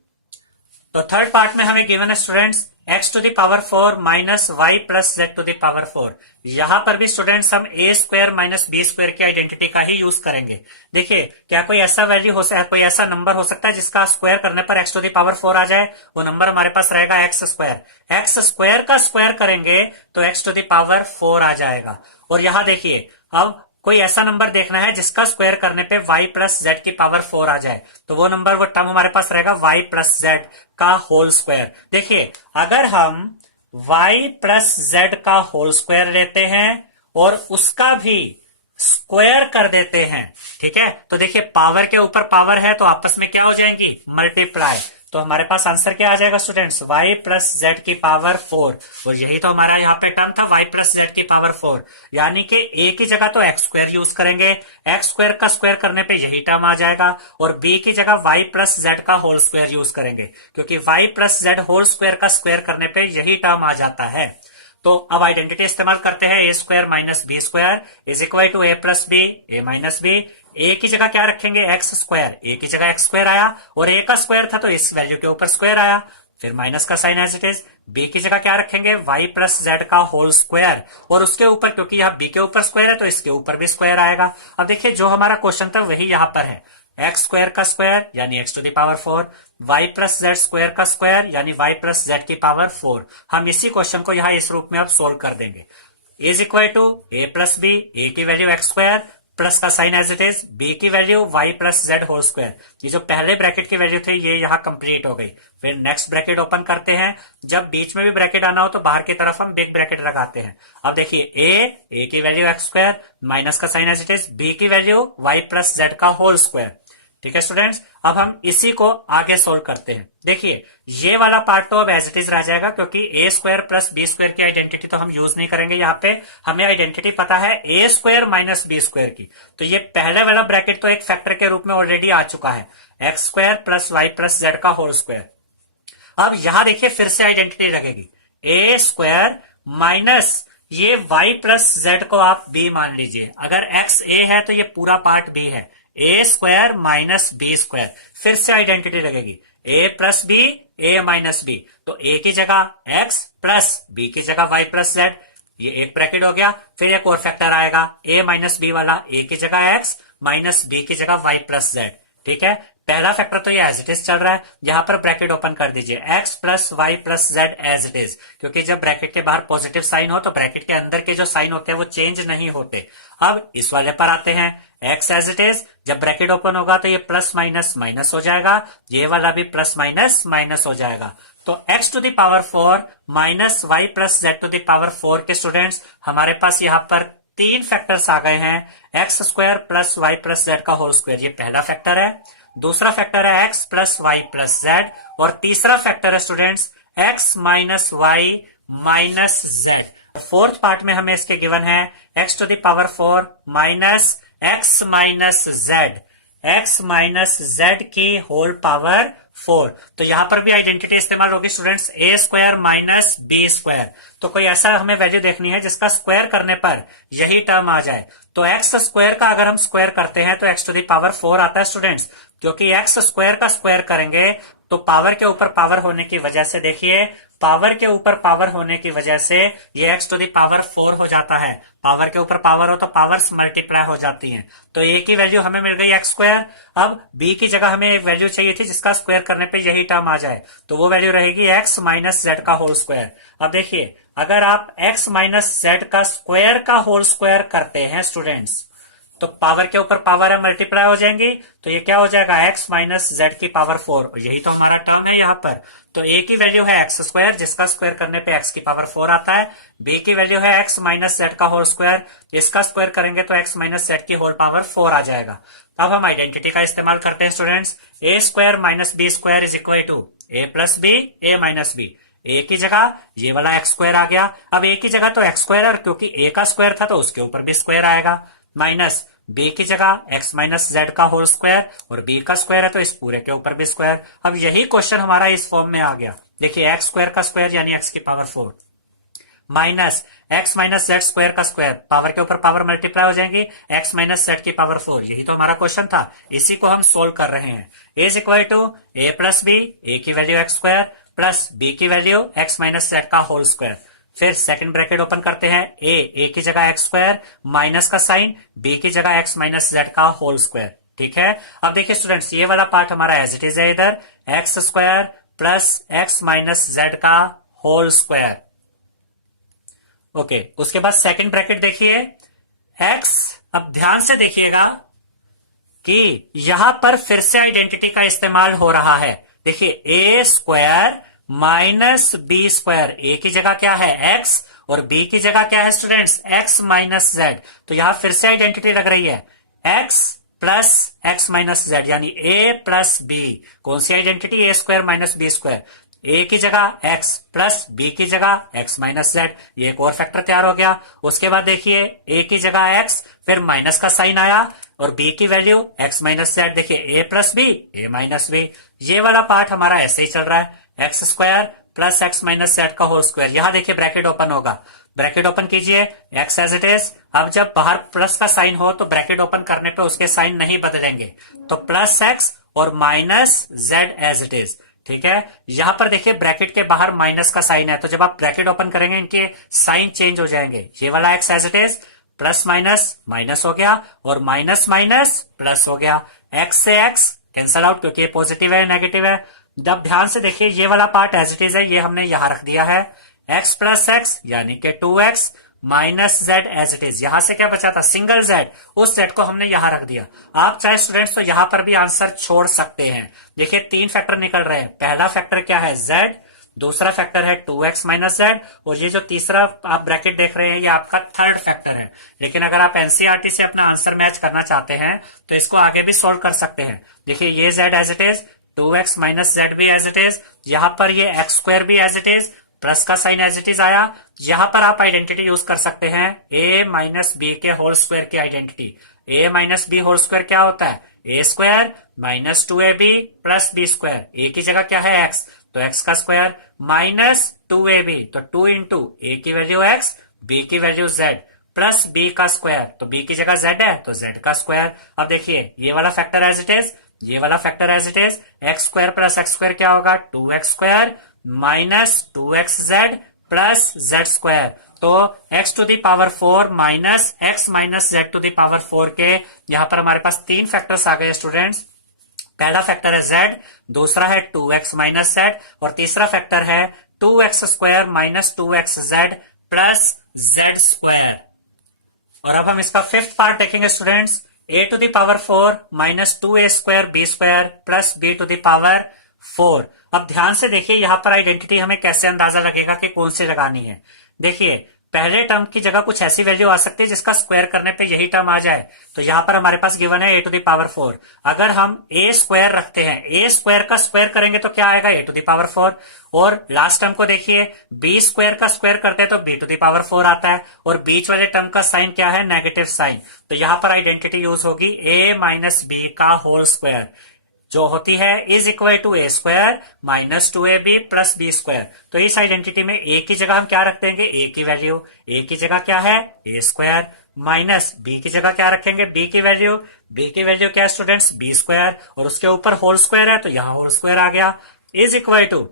तो थर्ड पार्ट में हमें गिवन है students X to the power 4 minus Y plus Z to the power 4। यहां पर भी स्टूडेंट्स हम A square minus B square की आइडेंटिटी का ही यूज करेंगे। देखिए क्या कोई ऐसा वैल्यू हो सकता है, कोई ऐसा नंबर हो सकता है जिसका स्क्वायर करने पर एक्स टू द पावर 4 आ जाए? वो नंबर हमारे पास रहेगा एक्स स्क्वायर। एक्स स्क्वायर का स्क्वायर करेंगे तो एक्स टू द पावर 4 आ जाएगा। और यहां देखिए अब कोई ऐसा नंबर देखना है जिसका स्क्वायर करने पे y प्लस जेड की पावर 4 आ जाए, तो वो नंबर वो टर्म हमारे पास रहेगा y प्लस जेड का होल स्क्वायर। देखिए अगर हम y प्लस जेड का होल स्क्वायर लेते हैं और उसका भी स्क्वायर कर देते हैं, ठीक है, तो देखिए पावर के ऊपर पावर है तो आपस में क्या हो जाएंगी? मल्टीप्लाई। तो हमारे पास आंसर क्या आ जाएगा स्टूडेंट्स? y प्लस जेड की पावर 4। और यही तो हमारा यहाँ पे टर्म था, y प्लस जेड की पावर 4। यानी कि a की जगह तो एक्स स्क्वायर यूज करेंगे, एक्स स्क्वायर का स्क्वायर करने पे यही टर्म आ जाएगा, और b की जगह y प्लस जेड का होल स्क्वायर यूज करेंगे, क्योंकि y plus Z whole square का स्क्वायर करने पे यही टर्म आ जाता है। तो अब आइडेंटिटी इस्तेमाल करते हैं, A square minus B square is equal to A plus B A minus B. ए की जगह क्या रखेंगे? एक्स स्क्वायर, ए की जगह एक्स स्क्वायर आया और ए का स्क्वायर था तो इस वैल्यू के ऊपर स्क्वायर आया, फिर माइनस का sign as it is. B की जगह क्या रखेंगे? वाई प्लस जेड का होल स्क्वायर, और उसके ऊपर क्योंकि यहाँ बी के ऊपर स्क्वायर है तो इसके ऊपर भी स्क्वायर आएगा। अब देखिए जो हमारा क्वेश्चन था वही यहां पर है, एक्स स्क्वायर का स्क्वायर यानी X to the power 4, Y plus Z square का स्क्वायर यानी वाई प्लस जेड की पावर 4। हम इसी क्वेश्चन को यहाँ इस रूप में अब सोल्व कर देंगे। Is equal to A plus B, ए की वैल्यू एक्स स्क्वायर प्लस का sign as it is, B की value Y plus Z whole square. ये जो पहले ब्रैकेट की वैल्यू थी ये यहाँ कंप्लीट हो गई। फिर नेक्स्ट ब्रैकेट ओपन करते हैं, जब बीच में भी ब्रैकेट आना हो तो बाहर की तरफ हम बिग ब्रैकेट लगाते हैं। अब देखिए ए की वैल्यू एक्स स्क्वायर माइनस का sign as it is, B की वैल्यू वाई प्लस जेड का होल स्क्वायर। ठीक है स्टूडेंट्स, अब हम इसी को आगे सोल्व करते हैं। देखिए ये वाला पार्ट तो अब एज इट इज रह जाएगा, क्योंकि ए स्क्वायर प्लस बी स्क्वायर की आइडेंटिटी तो हम यूज नहीं करेंगे। यहाँ पे हमें आइडेंटिटी पता है A square minus B square की, तो ये पहले वाला ब्रैकेट तो एक फैक्टर के रूप में ऑलरेडी आ चुका है, X square plus Y plus Z का होल स्क्वायर। अब यहां देखिए फिर से आइडेंटिटी लगेगी, ए स्क्वायर माइनस ये y प्लस जेड को आप b मान लीजिए, अगर x a है तो ये पूरा पार्ट b है, A square minus B square. फिर से आइडेंटिटी लगेगी a plus B A minus B, तो a की जगह x प्लस b की जगह y प्लस जेड, ये एक ब्रैकेट हो गया। फिर एक और फैक्टर आएगा a माइनस बी वाला, a की जगह x माइनस b की जगह y प्लस जेड। ठीक है, पहला फैक्टर तो ये एज इट इज चल रहा है, यहां पर ब्रैकेट ओपन कर दीजिए, x plus Y plus Z as it is, क्योंकि जब ब्रैकेट के बाहर पॉजिटिव साइन हो तो ब्रैकेट के अंदर के जो साइन होते हैं वो चेंज नहीं होते। अब इस वाले पर आते हैं, x एज इट इज, जब ब्रैकेट ओपन होगा तो ये प्लस माइनस माइनस हो जाएगा, ये वाला भी प्लस माइनस माइनस हो जाएगा। तो x to the power 4 minus Y plus Z to the power 4 के स्टूडेंट्स हमारे पास यहाँ पर तीन फैक्टर्स आ गए हैं, X square plus Y plus Z का होल स्क्वायर, ये पहला फैक्टर है, दूसरा फैक्टर है x plus Y plus Z, और तीसरा फैक्टर है students x minus Y minus Z. Fourth part में हमें इसके गिवन है x to the power 4 minus x minus Z, x minus Z की होल पावर 4। तो यहां पर भी आइडेंटिटी इस्तेमाल होगी students, A square minus B square. तो कोई ऐसा हमें वैल्यू देखनी है जिसका स्क्वायर करने पर यही टर्म आ जाए, तो एक्स स्क्वायर का अगर हम स्क्वायर करते हैं तो एक्स टू द पावर 4 आता है स्टूडेंट्स, क्योंकि एक्स स्क्वायर का स्क्वायर करेंगे तो पावर के ऊपर पावर होने की वजह से, देखिए पावर के ऊपर पावर होने की वजह से ये एक्स टू द पावर 4 हो जाता है। पावर के ऊपर पावर हो तो पावर्स मल्टीप्लाई हो जाती हैं, तो ए की वैल्यू हमें मिल गई एक्स स्क्वायर। अब बी की जगह हमें एक वैल्यू चाहिए थी जिसका स्क्वायर करने पे यही टर्म आ जाए, तो वो वैल्यू रहेगी एक्स माइनस जेड का होल स्क्वायर। अब देखिए अगर आप एक्स माइनस जेड का स्क्वायर का होल स्क्वायर करते हैं स्टूडेंट्स तो पावर के ऊपर पावर है मल्टीप्लाई हो जाएंगी, तो ये क्या हो जाएगा x माइनस जेड की पावर 4, और यही तो हमारा टर्म है यहाँ पर। तो a की वैल्यू है एक्स स्क्वायर जिसका स्क्वायर करने पे x की पावर 4 आता है, b की वैल्यू है x माइनस जेड का होल स्क्वायर, इसका स्क्वायर करेंगे तो x माइनस जेड की होल पावर 4 आ जाएगा। अब हम आइडेंटिटी का इस्तेमाल करते हैं students, A square minus B square is equal to A plus B A minus B, ए की जगह ये वाला एक्स स्क्वायर आ गया, अब ए की जगह तो एक्स स्क्वायर, और क्योंकि ए का स्क्वायर था तो उसके ऊपर भी स्क्वायर आएगा, माइनस बी की जगह x माइनस जेड का होल स्क्वायर, और b का स्क्वायर है तो इस पूरे के ऊपर भी स्क्वायर। अब यही क्वेश्चन हमारा इस फॉर्म में आ गया, देखिए एक्स स्क्वायर का स्क्वायर यानी x की power 4 minus X minus Z square का स्क्वायर, पावर के ऊपर पावर मल्टीप्लाई हो जाएंगी, एक्स माइनस जेड की पावर 4। यही तो हमारा क्वेश्चन था, इसी को हम सोल्व कर रहे हैं। Is equal to A plus B, ए की value X square plus B की वैल्यू एक्स माइनस जेड का होल स्क्वायर। फिर सेकंड ब्रैकेट ओपन करते हैं, ए की जगह एक्स स्क्वायर माइनस का साइन, बी की जगह एक्स माइनस जेड का होल स्क्वायर। ठीक है, अब देखिए स्टूडेंट्स, ये वाला पार्ट हमारा एज इट इज है, इधर x square plus x minus Z का होल स्क्वायर। ओके, उसके बाद सेकंड ब्रैकेट देखिए, एक्स, अब ध्यान से देखिएगा कि यहां पर फिर से आइडेंटिटी का इस्तेमाल हो रहा है। देखिए, A square minus B square, A की जगह क्या है एक्स और बी की जगह क्या है स्टूडेंट्स एक्स माइनस जेड। तो यहां फिर से आइडेंटिटी लग रही है, x plus x minus Z, यानी ए प्लस बी। कौन सी identity, A square minus B square, A की जगह एक्स प्लस बी की जगह एक्स माइनस जेड। ये एक और फैक्टर तैयार हो गया। उसके बाद देखिए, ए की जगह एक्स, फिर माइनस का साइन आया और बी की वैल्यू एक्स माइनस जेड। देखिए, ए प्लस बी, ए माइनस बी। ये वाला पार्ट हमारा ऐसे ही चल रहा है, X square plus x minus Z का होल स्क्वायर। यहां देखिए ब्रैकेट ओपन होगा, ब्रैकेट ओपन कीजिए, एक्स एज इट इज। अब जब बाहर प्लस का साइन हो तो ब्रैकेट ओपन करने पे उसके साइन नहीं बदलेंगे, तो प्लस एक्स और minus Z as it is. ठीक है, यहां पर देखिए ब्रैकेट के बाहर माइनस का साइन है, तो जब आप ब्रैकेट ओपन करेंगे इनके साइन चेंज हो जाएंगे। ये वाला X as it is, plus minus minus हो गया और माइनस माइनस प्लस हो गया। एक्स से एक्स कैंसल आउट क्योंकि ये पॉजिटिव है, नेगेटिव है। जब ध्यान से देखिए, ये वाला पार्ट एज इट इज है, ये हमने यहां रख दिया है, एक्स प्लस एक्स यानी कि 2x minus Z as it is. यहां से क्या बचा था, सिंगल जेड, उस जेड को हमने यहां रख दिया। आप चाहे स्टूडेंट्स तो यहां पर भी आंसर छोड़ सकते हैं। देखिए, 3 फैक्टर निकल रहे हैं। पहला फैक्टर क्या है, जेड, दूसरा फैक्टर है 2x माइनस जेड, और ये जो तीसरा आप ब्रैकेट देख रहे हैं ये आपका थर्ड फैक्टर है। लेकिन अगर आप एनसीईआरटी से अपना आंसर मैच करना चाहते हैं तो इसको आगे भी सोल्व कर सकते हैं। देखिए, ये Z as it is, 2x minus Z भी एज इट इज, यहां पर ये एक्स स्क्वायर भी एज इट इज, प्लस का साइन एज इट इज आया। यहां पर आप आइडेंटिटी यूज कर सकते हैं, ए माइनस बी के होल स्क्वायर की identity. A minus B whole square क्या होता है, A square minus 2ab plus B square. A की जगह क्या है एक्स, तो एक्स का स्क्वायर माइनस 2ab, तो 2 इंटू ए की वैल्यू एक्स, बी की वैल्यू जेड, प्लस बी का स्क्वायर, तो बी की जगह जेड है तो जेड का स्क्वायर। अब देखिए, ये वाला फैक्टर एज इट इज, ये वाला factor as it is, X square plus X square क्या होगा, 2x square minus 2x Z plus Z square. तो x to the power 4 minus X minus Z to the power 4 के यहां पर हमारे पास 3 factors आ गए स्टूडेंट्स। पहला फैक्टर है z, दूसरा है 2x माइनस जेड, और तीसरा फैक्टर है 2x square minus 2x Z plus Z square. और अब हम इसका फिफ्थ पार्ट देखेंगे students, a to the power 4 minus 2a square B square plus b to the power 4। अब ध्यान से देखिए, यहां पर आइडेंटिटी हमें कैसे अंदाजा लगेगा कि कौन सी लगानी है। देखिए, पहले टर्म की जगह कुछ ऐसी वैल्यू आ सकती है जिसका स्क्वायर करने पे यही टर्म आ जाए। तो यहां पर हमारे पास गिवन है a टू दी पावर 4। अगर हम a स्क्वायर रखते हैं, a स्क्वायर का स्क्वायर करेंगे तो क्या आएगा, a टू दी पावर 4। और लास्ट टर्म को देखिए, b स्क्वायर का स्क्वायर करते हैं तो b टू दी पावर 4 आता है, और बीच वाले टर्म का साइन क्या है, नेगेटिव साइन। तो यहां पर आइडेंटिटी यूज होगी a माइनस बी का होल स्क्वायर, जो होती है is equal to A square minus 2ab plus B square. तो इस आइडेंटिटी में ए की जगह हम क्या रख देंगे, ए की वैल्यू, ए की जगह क्या है, ए स्क्वायर, माइनस बी की जगह क्या रखेंगे, बी की वैल्यू, बी की वैल्यू क्या है स्टूडेंट्स, बी स्क्वायर, और उसके ऊपर होल स्क्वायर है तो यहां होल स्क्वायर आ गया, is equal to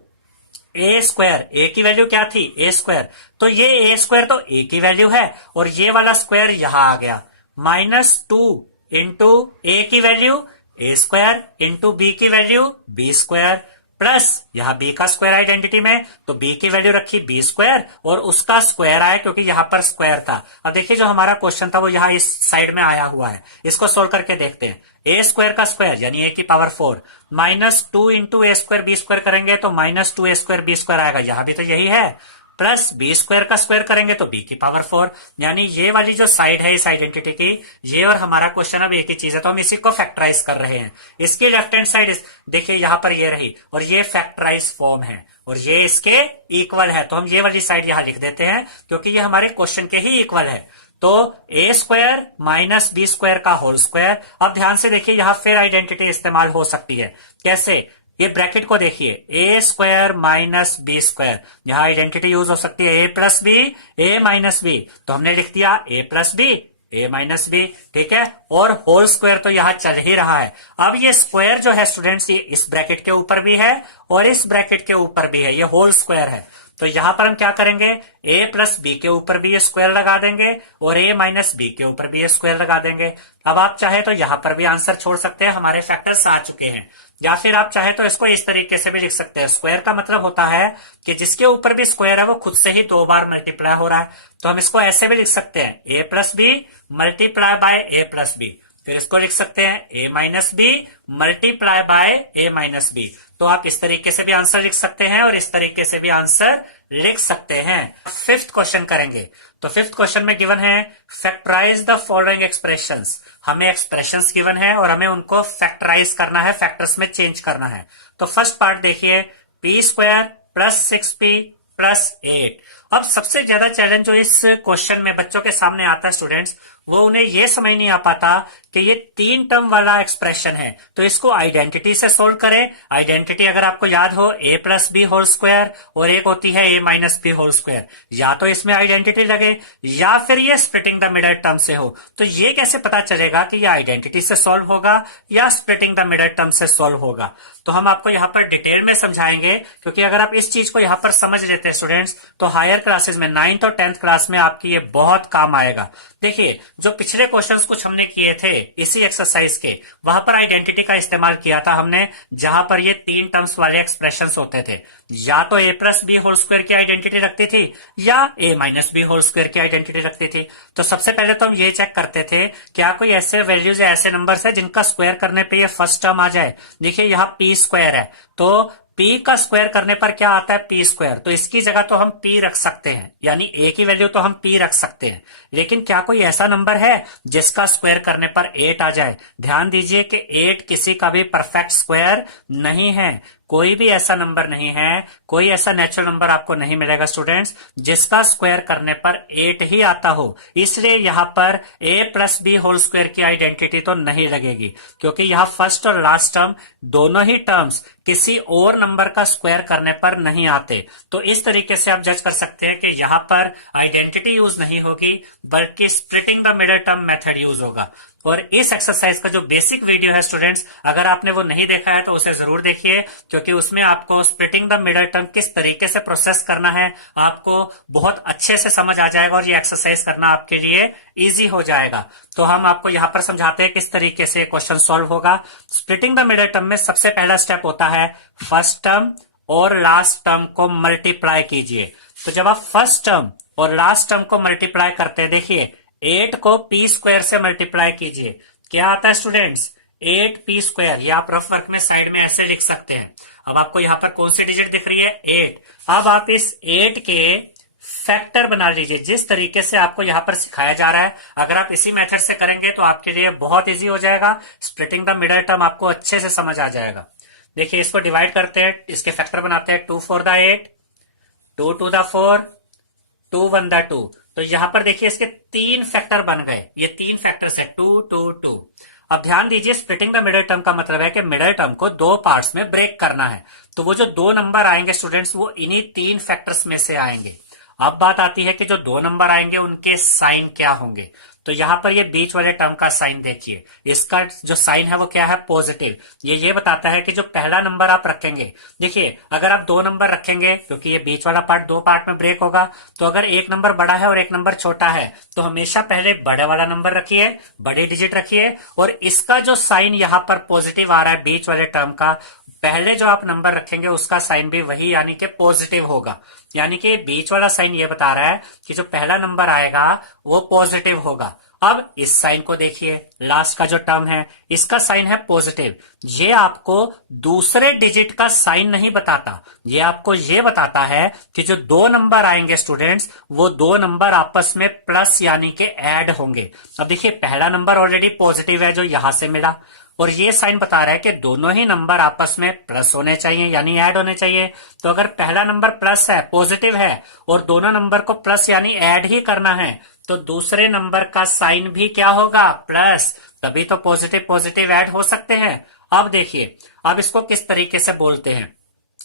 A square, A की वैल्यू क्या थी, ए स्क्वायर, तो ये ए स्क्वायर तो ए की वैल्यू है, और ये वाला स्क्वायर यहां आ गया, माइनस 2 इंटू ए की value A square into B की वैल्यू बी स्क्वायर, प्लस यहां बी का स्क्वायर आइडेंटिटी में, तो बी की वैल्यू रखी बी स्क्वायर और उसका स्क्वायर आया क्योंकि यहां पर स्क्वायर था। अब देखिए, जो हमारा क्वेश्चन था वो यहां इस साइड में आया हुआ है, इसको सोल्व करके देखते हैं। ए स्क्वायर का स्क्वायर यानी ए की पावर 4 माइनस 2 इंटू ए स्क्वायर बी स्क्वायर करेंगे तो माइनस 2 ए स्क्वायर बी स्क्वायर आएगा, यहां भी तो यही है, प्लस बी स्क्वायर का स्क्वायर करेंगे तो बी की पावर 4, यानी ये वाली जो साइड है इस आइडेंटिटी की, ये और हमारा क्वेश्चन अब एक ही चीज है, तो हम इसी को फैक्टराइज कर रहे हैं। इसकी लेफ्ट हैंड साइड देखिए यहां पर ये रही, और ये फैक्टराइज फॉर्म है, और ये इसके इक्वल है, तो हम ये वाली साइड यहां लिख देते हैं क्योंकि ये हमारे क्वेश्चन के ही इक्वल है। तो ए स्क्वायर माइनस बी स्क्वायर का होल स्क्वायर। अब ध्यान से देखिए, यहां फिर आइडेंटिटी इस्तेमाल हो सकती है, कैसे, ये ब्रैकेट को देखिए, A square minus B square, यहां आइडेंटिटी यूज हो सकती है A plus B, A minus B, तो हमने लिख दिया ए प्लस बी, ए माइनस बी, ठीक है। और होल स्क्वायर तो यहां चल ही रहा है। अब ये स्क्वायर जो है स्टूडेंट्स, ये इस ब्रैकेट के ऊपर भी है और इस ब्रैकेट के ऊपर भी है, ये होल स्क्वायर है। तो यहां पर हम क्या करेंगे, a प्लस बी के ऊपर भी ये स्क्वायर लगा देंगे और a माइनस बी के ऊपर भी ये स्क्वायर लगा देंगे। अब आप चाहे तो यहां पर भी आंसर छोड़ सकते हैं, हमारे फैक्टर्स आ चुके हैं। या फिर आप चाहे तो इसको इस तरीके से भी लिख सकते हैं। स्क्वायर का मतलब होता है कि जिसके ऊपर भी स्क्वायर है वो खुद से ही 2 बार मल्टीप्लाई हो रहा है। तो हम इसको ऐसे भी लिख सकते हैं, a plus B multiply by A plus B. फिर इसको लिख सकते हैं a minus B multiply by A minus B. तो आप इस तरीके से भी आंसर लिख सकते हैं और इस तरीके से भी आंसर लिख सकते हैं। फिफ्थ क्वेश्चन करेंगे। तो फिफ्थ क्वेश्चन में गिवन है फैक्टराइज द फॉलोइंग एक्सप्रेशंस। हमें एक्सप्रेशंस गिवन है और हमें उनको फैक्टराइज करना है, फैक्टर्स में चेंज करना है। तो फर्स्ट पार्ट देखिए, P square plus 6p plus 8। अब सबसे ज्यादा चैलेंज जो इस क्वेश्चन में बच्चों के सामने आता है स्टूडेंट्स, वो उन्हें यह समझ नहीं आ पाता कि ये 3 टर्म वाला एक्सप्रेशन है, तो इसको आइडेंटिटी से सोल्व करें। आइडेंटिटी अगर आपको याद हो a plus B whole square और एक होती है a minus B whole square. या तो इसमें आइडेंटिटी लगे या फिर ये स्प्लिटिंग द मिडल टर्म से हो। तो ये कैसे पता चलेगा कि ये आइडेंटिटी से सोल्व होगा या स्प्लिटिंग द मिडल टर्म से सोल्व होगा? तो हम आपको यहाँ पर डिटेल में समझाएंगे, क्योंकि अगर आप इस चीज को यहाँ पर समझ लेते हैं स्टूडेंट्स, तो हायर क्लासेस में 9th और 10th क्लास में आपकी ये बहुत काम आएगा। देखिए, जो पिछले क्वेश्चंस कुछ हमने किए थे इसी एक्सरसाइज के, वहां पर आइडेंटिटी का इस्तेमाल किया था हमने, जहां पर ये 3 टर्म्स वाले एक्सप्रेशंस होते थे। या तो a plus B whole square की आइडेंटिटी रखती थी या a minus B whole square की आइडेंटिटी रखती थी। तो सबसे पहले तो हम ये चेक करते थे क्या कोई ऐसे वैल्यूज या ऐसे नंबर्स है जिनका स्क्वायर करने पे ये फर्स्ट टर्म आ जाए। देखिए यहाँ p स्क्वायर है, तो p का स्क्वायर करने पर क्या आता है, p स्क्वायर। तो इसकी जगह तो हम p रख सकते हैं, यानी a की वैल्यू तो हम p रख सकते हैं। लेकिन क्या कोई ऐसा नंबर है जिसका स्क्वायर करने पर 8 आ जाए? ध्यान दीजिए कि 8 किसी का भी परफेक्ट स्क्वायर नहीं है। कोई भी ऐसा नंबर नहीं है, कोई ऐसा नेचुरल नंबर आपको नहीं मिलेगा स्टूडेंट्स जिसका स्क्वायर करने पर 8 ही आता हो। इसलिए यहाँ पर a plus B whole square की आइडेंटिटी तो नहीं लगेगी, क्योंकि यहाँ फर्स्ट और लास्ट टर्म दोनों ही टर्म्स किसी और नंबर का स्क्वायर करने पर नहीं आते। तो इस तरीके से आप जज कर सकते हैं कि यहाँ पर आइडेंटिटी यूज नहीं होगी, बल्कि splitting the middle term method use होगा। और इस एक्सरसाइज का जो बेसिक वीडियो है स्टूडेंट्स, अगर आपने वो नहीं देखा है तो उसे जरूर देखिए, क्योंकि उसमें आपको स्प्लिटिंग द मिडल टर्म किस तरीके से प्रोसेस करना है आपको बहुत अच्छे से समझ आ जाएगा और ये एक्सरसाइज करना आपके लिए इजी हो जाएगा। तो हम आपको यहाँ पर समझाते हैं किस तरीके से क्वेश्चन सॉल्व होगा। स्प्लिटिंग द मिडल टर्म में सबसे पहला स्टेप होता है फर्स्ट टर्म और लास्ट टर्म को मल्टीप्लाई कीजिए। तो जब आप फर्स्ट टर्म और लास्ट टर्म को मल्टीप्लाई करते हैं, देखिए 8 को p स्क्वायर से मल्टीप्लाई कीजिए, क्या आता है स्टूडेंट्स, 8p स्क्वायर। ये आप रफ वर्क में साइड में ऐसे लिख सकते हैं। अब आपको यहाँ पर कौन सी डिजिट दिख रही है, 8। अब आप इस 8 के फैक्टर बना लीजिए जिस तरीके से आपको यहाँ पर सिखाया जा रहा है। अगर आप इसी मेथड से करेंगे तो आपके लिए बहुत इजी हो जाएगा, स्प्लिटिंग द मिडल टर्म आपको अच्छे से समझ आ जाएगा। देखिए इसको डिवाइड करते हैं, इसके फैक्टर बनाते हैं, 2 4 द 8, 2 2 द 4, 2 1 द 2। तो यहां पर देखिए इसके 3 फैक्टर बन गए, ये 3 फैक्टर्स है 2 2 2। अब ध्यान दीजिए, स्प्लिटिंग द मिडल टर्म का मतलब है कि मिडल टर्म को 2 पार्ट्स में ब्रेक करना है। तो वो जो 2 नंबर आएंगे स्टूडेंट्स, वो इन्हीं 3 फैक्टर्स में से आएंगे। अब बात आती है कि जो 2 नंबर आएंगे उनके साइन क्या होंगे। तो यहां पर ये बीच वाले टर्म का साइन देखिए, इसका जो साइन है वो क्या है, पॉजिटिव। ये बताता है कि जो पहला नंबर आप रखेंगे, देखिए अगर आप 2 नंबर रखेंगे, क्योंकि ये बीच वाला पार्ट 2 पार्ट में ब्रेक होगा, तो अगर एक नंबर बड़ा है और एक नंबर छोटा है तो हमेशा पहले बड़े वाला नंबर रखिए, बड़ी डिजिट रखिए, और इसका जो साइन यहां पर पॉजिटिव आ रहा है बीच वाले टर्म का, पहले जो आप नंबर रखेंगे उसका साइन भी वही यानी कि पॉजिटिव होगा। यानी कि बीच वाला साइन ये बता रहा है कि जो पहला नंबर आएगा वो पॉजिटिव होगा। अब इस साइन को देखिए, लास्ट का जो टर्म है इसका साइन है पॉजिटिव। ये आपको दूसरे डिजिट का साइन नहीं बताता, ये आपको ये बताता है कि जो 2 नंबर आएंगे स्टूडेंट्स, वो 2 नंबर आपस में प्लस यानी कि ऐड होंगे। अब देखिए पहला नंबर ऑलरेडी पॉजिटिव है जो यहां से मिला, और ये साइन बता रहा है कि दोनों ही नंबर आपस में प्लस होने चाहिए यानी ऐड होने चाहिए। तो अगर पहला नंबर प्लस है, पॉजिटिव है, और दोनों नंबर को प्लस यानी ऐड ही करना है, तो दूसरे नंबर का साइन भी क्या होगा, प्लस। तभी तो पॉजिटिव पॉजिटिव ऐड हो सकते हैं। अब देखिए, अब इसको किस तरीके से बोलते हैं,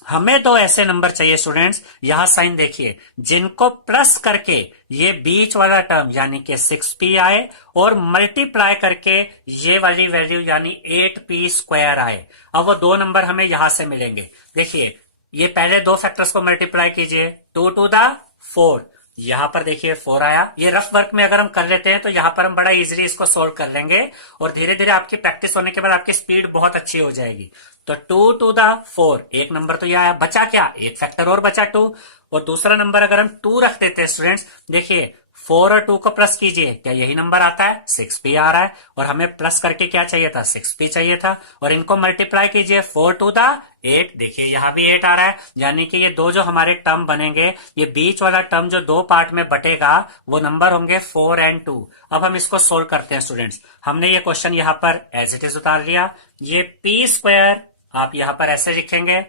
हमें तो ऐसे नंबर चाहिए स्टूडेंट्स, यहां साइन देखिए, जिनको प्लस करके ये बीच वाला टर्म यानी कि 6p आए और मल्टीप्लाई करके ये वाली वैल्यू यानी 8p स्क्वायर आए। अब वो दो नंबर हमें यहां से मिलेंगे। देखिए ये पहले दो फैक्टर्स को मल्टीप्लाई कीजिए, 2 टू द 4, यहां पर देखिए 4 आया। ये रफ वर्क में अगर हम कर लेते हैं तो यहां पर हम बड़ा इजीली इसको सोल्व कर लेंगे और धीरे धीरे आपकी प्रैक्टिस होने के बाद आपकी स्पीड बहुत अच्छी हो जाएगी। तो 2 टू द 4, एक नंबर तो यह आया, बचा क्या, एक फैक्टर और बचा 2, और दूसरा नंबर अगर हम 2 रख देते हैं स्टूडेंट्स, देखिए 4 और 2 को प्लस कीजिए, क्या यही नंबर आता है, 6p आ रहा है, और हमें प्लस करके क्या चाहिए था, 6p चाहिए था, और इनको मल्टीप्लाई कीजिए 4 टू द 8, देखिए यहां भी 8 आ रहा है, यानी कि ये दो जो हमारे टर्म बनेंगे, ये बीच वाला टर्म जो दो पार्ट में बटेगा वो नंबर होंगे 4 और 2। अब हम इसको सोल्व करते हैं स्टूडेंट्स। हमने ये क्वेश्चन यहां पर एज इट इज उतार लिया, ये p स्क्वायर आप यहां पर ऐसे लिखेंगे,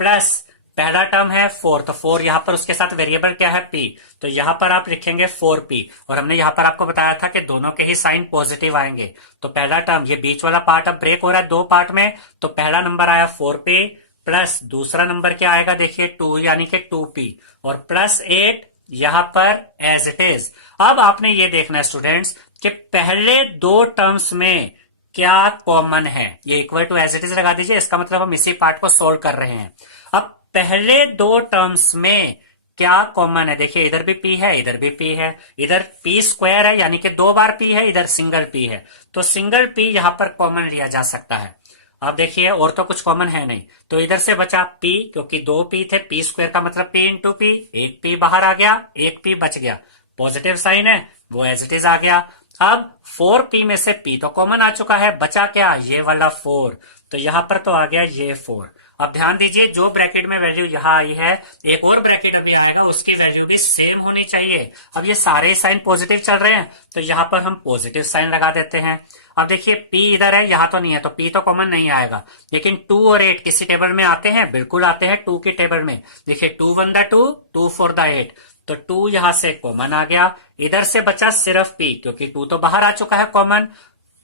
प्लस पहला टर्म है 4, तो 4 यहां पर उसके साथ वेरिएबल क्या है p, तो यहां पर आप लिखेंगे 4p, और हमने यहां पर आपको बताया था कि दोनों के ही साइन पॉजिटिव आएंगे। तो पहला टर्म, ये बीच वाला पार्ट अब ब्रेक हो रहा है दो पार्ट में, तो पहला नंबर आया 4p, प्लस दूसरा नंबर क्या आएगा, देखिए 2 यानी कि 2p, और प्लस 8 यहां पर एज इट इज। अब आपने ये देखना है स्टूडेंट्स कि पहले दो टर्म्स में क्या कॉमन है, ये equal to as it is लगा दीजिए, इसका मतलब हम इसी पार्ट को सोल्व कर रहे हैं। अब पहले दो टर्म्स में क्या कॉमन है, देखिए इधर भी p है, इधर भी p है, इधर p स्क्वायर है यानी कि 2 बार p है, इधर सिंगल p है, तो सिंगल p यहां पर कॉमन लिया जा सकता है। अब देखिए और तो कुछ कॉमन है नहीं, तो इधर से बचा p, क्योंकि 2p थे, p स्क्वायर का मतलब p इंटू p, एक p बाहर आ गया, एक p बच गया, पॉजिटिव साइन है वो एज इट इज आ गया। अब 4p में से p तो कॉमन आ चुका है, बचा क्या, ये वाला 4, तो यहां पर तो आ गया ये 4। अब ध्यान दीजिए जो ब्रैकेट में वैल्यू यहां आई है, एक और ब्रैकेट अभी आएगा, उसकी वैल्यू भी सेम होनी चाहिए। अब ये सारे साइन पॉजिटिव चल रहे हैं, तो यहां पर हम पॉजिटिव साइन लगा देते हैं। अब देखिए p इधर है, यहां तो नहीं है, तो p तो कॉमन नहीं आएगा, लेकिन 2 और 8 किसी टेबल में आते हैं, बिल्कुल आते हैं 2 की टेबल में। देखिए 2 1 द 2, 2 4 द 8, तो 2 यहां से कॉमन आ गया, इधर से बचा सिर्फ p, क्योंकि 2 तो बाहर आ चुका है कॉमन,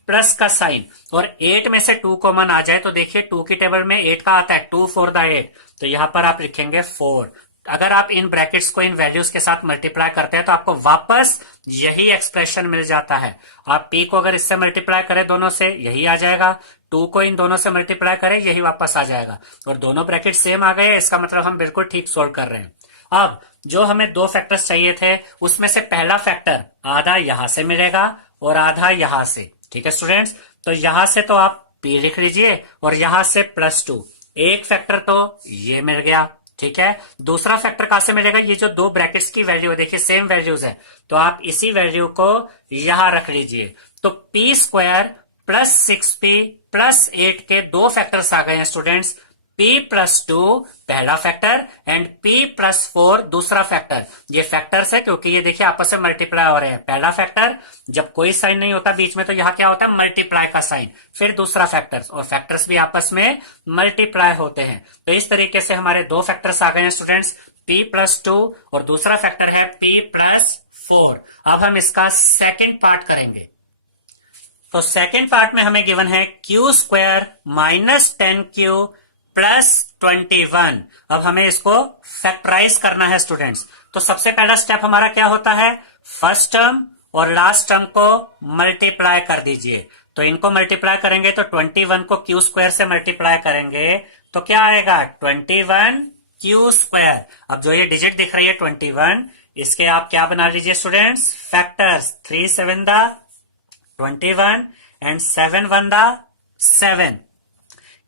प्लस का साइन, और 8 में से 2 कॉमन आ जाए तो देखिए 2 की टेबल में 8 का आता है, 2 4 द 8, तो यहां पर आप लिखेंगे 4। अगर आप इन ब्रैकेट्स को इन वैल्यूज के साथ मल्टीप्लाई करते हैं तो आपको वापस यही एक्सप्रेशन मिल जाता है। आप p को अगर इससे मल्टीप्लाई करें दोनों से, यही आ जाएगा, 2 को इन दोनों से मल्टीप्लाई करें, यही वापस आ जाएगा, और दोनों ब्रैकेट सेम आ गए, इसका मतलब हम बिल्कुल ठीक सोल्व कर रहे हैं। अब जो हमें दो फैक्टर्स चाहिए थे, उसमें से पहला फैक्टर आधा यहां से मिलेगा और आधा यहां से, ठीक है स्टूडेंट्स। तो यहां से तो आप p लिख लीजिए और यहां से +2, एक फैक्टर तो ये मिल गया, ठीक है। दूसरा फैक्टर कहां से मिलेगा, ये जो दो ब्रैकेट्स की वैल्यू है, देखिए सेम वैल्यूज है, तो आप इसी वैल्यू को यहां रख लीजिए। तो p square plus 6p plus 8 के दो फैक्टर्स आ गए हैं स्टूडेंट्स, p प्लस 2 पहला फैक्टर एंड p प्लस 4 दूसरा फैक्टर। ये फैक्टर्स है क्योंकि ये देखिए आपस में मल्टीप्लाई हो रहे हैं। पहला फैक्टर जब कोई साइन नहीं होता बीच में तो यहाँ क्या होता है, मल्टीप्लाई का साइन, फिर दूसरा फैक्टर्स, और फैक्टर्स भी आपस में मल्टीप्लाई होते हैं। तो इस तरीके से हमारे दो फैक्टर्स आ गए हैं स्टूडेंट्स, p प्लस 2 और दूसरा फैक्टर है p प्लस 4। अब हम इसका सेकेंड पार्ट करेंगे। तो सेकेंड पार्ट में हमें गिवन है q square minus 10q plus 21। अब हमें इसको फैक्टराइज करना है स्टूडेंट्स। तो सबसे पहला स्टेप हमारा क्या होता है, फर्स्ट टर्म और लास्ट टर्म को मल्टीप्लाई कर दीजिए। तो इनको मल्टीप्लाई करेंगे तो 21 को q स्क्वायर से मल्टीप्लाई करेंगे तो क्या आएगा, 21 q स्क्वायर। अब जो ये डिजिट दिख रही है 21, इसके आप क्या बना लीजिए students, factors, 3 7 the 21 and 7 1 the 7।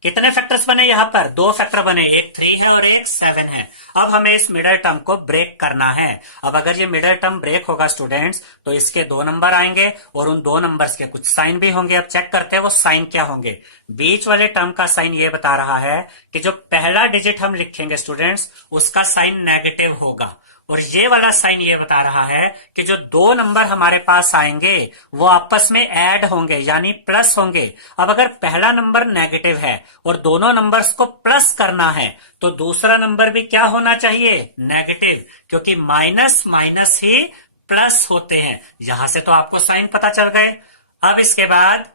कितने फैक्टर्स बने यहां पर, दो फैक्टर बने, एक 3 है और एक 7 है। अब हमें इस मिडल टर्म को ब्रेक करना है। अब अगर ये मिडल टर्म ब्रेक होगा स्टूडेंट्स तो इसके दो नंबर आएंगे और उन दो नंबर्स के कुछ साइन भी होंगे। अब चेक करते हैं वो साइन क्या होंगे। बीच वाले टर्म का साइन ये बता रहा है कि जो पहला डिजिट हम लिखेंगे स्टूडेंट्स उसका साइन नेगेटिव होगा, और ये वाला साइन ये बता रहा है कि जो दो नंबर हमारे पास आएंगे वो आपस में ऐड होंगे यानी प्लस होंगे। अब अगर पहला नंबर नेगेटिव है और दोनों नंबर्स को प्लस करना है तो दूसरा नंबर भी क्या होना चाहिए, नेगेटिव, क्योंकि माइनस माइनस ही प्लस होते हैं। यहां से तो आपको साइन पता चल गए। अब इसके बाद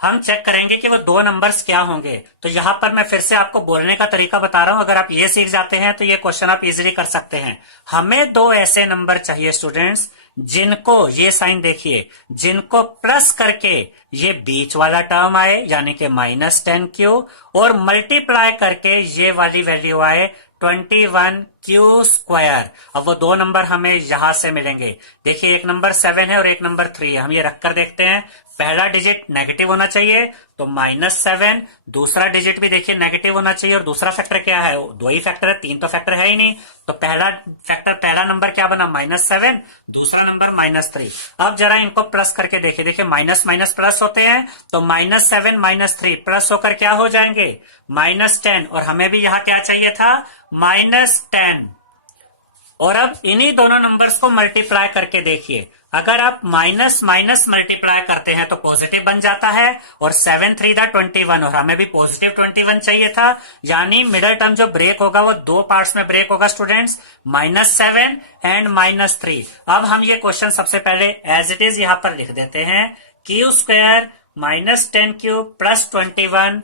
हम चेक करेंगे कि वो दो नंबर्स क्या होंगे। तो यहां पर मैं फिर से आपको बोलने का तरीका बता रहा हूं, अगर आप ये सीख जाते हैं तो ये क्वेश्चन आप इजीली कर सकते हैं। हमें दो ऐसे नंबर चाहिए स्टूडेंट्स जिनको, ये साइन देखिए, जिनको प्लस करके ये बीच वाला टर्म आए यानी कि -10q, और मल्टीप्लाई करके ये वाली वैल्यू आए 21q²। अब वो दो नंबर हमें यहां से मिलेंगे। देखिए एक नंबर 7 है और एक नंबर 3 है। हम ये रखकर देखते हैं। पहला डिजिट नेगेटिव होना चाहिए तो -7, दूसरा डिजिट भी देखिए नेगेटिव होना चाहिए, और दूसरा फैक्टर क्या है, दो ही फैक्टर है, तीन तो फैक्टर है ही नहीं। तो पहला फैक्टर, पहला नंबर क्या बना -7, दूसरा नंबर -3। अब जरा इनको प्लस करके देखिए, देखिए माइनस माइनस प्लस होते हैं, तो -7 -3 प्लस होकर क्या हो जाएंगे, -10, और हमें भी यहां क्या चाहिए था, -10। और अब इन्हीं दोनों नंबर्स को मल्टीप्लाई करके देखिए, अगर आप माइनस माइनस मल्टीप्लाई करते हैं तो पॉजिटिव बन जाता है, और 7 3 21, और हमें भी पॉजिटिव 21 चाहिए था। यानी मिडल टर्म जो ब्रेक होगा वो दो पार्ट्स में ब्रेक होगा स्टूडेंट्स, -7 एंड -3। अब हम ये क्वेश्चन सबसे पहले एज इट इज यहां पर लिख देते हैं, q² -10q + 21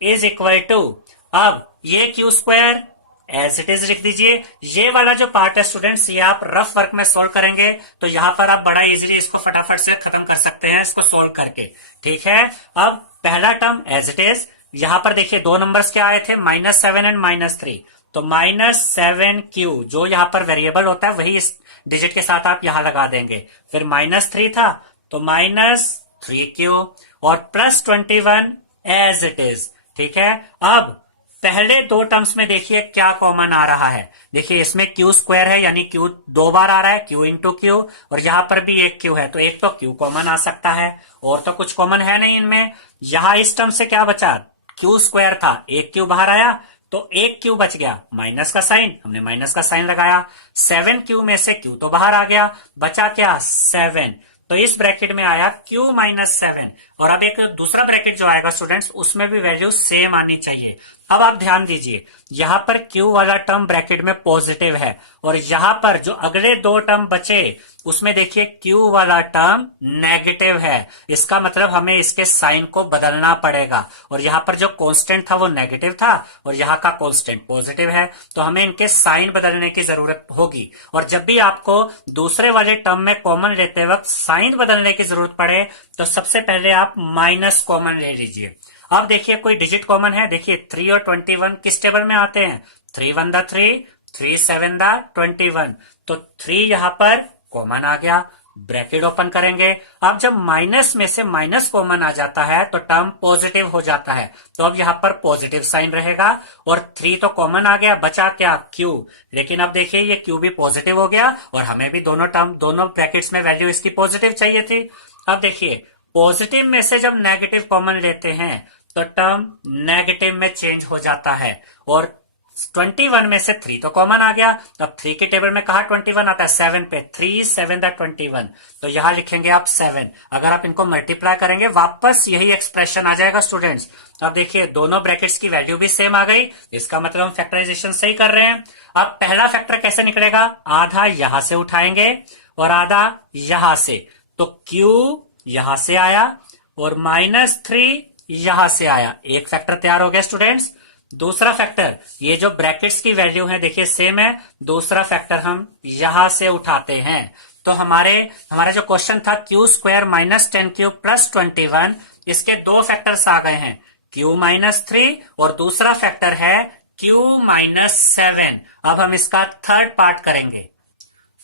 is equal to, अब ये q² एज इट इज लिख दीजिए। ये वाला जो पार्ट है स्टूडेंट्स, ये आप रफ वर्क में सोल्व करेंगे तो यहां पर आप बड़ा इजीली इसको फटाफट से खत्म कर सकते हैं, इसको सोल्व करके। ठीक है, अब पहला टर्म एज इट इज, यहां पर देखिए दो नंबर्स क्या आए थे, -7 एंड -3। तो -7q जो यहां पर वेरिएबल होता है वही इस डिजिट के साथ आप यहां लगा देंगे। फिर -3 था तो -3q, और +21 एज इट इज। ठीक है, अब पहले दो टर्म्स में देखिए क्या कॉमन आ रहा है। देखिए इसमें q² है यानी q दो बार आ रहा है, q इंटू क्यू, और यहां पर भी एक q है, तो एक तो q कॉमन आ सकता है, और तो कुछ कॉमन है नहीं इनमें। यहां इस टर्म से क्या बचा, q² था, एक q बाहर आया तो एक q बच गया, माइनस का साइन, हमने माइनस का साइन लगाया। 7q में से q तो बाहर आ गया, बचा क्या, 7। तो इस ब्रैकेट में आया q -7, और अब एक दूसरा ब्रैकेट जो आएगा स्टूडेंट्स, उसमें भी वैल्यू सेम आनी चाहिए। अब आप ध्यान दीजिए, यहां पर q वाला टर्म ब्रैकेट में पॉजिटिव है, और यहां पर जो अगले दो टर्म बचे उसमें देखिए q वाला टर्म नेगेटिव है। इसका मतलब हमें इसके साइन को बदलना पड़ेगा, और यहां पर जो कांस्टेंट था वो नेगेटिव था और यहां का कांस्टेंट पॉजिटिव है, तो हमें इनके साइन बदलने की जरूरत होगी। और जब भी आपको दूसरे वाले टर्म में कॉमन लेते वक्त साइन बदलने की जरूरत पड़े तो सबसे पहले आप माइनस कॉमन ले लीजिए। अब देखिए कोई डिजिट कॉमन है, देखिए 3 और 21 किस टेबल में आते हैं, 3 1 3, 3 7 21, तो 3 यहां पर कॉमन आ गया, ब्रैकेट ओपन करेंगे। अब जब माइनस में से माइनस कॉमन आ जाता है तो टर्म पॉजिटिव हो जाता है, तो अब यहां पर पॉजिटिव साइन रहेगा, और 3 तो कॉमन आ गया, बचा क्या, q। लेकिन अब देखिए ये q भी पॉजिटिव हो गया, और हमें भी दोनों टर्म, दोनों ब्रैकेट्स में वैल्यू इसकी पॉजिटिव चाहिए थी। अब देखिए पॉजिटिव में से जब नेगेटिव कॉमन लेते हैं तो टर्म नेगेटिव में चेंज हो जाता है, और 21 में से 3 तो कॉमन आ गया, तो अब 3 के टेबल में कहा 21 आता है, 7 पे, 3 7 21, तो यहां लिखेंगे आप 7। अगर आप इनको मल्टीप्लाई करेंगे वापस यही एक्सप्रेशन आ जाएगा स्टूडेंट्स। अब देखिए दोनों ब्रैकेट्स की वैल्यू भी सेम आ गई, इसका मतलब हम फैक्टराइजेशन सही कर रहे हैं। अब पहला फैक्टर कैसे निकलेगा, आधा यहां से उठाएंगे और आधा यहां से, तो q यहां से आया और -3 यहां से आया, एक फैक्टर तैयार हो गया स्टूडेंट्स। दूसरा फैक्टर, ये जो ब्रैकेट्स की वैल्यू है देखिए सेम है, दूसरा फैक्टर हम यहां से उठाते हैं, तो हमारा जो क्वेश्चन था q² -10q + 21, इसके दो फैक्टर्स आ गए हैं, q -3 और दूसरा फैक्टर है q -7। अब हम इसका थर्ड पार्ट करेंगे।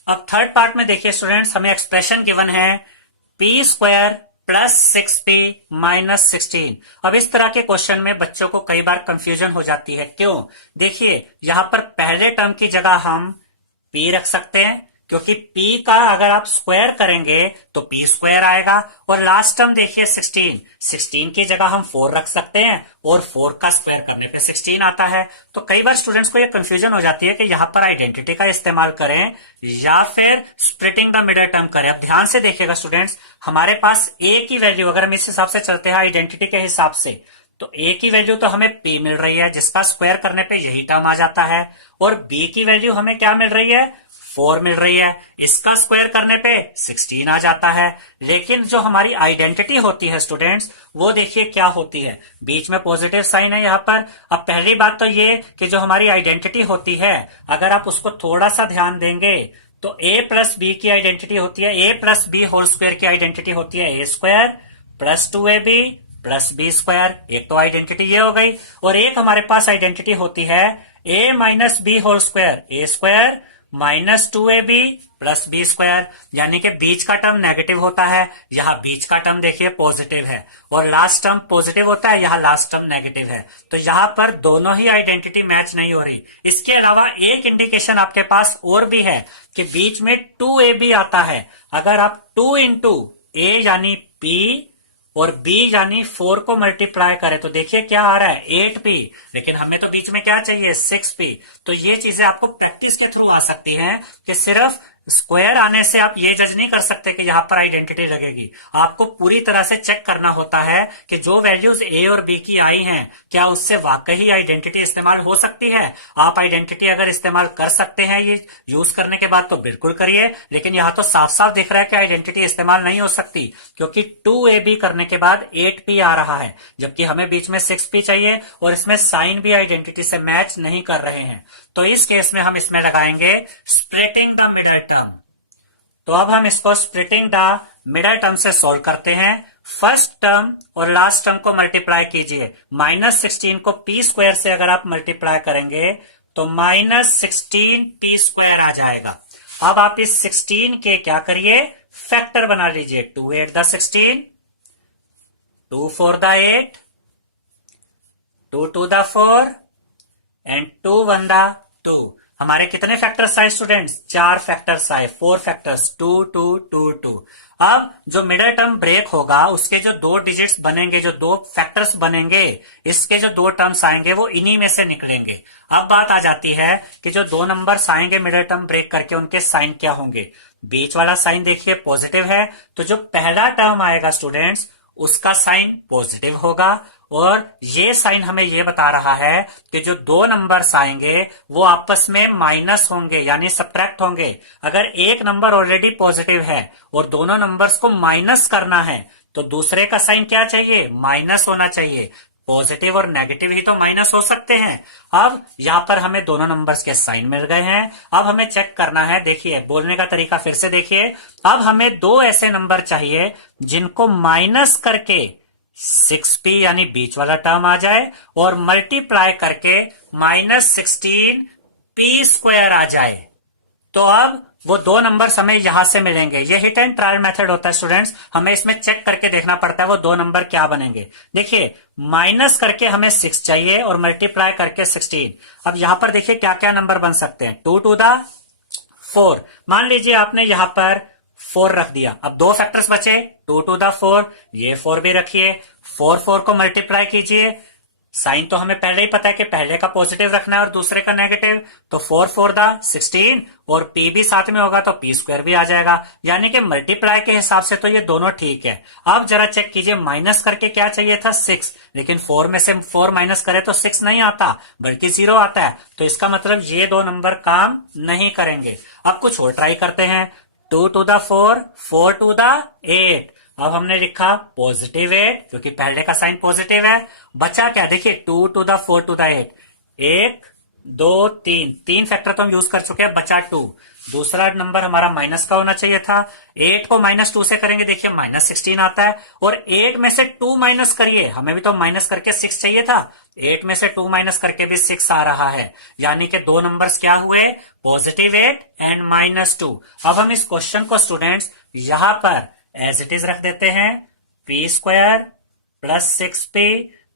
अब थर्ड पार्ट में देखिए स्टूडेंट्स, हमें एक्सप्रेशन गिवन है p² + 6p - 16। अब इस तरह के क्वेश्चन में बच्चों को कई बार कंफ्यूजन हो जाती है, क्यों, देखिए यहां पर पहले टर्म की जगह हम p रख सकते हैं, क्योंकि p का अगर आप स्क्वायर करेंगे तो p² आएगा, और लास्ट टर्म देखिए 16 की जगह हम 4 रख सकते हैं, और 4 का स्क्वायर करने पे 16 आता है। तो कई बार स्टूडेंट्स को ये कंफ्यूजन हो जाती है कि यहां पर आइडेंटिटी का इस्तेमाल करें या फिर स्प्लिटिंग द मिडल टर्म करें। अब ध्यान से देखिएगा स्टूडेंट्स, हमारे पास a की वैल्यू, अगर हम इस हिसाब से चलते हैं आइडेंटिटी के हिसाब से, तो a की वैल्यू तो हमें p मिल रही है, जिसका स्क्वायर करने पे यही टर्म आ जाता है, और b की वैल्यू हमें क्या मिल रही है, 4 मिल रही है, इसका स्क्वायर करने पे 16 आ जाता है। लेकिन जो हमारी आइडेंटिटी होती है स्टूडेंट्स, वो देखिए क्या होती है, बीच में पॉजिटिव साइन है यहाँ पर। अब पहली बात तो ये कि जो हमारी आइडेंटिटी होती है, अगर आप उसको थोड़ा सा ध्यान देंगे तो a प्लस बी की आइडेंटिटी होती है, a plus B whole square की आइडेंटिटी होती है a square plus 2ab plus B square. एक तो आइडेंटिटी ये हो गई, और एक हमारे पास आइडेंटिटी होती है a minus B whole square, a square minus 2ab plus B square, यानी कि बीच का टर्म नेगेटिव होता है, यहाँ बीच का टर्म देखिए पॉजिटिव है, और लास्ट टर्म पॉजिटिव होता है, यहाँ लास्ट टर्म नेगेटिव है। तो यहाँ पर दोनों ही आइडेंटिटी मैच नहीं हो रही। इसके अलावा एक इंडिकेशन आपके पास और भी है कि बीच में 2ab आता है। अगर आप 2 इंटू a यानी p और b यानी 4 को मल्टीप्लाई करें तो देखिए क्या आ रहा है 8p, लेकिन हमें तो बीच में क्या चाहिए 6p। तो ये चीजें आपको प्रैक्टिस के थ्रू आ सकती हैं कि सिर्फ स्क्वायर आने से आप ये जज नहीं कर सकते कि यहाँ पर आइडेंटिटी लगेगी। आपको पूरी तरह से चेक करना होता है कि जो वैल्यूज a और b की आई हैं, क्या उससे वाकई आइडेंटिटी इस्तेमाल हो सकती है। आप आइडेंटिटी अगर इस्तेमाल कर सकते हैं ये यूज करने के बाद तो बिल्कुल करिए, लेकिन यहाँ तो साफ साफ दिख रहा है कि आइडेंटिटी इस्तेमाल नहीं हो सकती, क्योंकि 2ab करने के बाद 8p आ रहा है, जबकि हमें बीच में 6p चाहिए, और इसमें साइन भी आइडेंटिटी से मैच नहीं कर रहे हैं। तो इस केस में हम इसमें लगाएंगे स्प्लिटिंग द मिडल टर्म। तो अब हम इसको स्प्लिटिंग द मिडल टर्म से सोल्व करते हैं। फर्स्ट टर्म और लास्ट टर्म को मल्टीप्लाई कीजिए, माइनस 16 को p स्क्वायर से अगर आप मल्टीप्लाई करेंगे तो माइनस 16p स्क्वायर आ जाएगा। अब आप इस 16 के क्या करिए, फैक्टर बना लीजिए। 2 8 the 16, 2 4 the 8, 2 2 the 4 and 2 1 the 2। हमारे कितने फैक्टर्स आए स्टूडेंट्स, 4 फैक्टर्स आए, 4 फैक्टर्स 2 2 2 2। अब जो मिडल टर्म ब्रेक होगा उसके जो 2 डिजिट्स बनेंगे, जो 2 फैक्टर्स बनेंगे, इसके जो 2 टर्म्स आएंगे वो इन्हीं में से निकलेंगे। अब बात आ जाती है कि जो 2 नंबर्स आएंगे मिडल टर्म ब्रेक करके, उनके साइन क्या होंगे। बीच वाला साइन देखिए पॉजिटिव है, तो जो पहला टर्म आएगा स्टूडेंट्स उसका साइन पॉजिटिव होगा, और ये साइन हमें ये बता रहा है कि जो 2 नंबर्स आएंगे वो आपस में माइनस होंगे, यानी सब्ट्रैक्ट होंगे। अगर एक नंबर ऑलरेडी पॉजिटिव है और दोनों नंबर्स को माइनस करना है तो दूसरे का साइन क्या चाहिए, माइनस होना चाहिए। पॉजिटिव और नेगेटिव ही तो माइनस हो सकते हैं। अब यहां पर हमें दोनों नंबर्स के साइन मिल गए हैं। अब हमें चेक करना है, देखिए बोलने का तरीका फिर से देखिए। अब हमें 2 ऐसे नंबर चाहिए जिनको माइनस करके 6p यानी बीच वाला टर्म आ जाए, और मल्टीप्लाई करके माइनस 16p स्क्वायर आ जाए। तो अब वो 2 नंबर्स हमें यहां से मिलेंगे। ये हिट एंड ट्रायल मेथड होता है स्टूडेंट्स, हमें इसमें चेक करके देखना पड़ता है वो 2 नंबर क्या बनेंगे। देखिए माइनस करके हमें 6 चाहिए और मल्टीप्लाई करके 16। अब यहां पर देखिए क्या क्या नंबर बन सकते हैं, 2 2 द 4। मान लीजिए आपने यहां पर 4 रख दिया, अब 2 फैक्टर्स बचे, 2 2 द 4, ये 4 भी रखिए, 4 4 को मल्टीप्लाई कीजिए। साइन तो हमें पहले ही पता है कि पहले का पॉजिटिव रखना है और दूसरे का नेगेटिव, तो 4 4 द 16, और p भी साथ में होगा तो p स्क्वायर भी आ जाएगा। यानी कि मल्टीप्लाई के हिसाब से तो ये दोनों ठीक है। अब जरा चेक कीजिए, माइनस करके क्या चाहिए था 6, लेकिन 4 में से 4 माइनस करे तो 6 नहीं आता बल्कि 0 आता है, तो इसका मतलब ये 2 नंबर काम नहीं करेंगे। अब कुछ और ट्राई करते हैं, 2 2 द 4, 4 2 द 8। अब हमने लिखा पॉजिटिव 8 क्योंकि पहले का साइन पॉजिटिव है। बचा क्या, देखिए 2 2 द 4 2 द 8, 1 2 3, 3 फैक्टर तो हम यूज कर चुके हैं, बचा 2। दूसरा नंबर हमारा माइनस का होना चाहिए था, 8 को माइनस 2 से करेंगे देखिए माइनस 16 आता है, और 8 में से 2 माइनस करिए, हमें भी तो माइनस करके 6 चाहिए था, 8 में से 2 माइनस करके भी 6 आ रहा है। यानी कि 2 नंबर्स क्या हुए, पॉजिटिव 8 एंड माइनस 2। अब हम इस क्वेश्चन को स्टूडेंट्स यहां पर एज इट इज रख देते हैं, p square plus 6p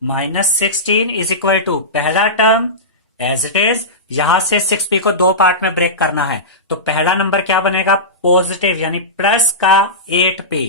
minus 16 is equal to पहला टर्म एज इट इज, यहां से 6p को 2 पार्ट में ब्रेक करना है, तो पहला नंबर क्या बनेगा पॉजिटिव यानी प्लस का 8p,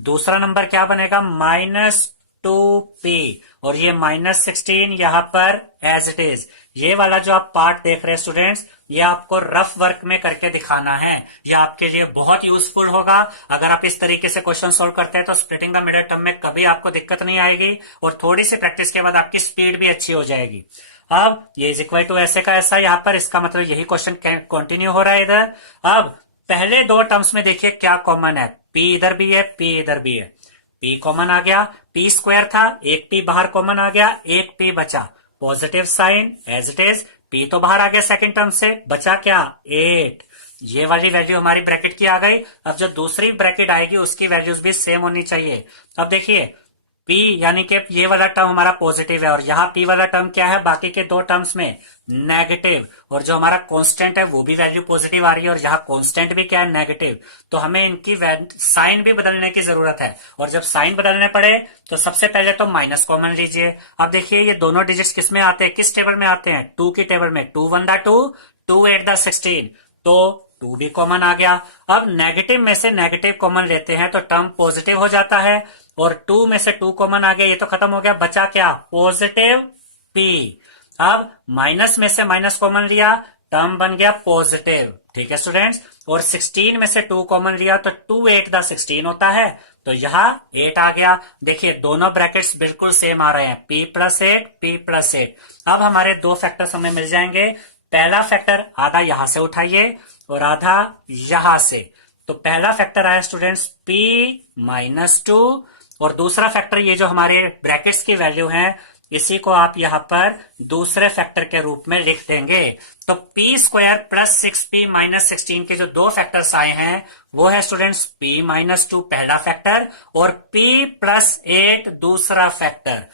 दूसरा नंबर क्या बनेगा माइनस 2p, और ये माइनस 16 यहां पर एज इट इज। ये वाला जो आप पार्ट देख रहे हैं स्टूडेंट्स, ये आपको रफ वर्क में करके दिखाना है, ये आपके लिए बहुत यूजफुल होगा। अगर आप इस तरीके से क्वेश्चन सोल्व करते हैं तो स्प्लिटिंग द मिडल टर्म में कभी आपको दिक्कत नहीं आएगी, और थोड़ी सी प्रैक्टिस के बाद आपकी स्पीड भी अच्छी हो जाएगी। अब ये इज इक्वल टू ऐसे का ऐसा यहाँ पर, इसका मतलब यही क्वेश्चन कंटिन्यू हो रहा है इधर। अब पहले दो टर्म्स में देखिए क्या कॉमन है, पी इधर भी है, पी इधर भी है, पी कॉमन आ गया, पी स्क्वायर था, एक पी बाहर कॉमन आ गया, एक पी बचा, positive sign as it is, p तो बाहर आ गया सेकंड टर्म से, बचा क्या 8, ये वाली वैल्यू हमारी ब्रैकेट की आ गई। अब जो दूसरी ब्रैकेट आएगी उसकी वैल्यूज भी सेम होनी चाहिए। अब देखिए P यानी कि ये वाला टर्म हमारा पॉजिटिव है और यहाँ P वाला टर्म क्या है, बाकी के दो टर्म्स में नेगेटिव, और जो हमारा कांस्टेंट है वो भी वैल्यू पॉजिटिव आ रही है और यहाँ कांस्टेंट भी क्या है नेगेटिव। तो हमें इनकी साइन भी बदलने की जरूरत है, और जब साइन बदलने पड़े तो सबसे पहले तो माइनस कॉमन लीजिए। अब देखिए ये दोनों डिजिट्स किस में आते हैं, किस टेबल में आते हैं, 2 की टेबल में, 2 1 दा 2, 2 8 दा 16, तो 2 भी कॉमन आ गया। अब नेगेटिव में से नेगेटिव कॉमन लेते हैं तो टर्म पॉजिटिव हो जाता है, और 2 में से 2 कॉमन आ गया, ये तो खत्म हो गया, बचा क्या पॉजिटिव P। अब माइनस में से माइनस कॉमन लिया, टर्म बन गया पॉजिटिव, ठीक है स्टूडेंट्स। और 16 में से 2 कॉमन लिया तो 2 8 दा 16 होता है, तो यहाँ 8 आ गया। देखिए दोनों ब्रैकेट्स बिल्कुल सेम आ रहे हैं, P + 8 P + 8। अब हमारे दो फैक्टर्स हमें मिल जाएंगे। पहला फैक्टर आधा यहां से उठाइए और आधा यहां से, तो पहला फैक्टर आया स्टूडेंट्स P - 2, और दूसरा फैक्टर ये जो हमारे ब्रैकेट्स की वैल्यू है इसी को आप यहां पर दूसरे फैक्टर के रूप में लिख देंगे। तो P² + 6P - 16 के जो दो फैक्टर्स आए हैं वो है स्टूडेंट्स P - 2 पहला फैक्टर और P + 8 दूसरा फैक्टर।